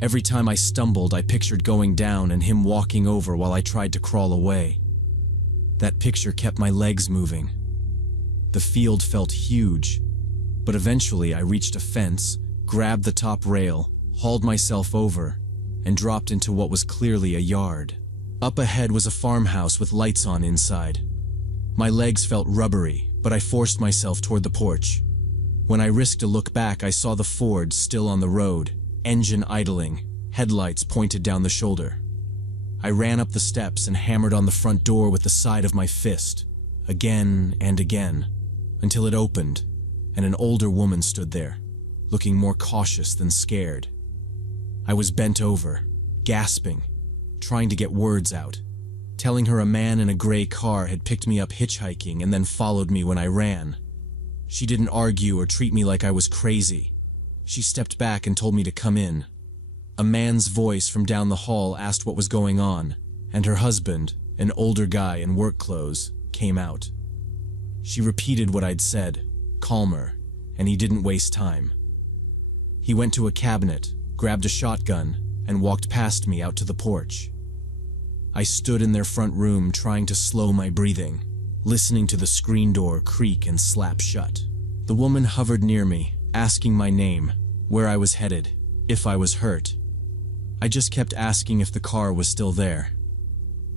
Every time I stumbled, I pictured going down and him walking over while I tried to crawl away. That picture kept my legs moving. The field felt huge, but eventually I reached a fence, grabbed the top rail, hauled myself over, and dropped into what was clearly a yard. Up ahead was a farmhouse with lights on inside. My legs felt rubbery, but I forced myself toward the porch. When I risked a look back, I saw the Ford still on the road, engine idling, headlights pointed down the shoulder. I ran up the steps and hammered on the front door with the side of my fist, again and again, until it opened, and an older woman stood there, looking more cautious than scared. I was bent over, gasping, trying to get words out, telling her a man in a gray car had picked me up hitchhiking and then followed me when I ran. She didn't argue or treat me like I was crazy. She stepped back and told me to come in. A man's voice from down the hall asked what was going on, and her husband, an older guy in work clothes, came out. She repeated what I'd said, calmer, and he didn't waste time. He went to a cabinet, grabbed a shotgun, and walked past me out to the porch. I stood in their front room trying to slow my breathing, listening to the screen door creak and slap shut. The woman hovered near me, asking my name, where I was headed, if I was hurt. I just kept asking if the car was still there.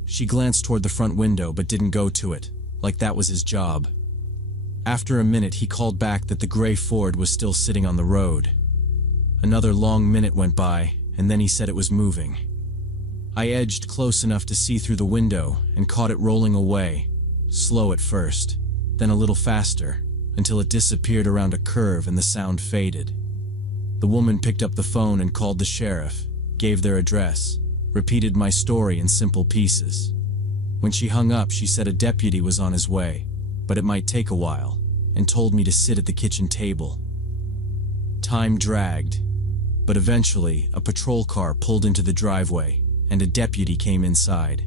She glanced toward the front window but didn't go to it, like that was his job. After a minute, he called back that the gray Ford was still sitting on the road. Another long minute went by, and then he said it was moving. I edged close enough to see through the window and caught it rolling away, slow at first, then a little faster, until it disappeared around a curve and the sound faded. The woman picked up the phone and called the sheriff, gave their address, repeated my story in simple pieces. When she hung up, she said a deputy was on his way, but it might take a while, and told me to sit at the kitchen table. Time dragged, but eventually a patrol car pulled into the driveway, and a deputy came inside.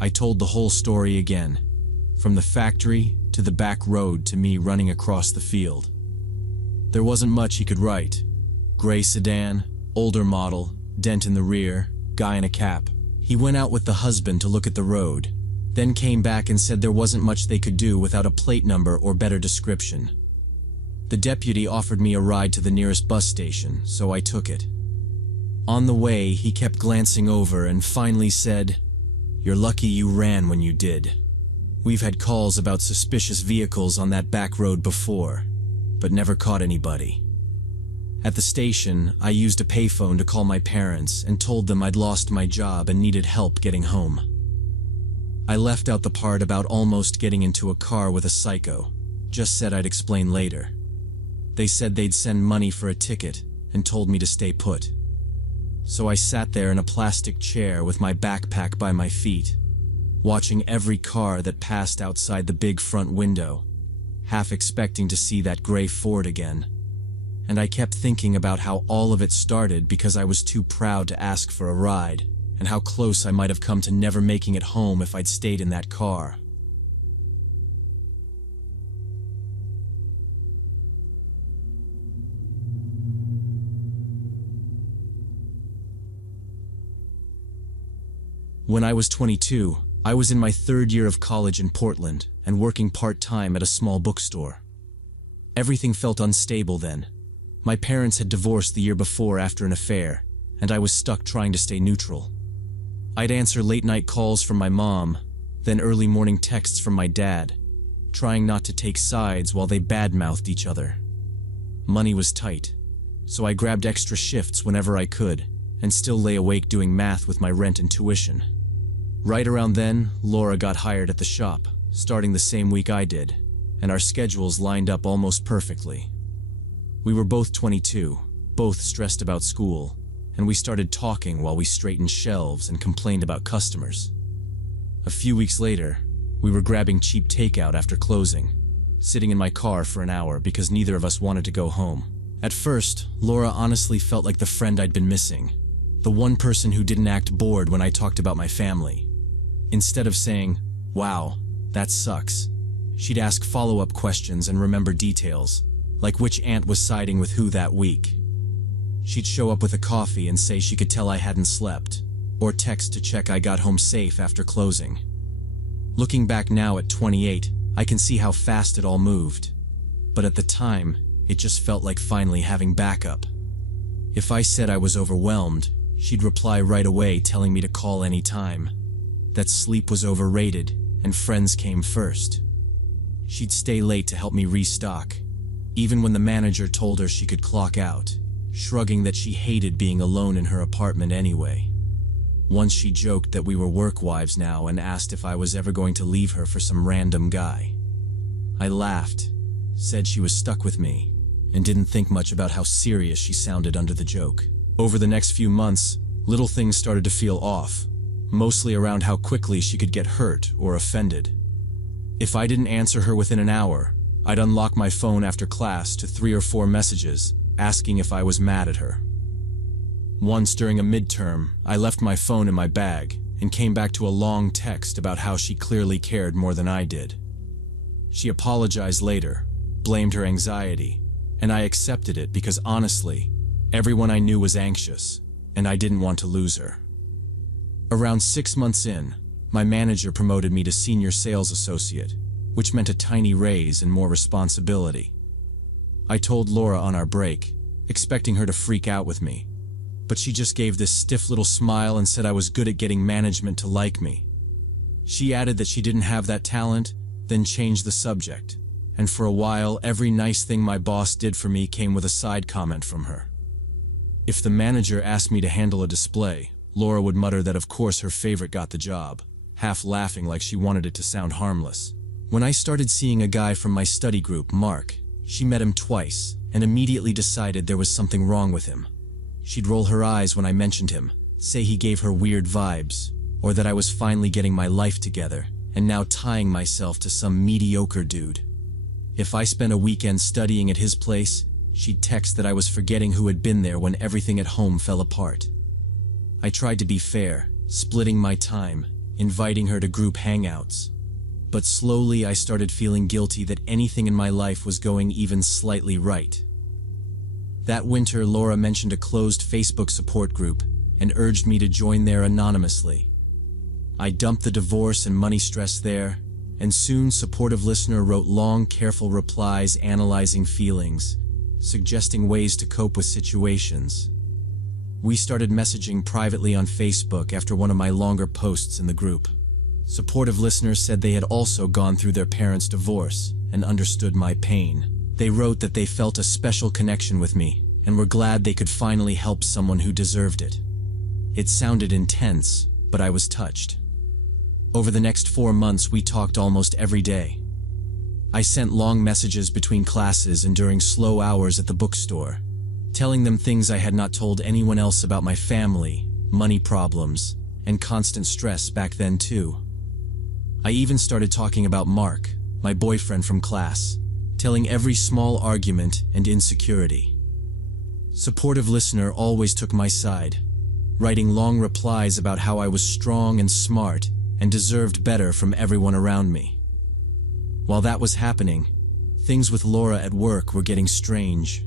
I told the whole story again, from the factory to the back road to me running across the field. There wasn't much he could write. Gray sedan, older model, dent in the rear, guy in a cap. He went out with the husband to look at the road, then came back and said there wasn't much they could do without a plate number or better description. The deputy offered me a ride to the nearest bus station, so I took it. On the way, he kept glancing over and finally said, "You're lucky you ran when you did. We've had calls about suspicious vehicles on that back road before, but never caught anybody." At the station, I used a payphone to call my parents and told them I'd lost my job and needed help getting home. I left out the part about almost getting into a car with a psycho, just said I'd explain later. They said they'd send money for a ticket and told me to stay put. So I sat there in a plastic chair with my backpack by my feet, watching every car that passed outside the big front window, half expecting to see that gray Ford again. And I kept thinking about how all of it started because I was too proud to ask for a ride, and how close I might have come to never making it home if I'd stayed in that car. When I was 22, I was in my third year of college in Portland and working part-time at a small bookstore. Everything felt unstable then. My parents had divorced the year before after an affair, and I was stuck trying to stay neutral. I'd answer late-night calls from my mom, then early morning texts from my dad, trying not to take sides while they badmouthed each other. Money was tight, so I grabbed extra shifts whenever I could, and still lay awake doing math with my rent and tuition. Right around then, Laura got hired at the shop, starting the same week I did, and our schedules lined up almost perfectly. We were both 22, both stressed about school, and we started talking while we straightened shelves and complained about customers. A few weeks later, we were grabbing cheap takeout after closing, sitting in my car for an hour because neither of us wanted to go home. At first, Laura honestly felt like the friend I'd been missing, the one person who didn't act bored when I talked about my family. Instead of saying, "Wow, that sucks," she'd ask follow-up questions and remember details, like which aunt was siding with who that week. She'd show up with a coffee and say she could tell I hadn't slept, or text to check I got home safe after closing. Looking back now at 28, I can see how fast it all moved. But at the time, it just felt like finally having backup. If I said I was overwhelmed, she'd reply right away telling me to call any time, that sleep was overrated and friends came first. She'd stay late to help me restock, even when the manager told her she could clock out, shrugging that she hated being alone in her apartment anyway. Once she joked that we were work wives now and asked if I was ever going to leave her for some random guy. I laughed, said she was stuck with me, and didn't think much about how serious she sounded under the joke. Over the next few months, little things started to feel off, mostly around how quickly she could get hurt or offended. If I didn't answer her within an hour, I'd unlock my phone after class to 3 or 4 messages asking if I was mad at her. Once during a midterm, I left my phone in my bag and came back to a long text about how she clearly cared more than I did. She apologized later, blamed her anxiety, and I accepted it because honestly, everyone I knew was anxious, and I didn't want to lose her. Around 6 months in, my manager promoted me to senior sales associate, which meant a tiny raise and more responsibility. I told Laura on our break, expecting her to freak out with me, but she just gave this stiff little smile and said I was good at getting management to like me. She added that she didn't have that talent, then changed the subject, and for a while every nice thing my boss did for me came with a side comment from her. If the manager asked me to handle a display, Laura would mutter that of course her favorite got the job, half laughing like she wanted it to sound harmless. When I started seeing a guy from my study group, Mark, she met him twice and immediately decided there was something wrong with him. She'd roll her eyes when I mentioned him, say he gave her weird vibes, or that I was finally getting my life together and now tying myself to some mediocre dude. If I spent a weekend studying at his place, she'd text that I was forgetting who had been there when everything at home fell apart. I tried to be fair, splitting my time, inviting her to group hangouts. But slowly I started feeling guilty that anything in my life was going even slightly right. That winter, Laura mentioned a closed Facebook support group and urged me to join there anonymously. I dumped the divorce and money stress there, and soon supportive listener wrote long, careful replies analyzing feelings, suggesting ways to cope with situations. We started messaging privately on Facebook after one of my longer posts in the group. Supportive listeners said they had also gone through their parents' divorce and understood my pain. They wrote that they felt a special connection with me and were glad they could finally help someone who deserved it. It sounded intense, but I was touched. Over the next 4 months, we talked almost every day. I sent long messages between classes and during slow hours at the bookstore, telling them things I had not told anyone else about my family, money problems, and constant stress back then too. I even started talking about Mark, my boyfriend from class, telling every small argument and insecurity. Supportive listener always took my side, writing long replies about how I was strong and smart and deserved better from everyone around me. While that was happening, things with Laura at work were getting strange.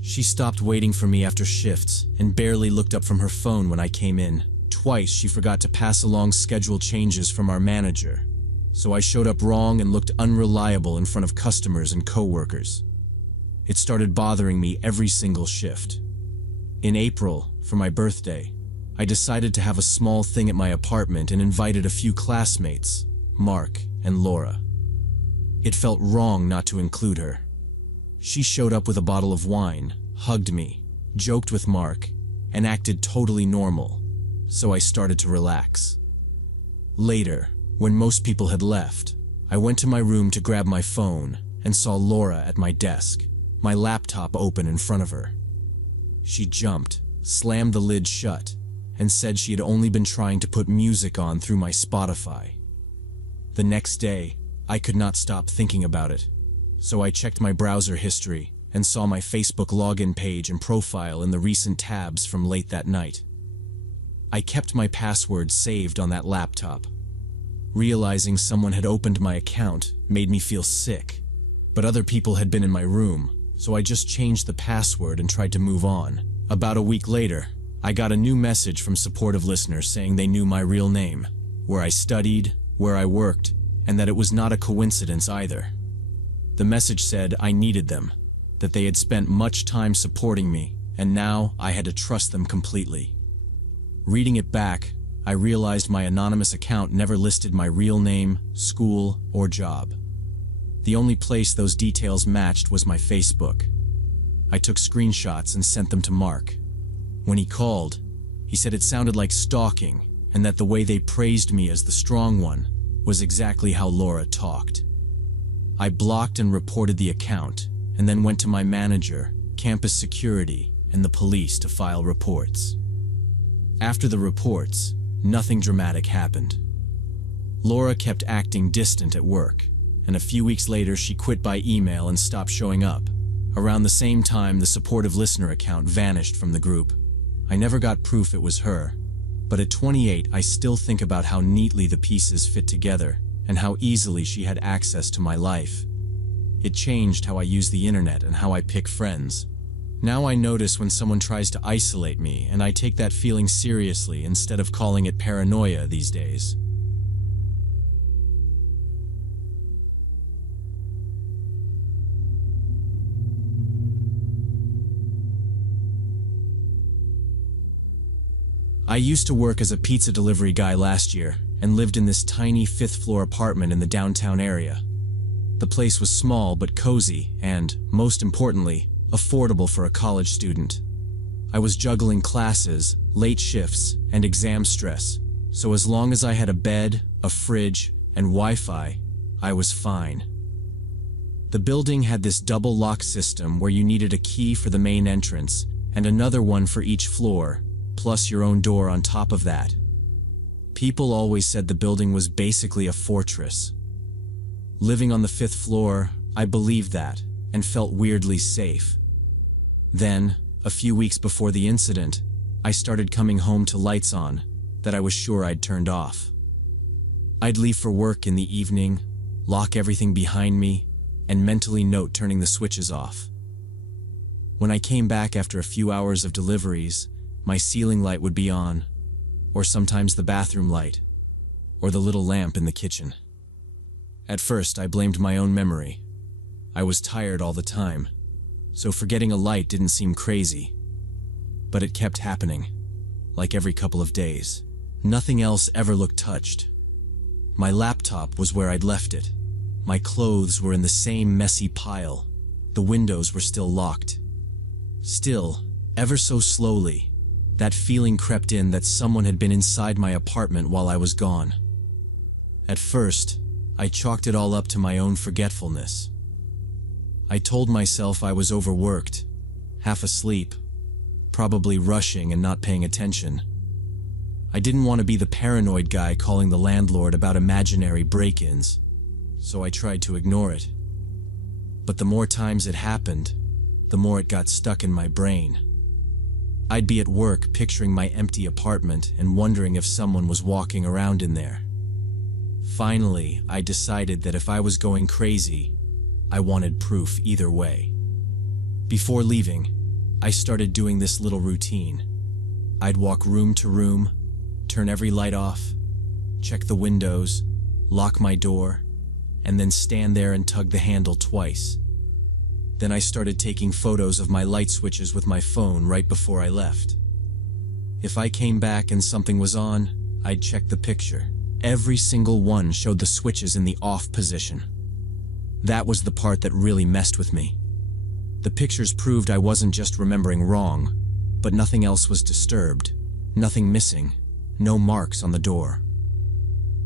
She stopped waiting for me after shifts and barely looked up from her phone when I came in. Twice she forgot to pass along schedule changes from our manager, so I showed up wrong and looked unreliable in front of customers and coworkers. It started bothering me every single shift. In April, for my birthday, I decided to have a small thing at my apartment and invited a few classmates, Mark and Laura. It felt wrong not to include her. She showed up with a bottle of wine, hugged me, joked with Mark, and acted totally normal, so I started to relax. Later, when most people had left, I went to my room to grab my phone and saw Laura at my desk, my laptop open in front of her. She jumped, slammed the lid shut, and said she had only been trying to put music on through my Spotify. The next day, I could not stop thinking about it, so I checked my browser history and saw my Facebook login page and profile in the recent tabs from late that night. I kept my password saved on that laptop. Realizing someone had opened my account made me feel sick, but other people had been in my room, so I just changed the password and tried to move on. About a week later, I got a new message from supportive listeners saying they knew my real name, where I studied, where I worked, and that it was not a coincidence either. The message said I needed them, that they had spent much time supporting me, and now I had to trust them completely. Reading it back, I realized my anonymous account never listed my real name, school, or job. The only place those details matched was my Facebook. I took screenshots and sent them to Mark. When he called, he said it sounded like stalking and that the way they praised me as the strong one was exactly how Laura talked. I blocked and reported the account and then went to my manager, campus security, and the police to file reports. After the reports, nothing dramatic happened. Laura kept acting distant at work, and a few weeks later she quit by email and stopped showing up. Around the same time, the supportive listener account vanished from the group. I never got proof it was her, but at 28 I still think about how neatly the pieces fit together and how easily she had access to my life. It changed how I use the internet and how I pick friends. Now I notice when someone tries to isolate me, and I take that feeling seriously instead of calling it paranoia these days. I used to work as a pizza delivery guy last year and lived in this tiny 5th-floor apartment in the downtown area. The place was small but cozy and, most importantly, affordable for a college student. I was juggling classes, late shifts, and exam stress, so as long as I had a bed, a fridge, and Wi-Fi, I was fine. The building had this double lock system where you needed a key for the main entrance and another one for each floor, plus your own door on top of that. People always said the building was basically a fortress. Living on the 5th floor, I believed that and felt weirdly safe. Then, a few weeks before the incident, I started coming home to lights on that I was sure I'd turned off. I'd leave for work in the evening, lock everything behind me, and mentally note turning the switches off. When I came back after a few hours of deliveries, my ceiling light would be on, or sometimes the bathroom light, or the little lamp in the kitchen. At first, I blamed my own memory. I was tired all the time, so forgetting a light didn't seem crazy. But it kept happening, like every couple of days. Nothing else ever looked touched. My laptop was where I'd left it. My clothes were in the same messy pile. The windows were still locked. Still, ever so slowly, that feeling crept in that someone had been inside my apartment while I was gone. At first, I chalked it all up to my own forgetfulness. I told myself I was overworked, half asleep, probably rushing and not paying attention. I didn't want to be the paranoid guy calling the landlord about imaginary break-ins, so I tried to ignore it. But the more times it happened, the more it got stuck in my brain. I'd be at work picturing my empty apartment and wondering if someone was walking around in there. Finally, I decided that if I was going crazy, I wanted proof either way. Before leaving, I started doing this little routine. I'd walk room to room, turn every light off, check the windows, lock my door, and then stand there and tug the handle twice. Then I started taking photos of my light switches with my phone right before I left. If I came back and something was on, I'd check the picture. Every single one showed the switches in the off position. That was the part that really messed with me. The pictures proved I wasn't just remembering wrong, but nothing else was disturbed, nothing missing, no marks on the door.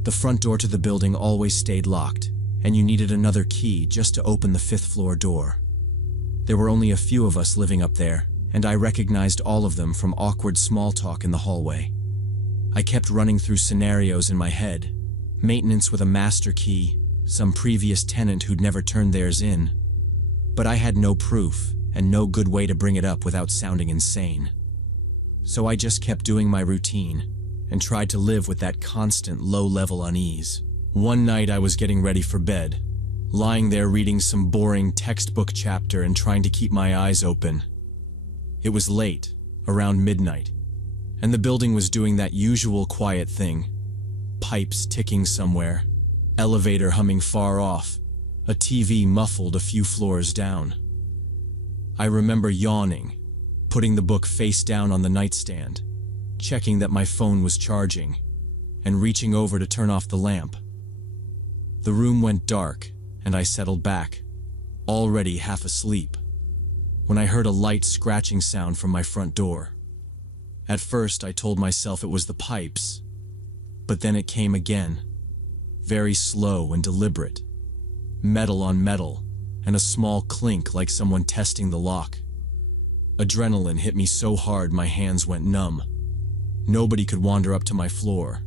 The front door to the building always stayed locked, and you needed another key just to open the 5th floor door. There were only a few of us living up there, and I recognized all of them from awkward small talk in the hallway. I kept running through scenarios in my head: maintenance with a master key, some previous tenant who'd never turned theirs in. But I had no proof, and no good way to bring it up without sounding insane. So I just kept doing my routine, and tried to live with that constant low-level unease. One night I was getting ready for bed, lying there reading some boring textbook chapter and trying to keep my eyes open. It was late, around midnight, and the building was doing that usual quiet thing. Pipes ticking somewhere, elevator humming far off, a TV muffled a few floors down. I remember yawning, putting the book face down on the nightstand, checking that my phone was charging, and reaching over to turn off the lamp. The room went dark, and I settled back, already half asleep, when I heard a light scratching sound from my front door. At first, I told myself it was the pipes, but then it came again, very slow and deliberate, metal on metal, and a small clink like someone testing the lock. Adrenaline hit me so hard my hands went numb. Nobody could wander up to my floor.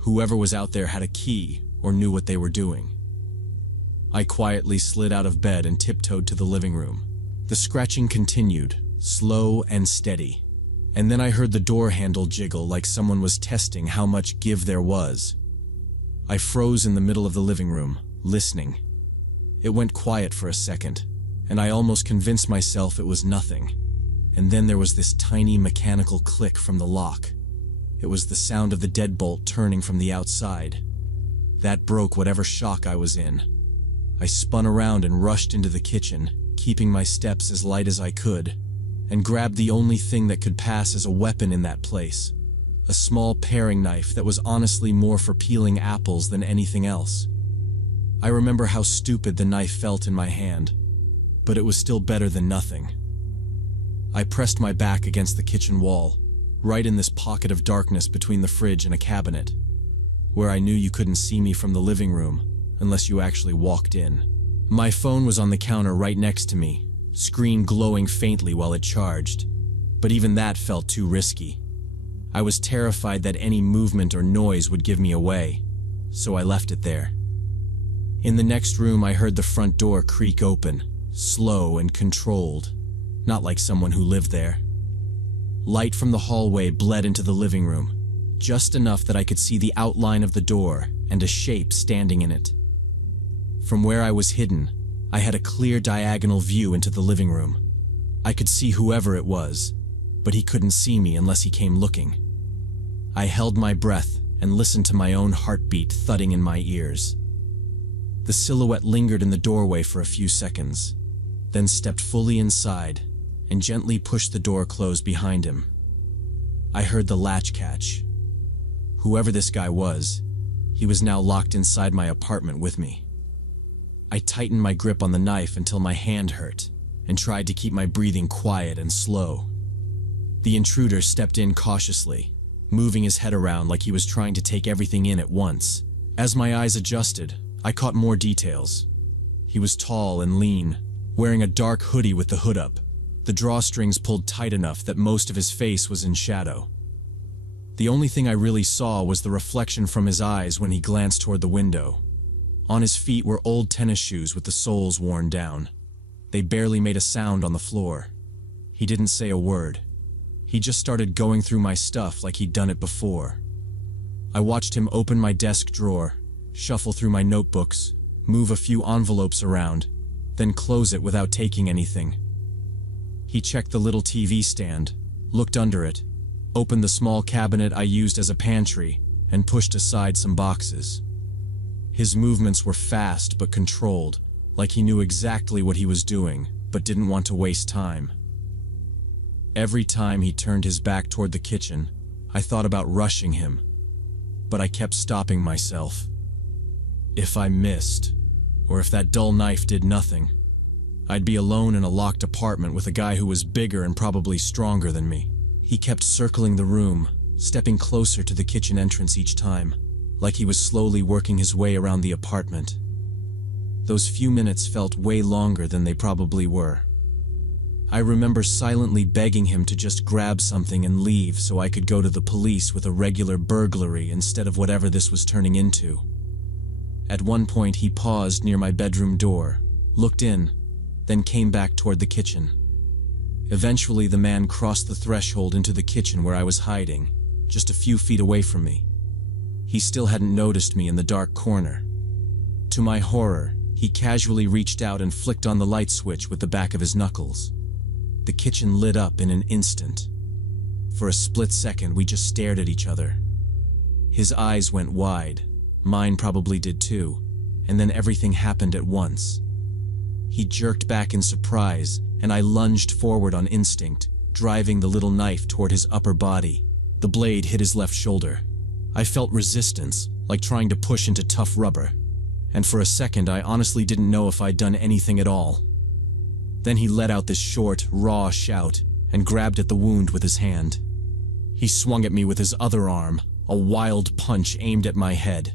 Whoever was out there had a key or knew what they were doing. I quietly slid out of bed and tiptoed to the living room. The scratching continued, slow and steady, and then I heard the door handle jiggle like someone was testing how much give there was. I froze in the middle of the living room, listening. It went quiet for a second, and I almost convinced myself it was nothing. And then there was this tiny mechanical click from the lock. It was the sound of the deadbolt turning from the outside. That broke whatever shock I was in. I spun around and rushed into the kitchen, keeping my steps as light as I could, and grabbed the only thing that could pass as a weapon in that place, a small paring knife that was honestly more for peeling apples than anything else. I remember how stupid the knife felt in my hand, but it was still better than nothing. I pressed my back against the kitchen wall, right in this pocket of darkness between the fridge and a cabinet, where I knew you couldn't see me from the living room unless you actually walked in. My phone was on the counter right next to me, screen glowing faintly while it charged, but even that felt too risky. I was terrified that any movement or noise would give me away, so I left it there. In the next room, I heard the front door creak open, slow and controlled, not like someone who lived there. Light from the hallway bled into the living room, just enough that I could see the outline of the door and a shape standing in it. From where I was hidden, I had a clear diagonal view into the living room. I could see whoever it was, but he couldn't see me unless he came looking. I held my breath and listened to my own heartbeat thudding in my ears. The silhouette lingered in the doorway for a few seconds, then stepped fully inside and gently pushed the door closed behind him. I heard the latch catch. Whoever this guy was, he was now locked inside my apartment with me. I tightened my grip on the knife until my hand hurt and tried to keep my breathing quiet and slow. The intruder stepped in cautiously, moving his head around like he was trying to take everything in at once. As my eyes adjusted, I caught more details. He was tall and lean, wearing a dark hoodie with the hood up, the drawstrings pulled tight enough that most of his face was in shadow. The only thing I really saw was the reflection from his eyes when he glanced toward the window. On his feet were old tennis shoes with the soles worn down. They barely made a sound on the floor. He didn't say a word. He just started going through my stuff like he'd done it before. I watched him open my desk drawer, shuffle through my notebooks, move a few envelopes around, then close it without taking anything. He checked the little TV stand, looked under it, opened the small cabinet I used as a pantry, and pushed aside some boxes. His movements were fast but controlled, like he knew exactly what he was doing, but didn't want to waste time. Every time he turned his back toward the kitchen, I thought about rushing him, but I kept stopping myself. If I missed, or if that dull knife did nothing, I'd be alone in a locked apartment with a guy who was bigger and probably stronger than me. He kept circling the room, stepping closer to the kitchen entrance each time, like he was slowly working his way around the apartment. Those few minutes felt way longer than they probably were. I remember silently begging him to just grab something and leave so I could go to the police with a regular burglary instead of whatever this was turning into. At one point he paused near my bedroom door, looked in, then came back toward the kitchen. Eventually the man crossed the threshold into the kitchen where I was hiding, just a few feet away from me. He still hadn't noticed me in the dark corner. To my horror, he casually reached out and flicked on the light switch with the back of his knuckles. The kitchen lit up in an instant. For a split second, we just stared at each other. His eyes went wide, mine probably did too, and then everything happened at once. He jerked back in surprise, and I lunged forward on instinct, driving the little knife toward his upper body. The blade hit his left shoulder. I felt resistance, like trying to push into tough rubber, and for a second I honestly didn't know if I'd done anything at all. Then he let out this short, raw shout and grabbed at the wound with his hand. He swung at me with his other arm, a wild punch aimed at my head.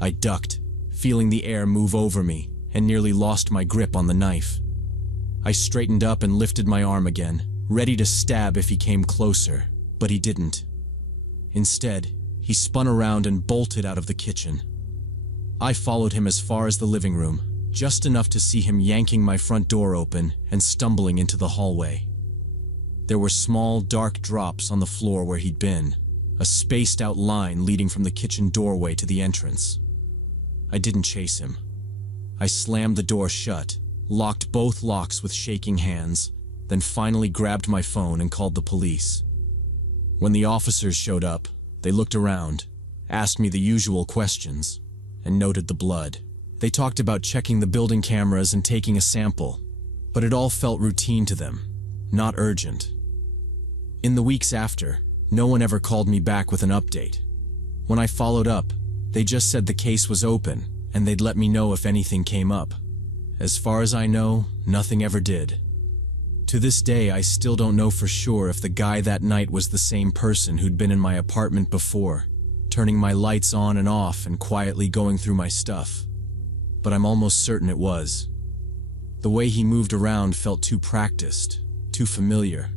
I ducked, feeling the air move over me, and nearly lost my grip on the knife. I straightened up and lifted my arm again, ready to stab if he came closer, but he didn't. Instead, he spun around and bolted out of the kitchen. I followed him as far as the living room, just enough to see him yanking my front door open and stumbling into the hallway. There were small, dark drops on the floor where he'd been, a spaced-out line leading from the kitchen doorway to the entrance. I didn't chase him. I slammed the door shut, locked both locks with shaking hands, then finally grabbed my phone and called the police. When the officers showed up, they looked around, asked me the usual questions, and noted the blood. They talked about checking the building cameras and taking a sample, but it all felt routine to them, not urgent. In the weeks after, no one ever called me back with an update. When I followed up, they just said the case was open and they'd let me know if anything came up. As far as I know, nothing ever did. To this day, I still don't know for sure if the guy that night was the same person who'd been in my apartment before, turning my lights on and off and quietly going through my stuff. But I'm almost certain it was. The way he moved around felt too practiced, too familiar.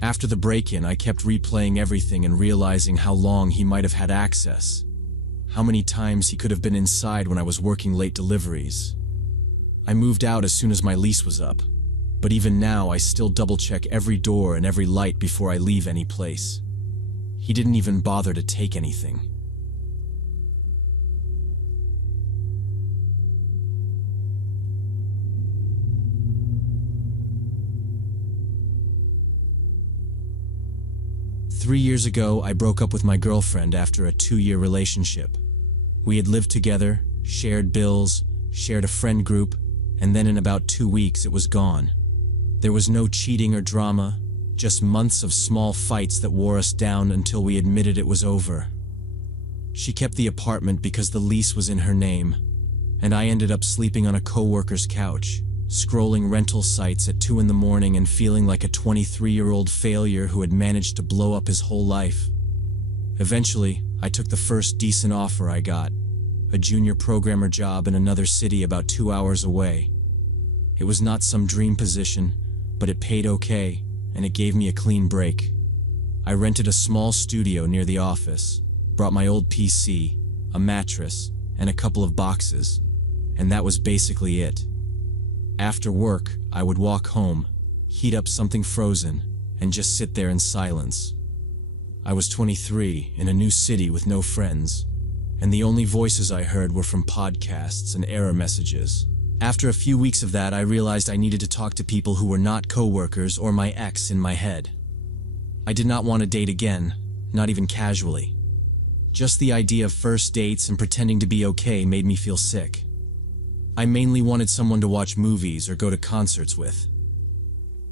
After the break-in, I kept replaying everything and realizing how long he might have had access, how many times he could have been inside when I was working late deliveries. I moved out as soon as my lease was up, but even now I still double-check every door and every light before I leave any place. He didn't even bother to take anything. 3 years ago, I broke up with my girlfriend after a 2-year relationship. We had lived together, shared bills, shared a friend group, and then in about 2 weeks it was gone. There was no cheating or drama, just months of small fights that wore us down until we admitted it was over. She kept the apartment because the lease was in her name, and I ended up sleeping on a coworker's couch, scrolling rental sites at 2 in the morning and feeling like a 23-year-old failure who had managed to blow up his whole life. Eventually, I took the first decent offer I got, a junior programmer job in another city about 2 hours away. It was not some dream position, but it paid okay, and it gave me a clean break. I rented a small studio near the office, brought my old PC, a mattress, and a couple of boxes, and that was basically it. After work, I would walk home, heat up something frozen, and just sit there in silence. I was 23, in a new city with no friends, and the only voices I heard were from podcasts and error messages. After a few weeks of that, I realized I needed to talk to people who were not coworkers or my ex in my head. I did not want to date again, not even casually. Just the idea of first dates and pretending to be okay made me feel sick. I mainly wanted someone to watch movies or go to concerts with.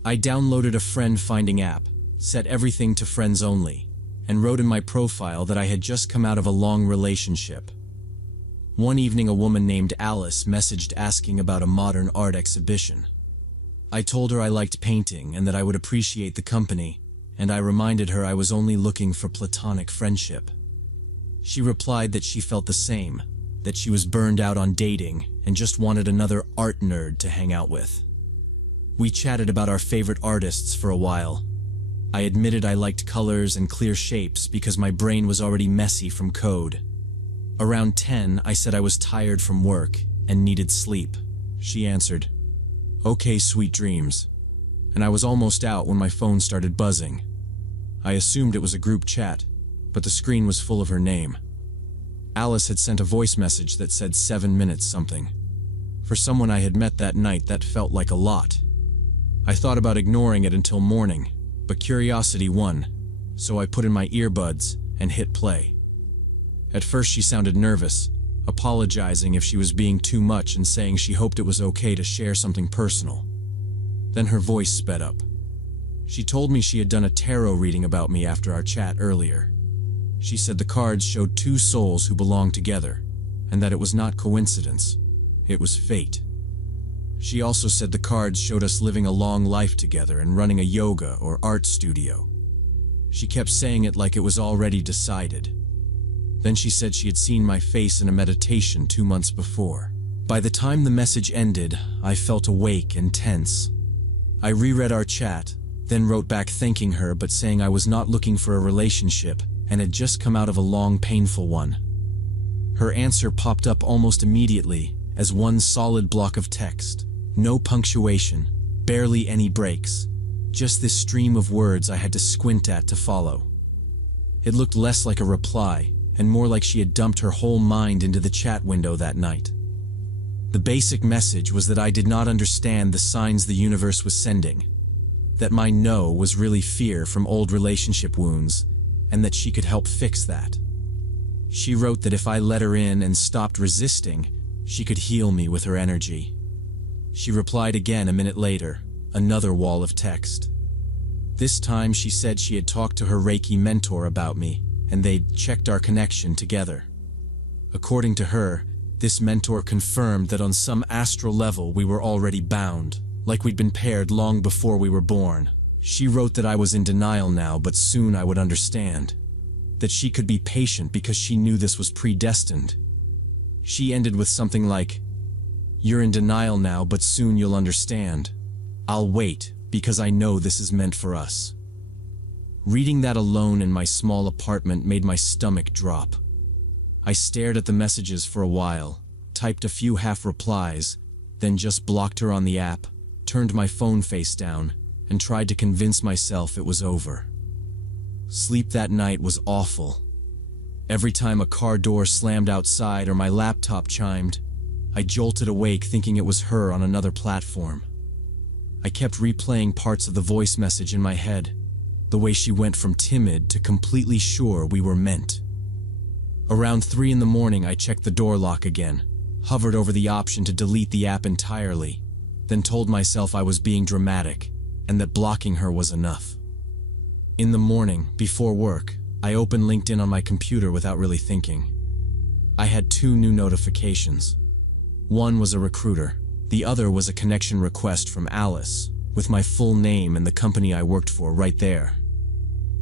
I downloaded a friend-finding app, set everything to friends only, and wrote in my profile that I had just come out of a long relationship. One evening, a woman named Alice messaged asking about a modern art exhibition. I told her I liked painting and that I would appreciate the company, and I reminded her I was only looking for platonic friendship. She replied that she felt the same, that she was burned out on dating and just wanted another art nerd to hang out with. We chatted about our favorite artists for a while. I admitted I liked colors and clear shapes because my brain was already messy from code. Around 10, I said I was tired from work and needed sleep. She answered, "Okay, sweet dreams." And I was almost out when my phone started buzzing. I assumed it was a group chat, but the screen was full of her name. Alice had sent a voice message that said 7 minutes something. For someone I had met that night, that felt like a lot. I thought about ignoring it until morning, but curiosity won, so I put in my earbuds and hit play. At first she sounded nervous, apologizing if she was being too much and saying she hoped it was okay to share something personal. Then her voice sped up. She told me she had done a tarot reading about me after our chat earlier. She said the cards showed 2 souls who belonged together, and that it was not coincidence, it was fate. She also said the cards showed us living a long life together and running a yoga or art studio. She kept saying it like it was already decided. Then she said she had seen my face in a meditation 2 months before. By the time the message ended, I felt awake and tense. I reread our chat, then wrote back thanking her but saying I was not looking for a relationship and had just come out of a long, painful one. Her answer popped up almost immediately as one solid block of text. No punctuation, barely any breaks. Just this stream of words I had to squint at to follow. It looked less like a reply and more like she had dumped her whole mind into the chat window that night. The basic message was that I did not understand the signs the universe was sending, that my no was really fear from old relationship wounds, and that she could help fix that. She wrote that if I let her in and stopped resisting, she could heal me with her energy. She replied again a minute later, another wall of text. This time she said she had talked to her Reiki mentor about me, and they'd checked our connection together. According to her, this mentor confirmed that on some astral level we were already bound, like we'd been paired long before we were born. She wrote that I was in denial now, but soon I would understand. That she could be patient because she knew this was predestined. She ended with something like, "You're in denial now, but soon you'll understand. I'll wait, because I know this is meant for us." Reading that alone in my small apartment made my stomach drop. I stared at the messages for a while, typed a few half-replies, then just blocked her on the app, turned my phone face down, and tried to convince myself it was over. Sleep that night was awful. Every time a car door slammed outside or my laptop chimed, I jolted awake thinking it was her on another platform. I kept replaying parts of the voice message in my head, The way she went from timid to completely sure we were meant. Around 3 in the morning, I checked the door lock again, hovered over the option to delete the app entirely, then told myself I was being dramatic and that blocking her was enough. In the morning, before work, I opened LinkedIn on my computer without really thinking. I had 2 new notifications. One was a recruiter. The other was a connection request from Alice, with my full name and the company I worked for right there.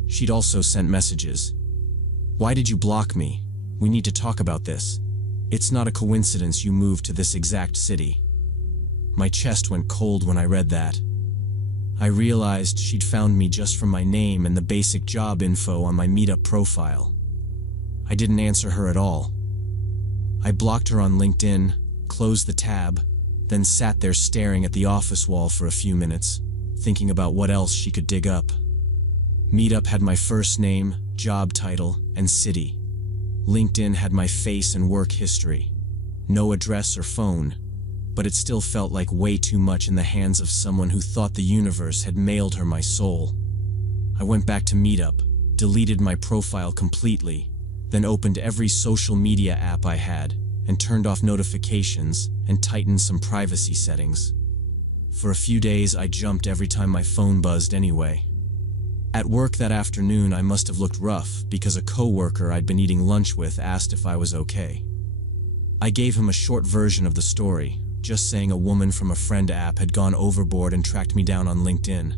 She'd also sent messages. "Why did you block me? We need to talk about this. It's not a coincidence you moved to this exact city." My chest went cold when I read that. I realized she'd found me just from my name and the basic job info on my Meetup profile. I didn't answer her at all. I blocked her on LinkedIn, closed the tab, then sat there staring at the office wall for a few minutes, thinking about what else she could dig up. Meetup had my first name, job title, and city. LinkedIn had my face and work history. No address or phone, but it still felt like way too much in the hands of someone who thought the universe had mailed her my soul. I went back to Meetup, deleted my profile completely, then opened every social media app I had, and turned off notifications and tightened some privacy settings. For a few days, I jumped every time my phone buzzed anyway. At work that afternoon, I must have looked rough because a coworker I'd been eating lunch with asked if I was okay. I gave him a short version of the story, just saying a woman from a friend app had gone overboard and tracked me down on LinkedIn.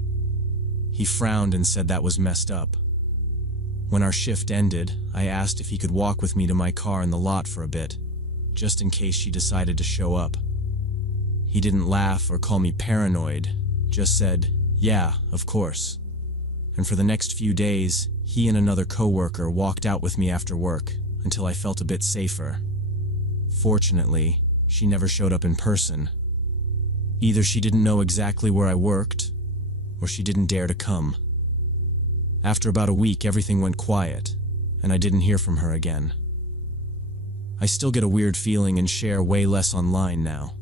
He frowned and said that was messed up. When our shift ended, I asked if he could walk with me to my car in the lot for a bit, just in case she decided to show up. He didn't laugh or call me paranoid, just said, "Yeah, of course." And for the next few days, he and another coworker walked out with me after work until I felt a bit safer. Fortunately, she never showed up in person. Either she didn't know exactly where I worked, or she didn't dare to come. After about a week, everything went quiet, and I didn't hear from her again. I still get a weird feeling and share way less online now.